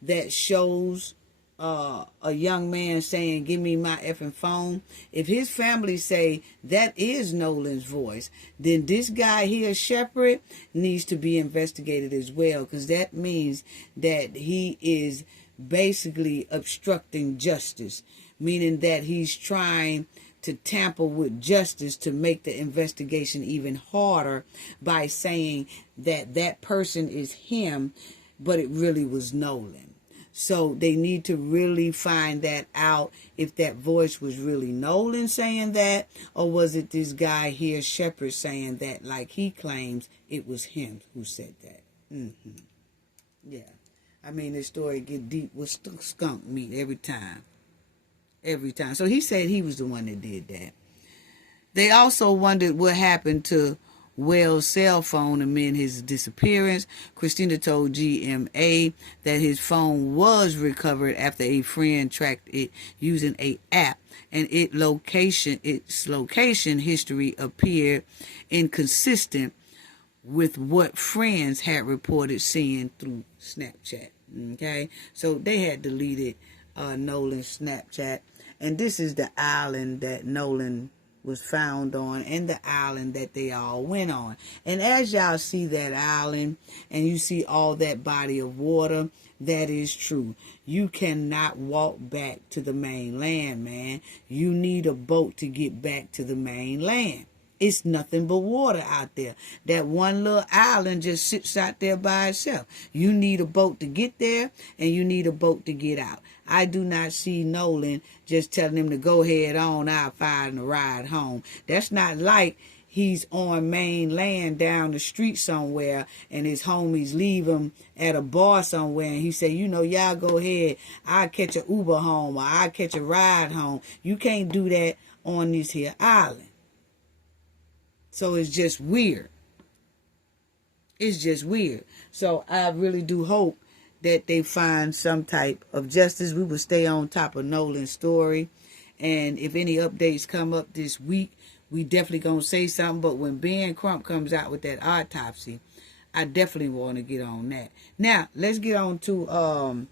that shows a young man saying, give me my effing phone, if his family say that is Nolan's voice, then this guy here, Shepard, needs to be investigated as well, because that means that he is basically obstructing justice, meaning that he's trying to tamper with justice to make the investigation even harder by saying that that person is him, but it really was Nolan. So they need to really find that out, if that voice was really Nolan saying that, or was it this guy here, Shepard, saying that, like he claims it was him who said that. Yeah. I mean, this story get deep with skunk meat every time. Every time. So he said he was the one that did that. They also wondered what happened to Wells' cell phone amid his disappearance. Christina told GMA that his phone was recovered after a friend tracked it using an app, and its location history appeared inconsistent with what friends had reported seeing through Snapchat. Okay, so they had deleted Nolan's Snapchat, and this is the island that Nolan was found on, and the island that they all went on. And as y'all see that island, and you see all that body of water, that is true. You cannot walk back to the mainland, man. You need a boat to get back to the mainland. It's nothing but water out there. That one little island just sits out there by itself. You need a boat to get there, and you need a boat to get out. I do not see Nolan just telling him to go head on, I'll find a ride home. That's not like he's on mainland down the street somewhere, and his homies leave him at a bar somewhere, and he say, you know, y'all go ahead, I'll catch a Uber home, or I'll catch a ride home. You can't do that on this here island. So it's just weird. It's just weird. So I really do hope that they find some type of justice. We will stay on top of Nolan's story. And if any updates come up this week, we definitely going to say something. But when Ben Crump comes out with that autopsy, I definitely want to get on that. Now, let's get on to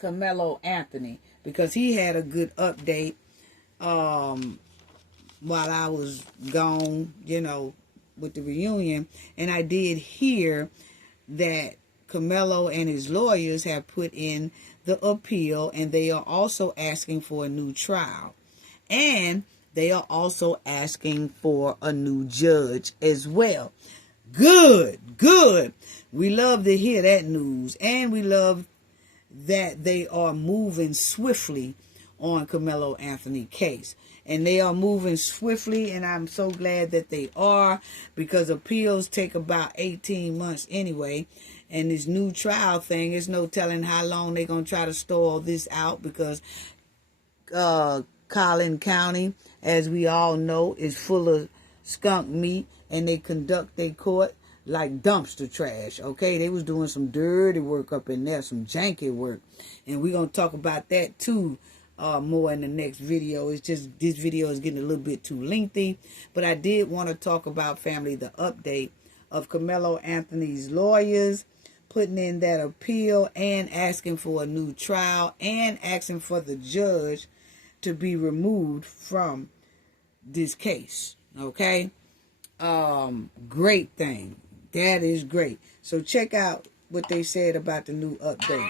Karmelo Anthony, because he had a good update while I was gone, you know, with the reunion. And I did hear that Karmelo and his lawyers have put in the appeal, and they are also asking for a new trial. And they are also asking for a new judge as well. Good. We love to hear that news. And we love that they are moving swiftly on Karmelo Anthony case. And they are moving swiftly, and I'm so glad that they are, because appeals take about 18 months anyway. And this new trial thing, there's no telling how long they're going to try to stall this out, because Collin County, as we all know, is full of skunk meat, and they conduct their court like dumpster trash, okay? They was doing some dirty work up in there, some janky work. And we're going to talk about that too more in the next video. It's just this video is getting a little bit too lengthy. But I did want to talk about, family, the update of Karmelo Anthony's lawyers putting in that appeal and asking for a new trial and asking for the judge to be removed from this case, okay? Great thing. That is great. So check out what they said about the new update.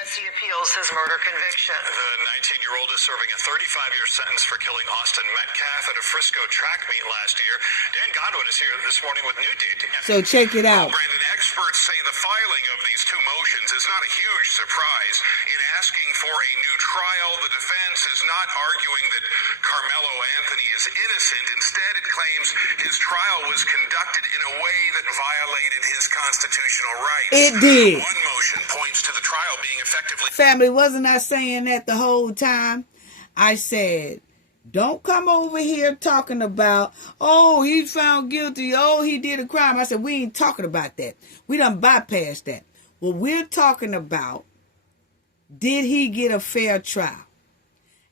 As he appeals his murder conviction. The 19-year-old is serving a 35-year sentence for killing Austin Metcalf at a Frisco track meet last year. Dan Godwin is here this morning with new details. So check it out. Brandon, experts say the filing of these two motions is not a huge surprise. In asking for a new trial, the defense is not arguing that Karmelo Anthony is innocent. Instead, it claims his trial was conducted in a way that violated his constitutional rights. It did. One motion points to the trial being effectively... Family, wasn't I saying that the whole time? I said, don't come over here talking about, oh, he's found guilty, oh, he did a crime. I said, we ain't talking about that. We done bypassed that. What we're talking about, did he get a fair trial?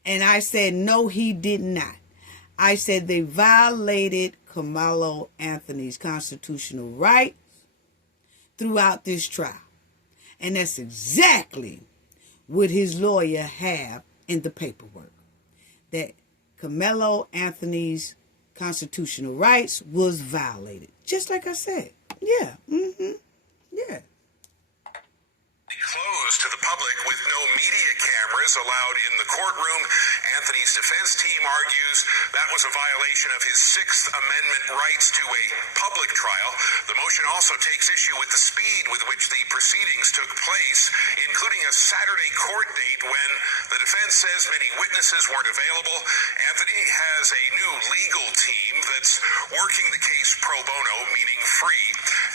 And I said, no, he did not. I said they violated Karmelo Anthony's constitutional rights throughout this trial. And that's exactly what his lawyer have in the paperwork. That Karmelo Anthony's constitutional rights was violated. Just like I said. Yeah. Yeah. Closed to the public with no media cameras allowed in the courtroom. Anthony's defense team argues that was a violation of his Sixth Amendment rights to a public trial. The motion also takes issue with the speed with which the proceedings took place, including a Saturday court date when the defense says many witnesses weren't available. Anthony has a new legal team that's working the case pro bono, meaning free,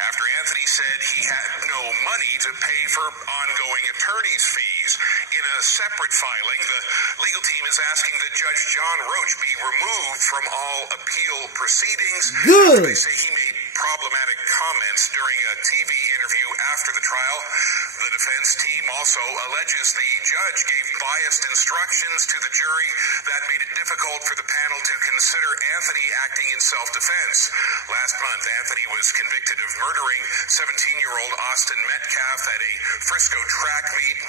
after Anthony said he had no money to pay for ongoing attorney's fees. In a separate filing, the legal team is asking that Judge John Roach be removed from all appeal proceedings. Good. They say he made problematic comments during a TV interview after the trial. The defense team also alleges the judge gave biased instructions to the jury that made it difficult for the panel to consider Anthony acting in self-defense. Last month, Anthony was convicted of murdering 17-year-old Austin Metcalf at a Frisco track meet.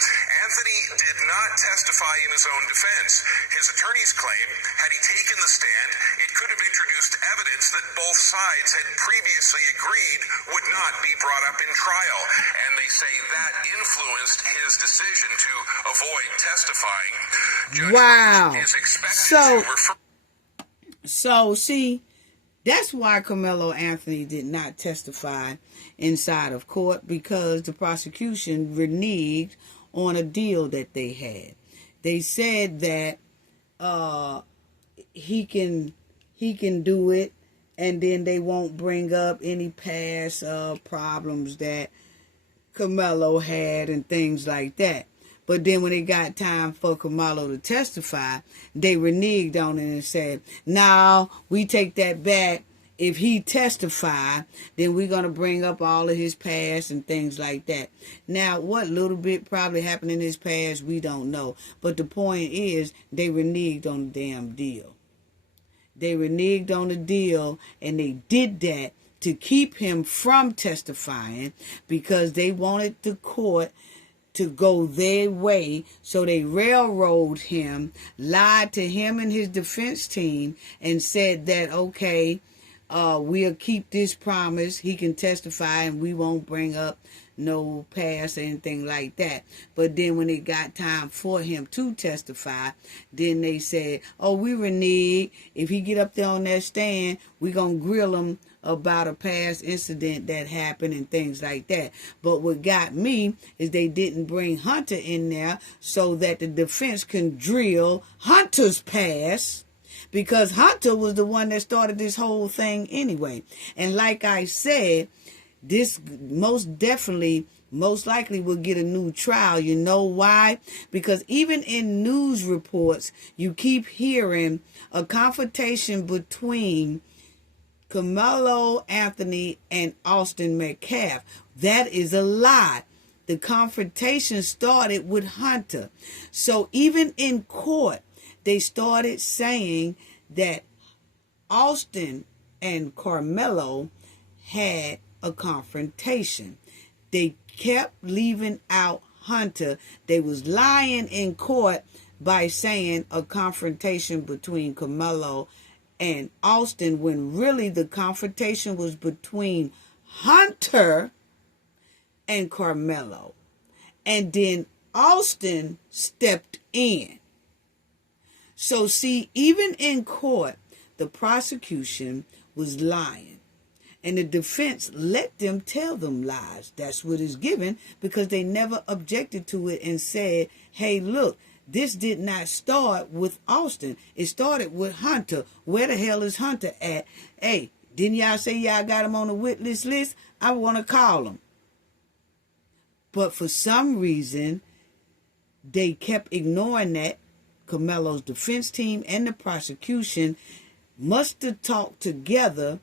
Anthony did not testify in his own defense. His attorneys claim, had he taken the stand, it could have introduced evidence that both sides had previously agreed would not be brought up in trial. And they say that influenced his decision to avoid testifying. Judge Wow. is expected to refer... So, see, that's why Karmelo Anthony did not testify inside of court, because the prosecution reneged on a deal that they had. They said that he can do it, and then they won't bring up any past problems that Karmelo had and things like that. But then when it got time for Karmelo to testify, they reneged on it and said, no, we take that back. If he testified, then we're going to bring up all of his past and things like that. Now, what little bit probably happened in his past, we don't know. But the point is, they reneged on the damn deal. They reneged on the deal, and they did that to keep him from testifying, because they wanted the court to go their way. So they railroaded him, lied to him and his defense team, and said that, okay, we'll keep this promise. He can testify and we won't bring up no past or anything like that. But then when it got time for him to testify, then they said, oh, we renege. If he get up there on that stand, we going to grill him about a past incident that happened and things like that. But what got me is they didn't bring Hunter in there so that the defense can drill Hunter's past, because Hunter was the one that started this whole thing anyway. And like I said, this most likely will get a new trial. You know why? Because even in news reports, you keep hearing a confrontation between Karmelo Anthony and Austin Metcalf. That is a lie. The confrontation started with Hunter. So even in court, they started saying that Austin and Karmelo had a confrontation. They kept leaving out Hunter. They was lying in court by saying a confrontation between Karmelo and Austin, when really the confrontation was between Hunter and Karmelo. And then Austin stepped in. So see, even in court, the prosecution was lying. And the defense let them tell them lies. That's what is given, because they never objected to it and said, hey, look, this did not start with Austin. It started with Hunter. Where the hell is Hunter at? Hey, didn't y'all say y'all got him on the witness list? I want to call him. But for some reason, they kept ignoring that. Karmelo's defense team and the prosecution must have talked together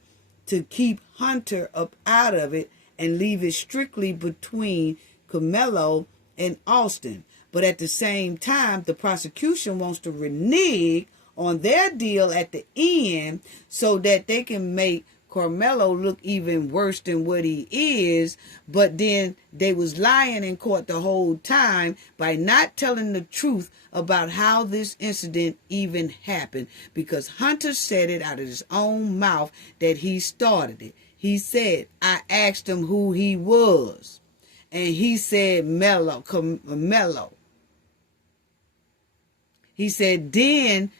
to keep Hunter up out of it and leave it strictly between Karmelo and Austin. But at the same time, the prosecution wants to renege on their deal at the end so that they can make Karmelo look even worse than what he is. But then they was lying in court the whole time by not telling the truth about how this incident even happened, because Hunter said it out of his own mouth that he started it. He said, I asked him who he was, and he said Karmelo. He said then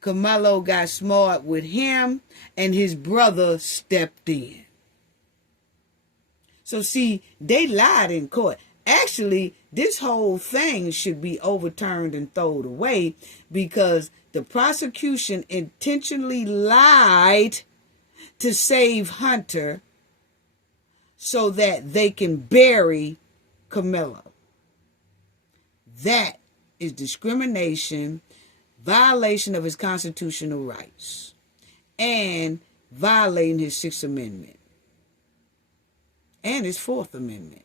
Karmelo got smart with him and his brother stepped in. So see, they lied in court. Actually, this whole thing should be overturned and thrown away, because the prosecution intentionally lied to save Hunter so that they can bury Karmelo. That is discrimination, violation of his constitutional rights, and violating his Sixth Amendment and his Fourth Amendment.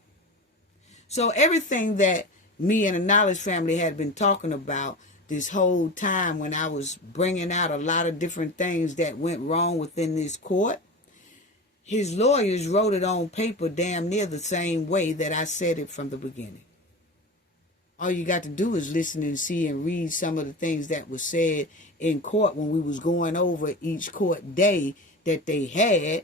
So everything that me and the Knowledge family had been talking about this whole time, when I was bringing out a lot of different things that went wrong within this court, his lawyers wrote it on paper damn near the same way that I said it from the beginning. All you got to do is listen and see and read some of the things that was said in court when we was going over each court day that they had.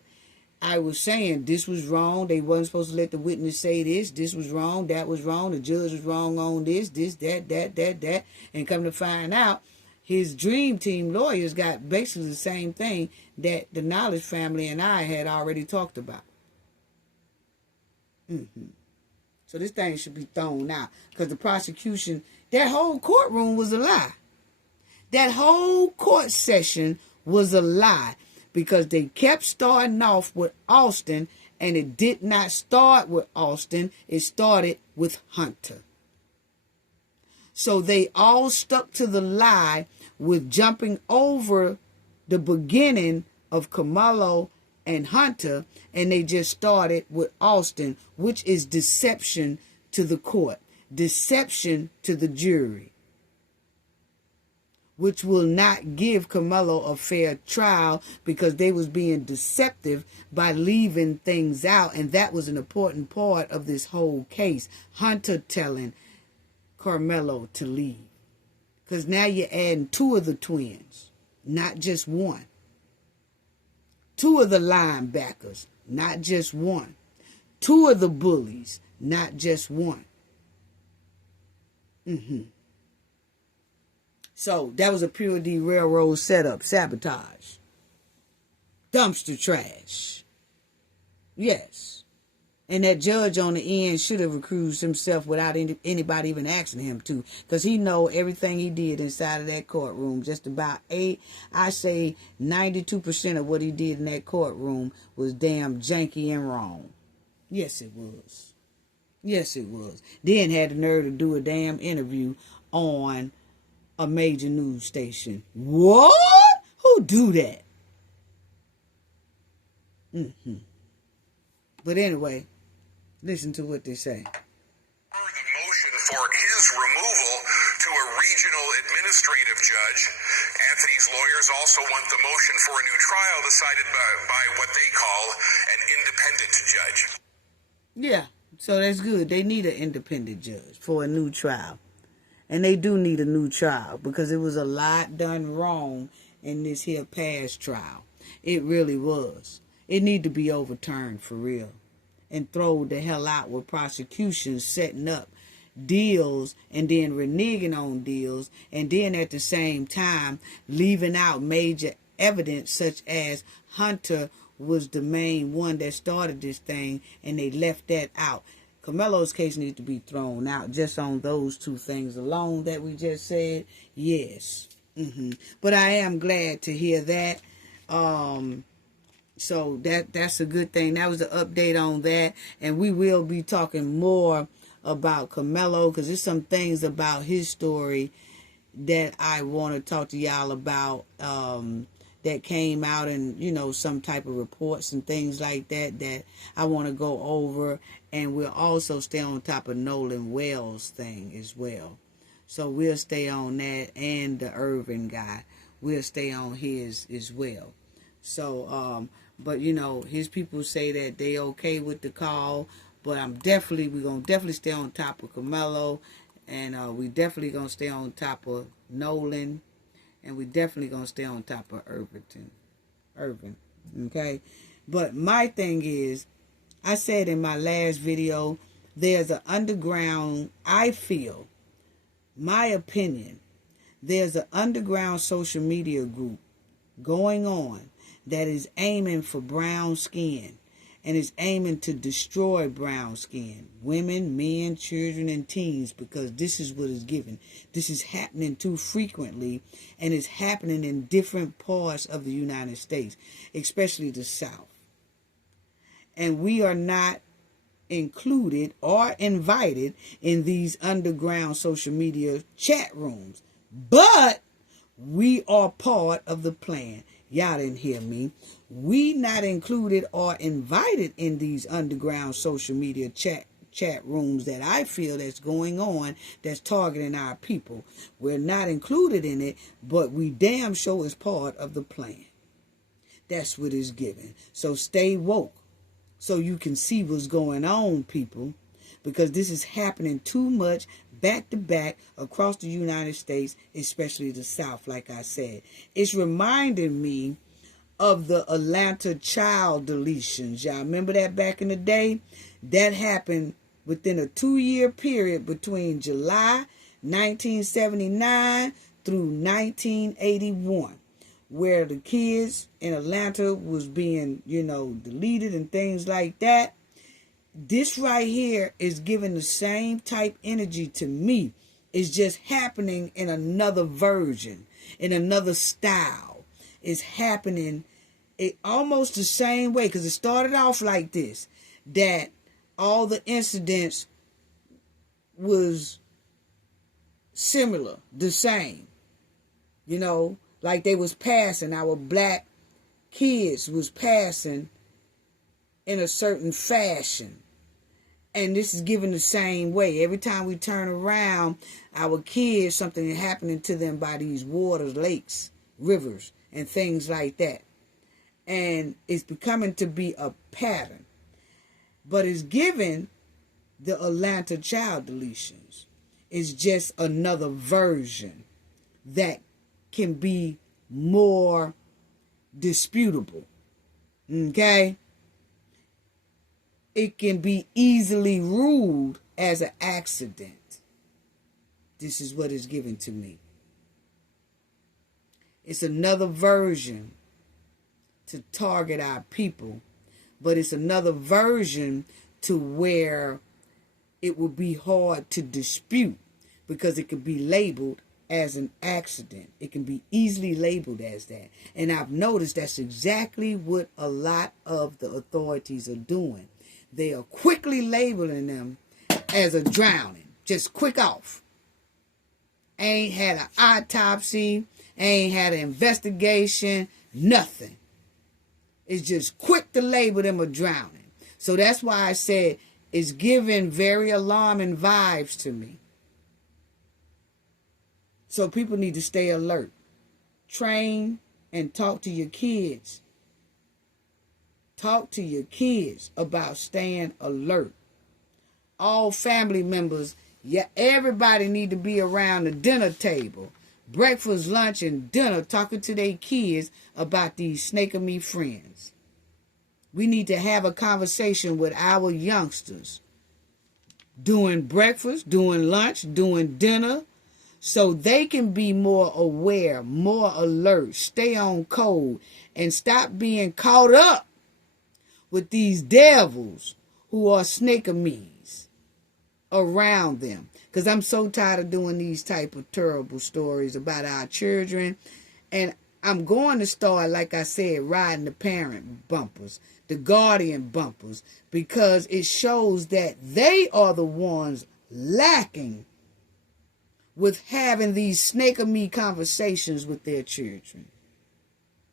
I was saying this was wrong. They wasn't supposed to let the witness say this. This was wrong. That was wrong. The judge was wrong on this, that. And come to find out, his dream team lawyers got basically the same thing that the Knowledge family and I had already talked about. So this thing should be thrown out, because the prosecution, that whole courtroom was a lie. That whole court session was a lie, because they kept starting off with Austin, and it did not start with Austin. It started with Hunter. So they all stuck to the lie with jumping over the beginning of Karmelo and Hunter, and they just started with Austin, which is deception to the court, deception to the jury, which will not give Karmelo a fair trial, because they was being deceptive by leaving things out, and that was an important part of this whole case. Hunter telling Karmelo to leave, because now you're adding two of the twins, not just one. Two of the linebackers, not just one. Two of the bullies, not just one. So that was a Pure D Railroad setup, sabotage, dumpster trash. Yes. And that judge on the end should have recused himself without anybody even asking him to. Because he know everything he did inside of that courtroom. Just about 92% of what he did in that courtroom was damn janky and wrong. Yes, it was. Yes, it was. Then had the nerve to do a damn interview on a major news station. What? Who do that? But anyway, listen to what they say. The motion for his removal to a regional administrative judge. Anthony's lawyers also want the motion for a new trial decided by what they call an independent judge. Yeah, so that's good. They need an independent judge for a new trial. And they do need a new trial because it was a lot done wrong in this here past trial. It really was. It need to be overturned for real. And throw the hell out with prosecutions setting up deals and then reneging on deals, and then at the same time leaving out major evidence such as Hunter was the main one that started this thing, and they left that out. Karmelo's case needs to be thrown out just on those two things alone that we just said. Yes. But I am glad to hear that. So that's a good thing. That was the update on that. And we will be talking more about Karmelo because there's some things about his story that I want to talk to y'all about that came out in, some type of reports and things like that I want to go over. And we'll also stay on top of Nolan Wells thing as well. So we'll stay on that, and the Erving guy. We'll stay on his as well. So, but his people say that they okay with the call, but we're gonna definitely stay on top of Karmelo, and we definitely gonna stay on top of Nolan, and we definitely gonna stay on top of Erving. Okay, but my thing is, I said in my last video, there's an underground. I feel, my opinion, there's an underground social media group going on that is aiming for brown skin and is aiming to destroy brown skin, women, men, children, and teens, because this is what is given. This is happening too frequently, and it's happening in different parts of the United States, especially the South. And we are not included or invited in these underground social media chat rooms, but we are part of the plan. Y'all didn't hear me. We not included or invited in these underground social media chat rooms that I feel that's going on, that's targeting our people. We're not included in it, but we damn sure is part of the plan. That's what is given. So stay woke so you can see what's going on, people, because this is happening too much back to back across the United States, especially the South, like I said. It's reminding me of the Atlanta child deletions. Y'all remember that back in the day? That happened within a 2-year period between July 1979 through 1981, where the kids in Atlanta was being, deleted and things like that. This right here is giving the same type energy to me. It's just happening in another version, in another style. It's happening almost the same way, because it started off like this, that all the incidents was similar, the same. Like they was passing, our black kids was passing in a certain fashion. And this is given the same way. Every time we turn around, our kids, something is happening to them by these waters, lakes, rivers, and things like that. And it's becoming to be a pattern. But it's given the Atlanta child deletions. It's just another version that can be more disputable. Okay? It can be easily ruled as an accident. This is what is given to me. It's another version to target our people but it's another version to where it will be hard to dispute because it can be labeled as an accident. It can be easily labeled as that. And I've noticed that's exactly what a lot of the authorities are doing. They are quickly labeling them as a drowning. Just quick off. Ain't had an autopsy, ain't had an investigation, nothing. It's just quick to label them a drowning. So that's why I said it's giving very alarming vibes to me. So people need to stay alert. Train and talk to your kids. Talk to your kids about staying alert. All family members, yeah, everybody need to be around the dinner table. Breakfast, lunch, and dinner talking to their kids about these snake of me friends. We need to have a conversation with our youngsters. Doing breakfast, doing lunch, doing dinner, so they can be more aware, more alert, stay on code, and stop being caught up with these devils who are snake-a-me's around them. Because I'm so tired of doing these type of terrible stories about our children. And I'm going to start, like I said, riding the parent bumpers, the guardian bumpers, because it shows that they are the ones lacking with having these snake-a-me conversations with their children.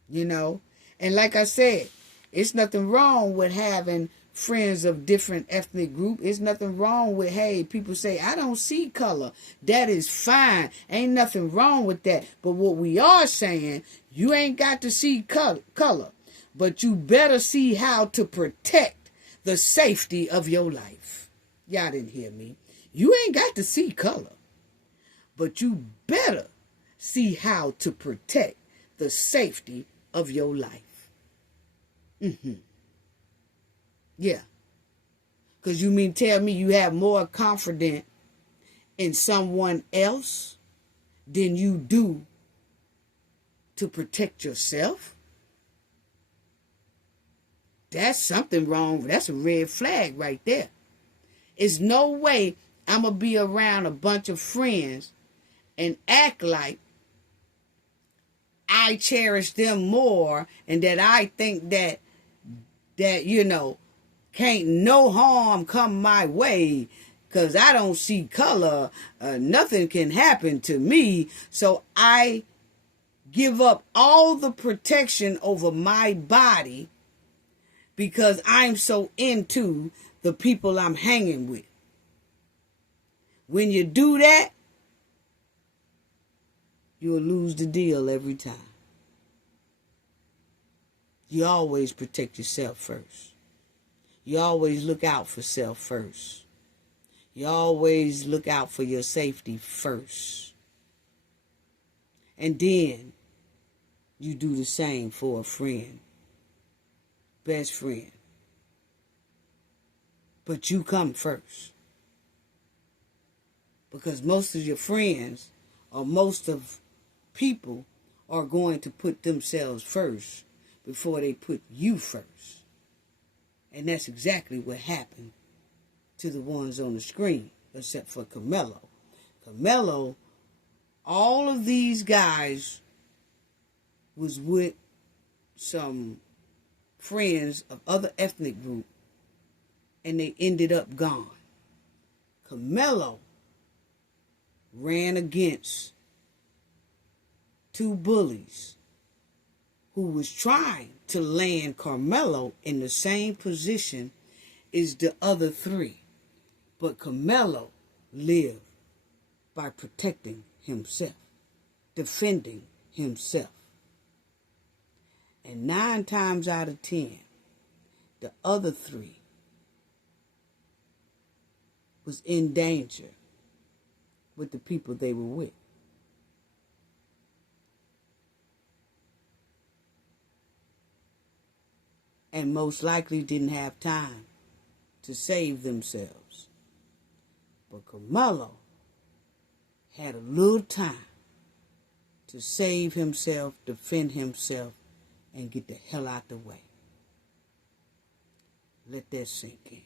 You know? And like I said, it's nothing wrong with having friends of different ethnic group. It's nothing wrong with, hey, people say, I don't see color. That is fine. Ain't nothing wrong with that. But what we are saying, you ain't got to see color. But you better see how to protect the safety of your life. Y'all didn't hear me. You ain't got to see color. But you better see how to protect the safety of your life. Yeah. Because you mean tell me you have more confidence in someone else than you do to protect yourself? That's something wrong. That's a red flag right there. It's no way I'm going to be around a bunch of friends and act like I cherish them more and that I think that you know, can't no harm come my way because I don't see color. Nothing can happen to me. So I give up all the protection over my body because I'm so into the people I'm hanging with. When you do that, you'll lose the deal every time. You always protect yourself first. You always look out for self first. You always look out for your safety first. And then you do the same for a friend. Best friend. But you come first. Because most of your friends or most of people are going to put themselves first before they put you first. And that's exactly what happened to the ones on the screen, except for Karmelo. Karmelo, all of these guys was with some friends of other ethnic group, and they ended up gone. Karmelo ran against two bullies who was trying to land Karmelo in the same position as the other three. But Karmelo lived by protecting himself, defending himself. And 9 times out of 10, the other three was in danger with the people they were with. And most likely didn't have time to save themselves. But Karmelo had a little time to save himself, defend himself, and get the hell out the way. Let that sink in.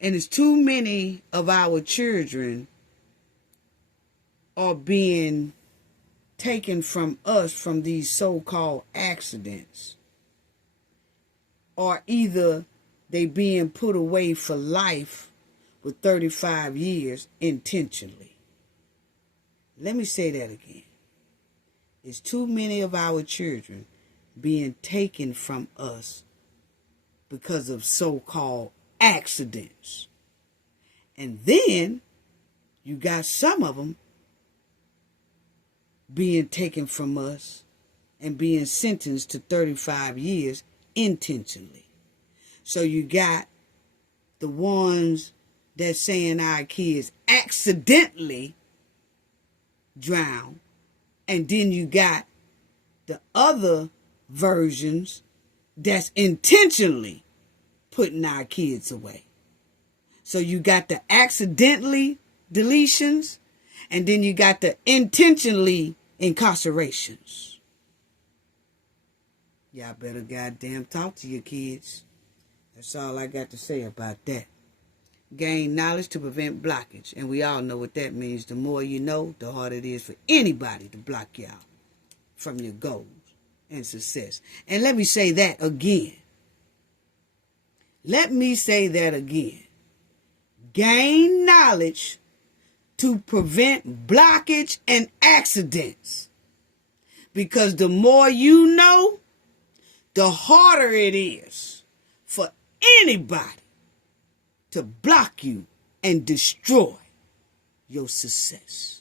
And it's too many of our children are being taken from us from these so-called accidents. Or either they being put away for life with 35 years intentionally. Let me say that again. It's too many of our children being taken from us because of so-called accidents. And then you got some of them being taken from us and being sentenced to 35 years intentionally. So you got the ones that's saying our kids accidentally drown, and then you got the other versions that's intentionally putting our kids away. So you got the accidentally deletions, and then you got the intentionally incarcerations. Y'all better goddamn talk to your kids. That's all I got to say about that. Gain knowledge to prevent blockage. And we all know what that means. The more you know, the harder it is for anybody to block you out from your goals and success. And let me say that again. Let me say that again. Gain knowledge to prevent blockage and accidents. Because the more you know, the harder it is for anybody to block you and destroy your success.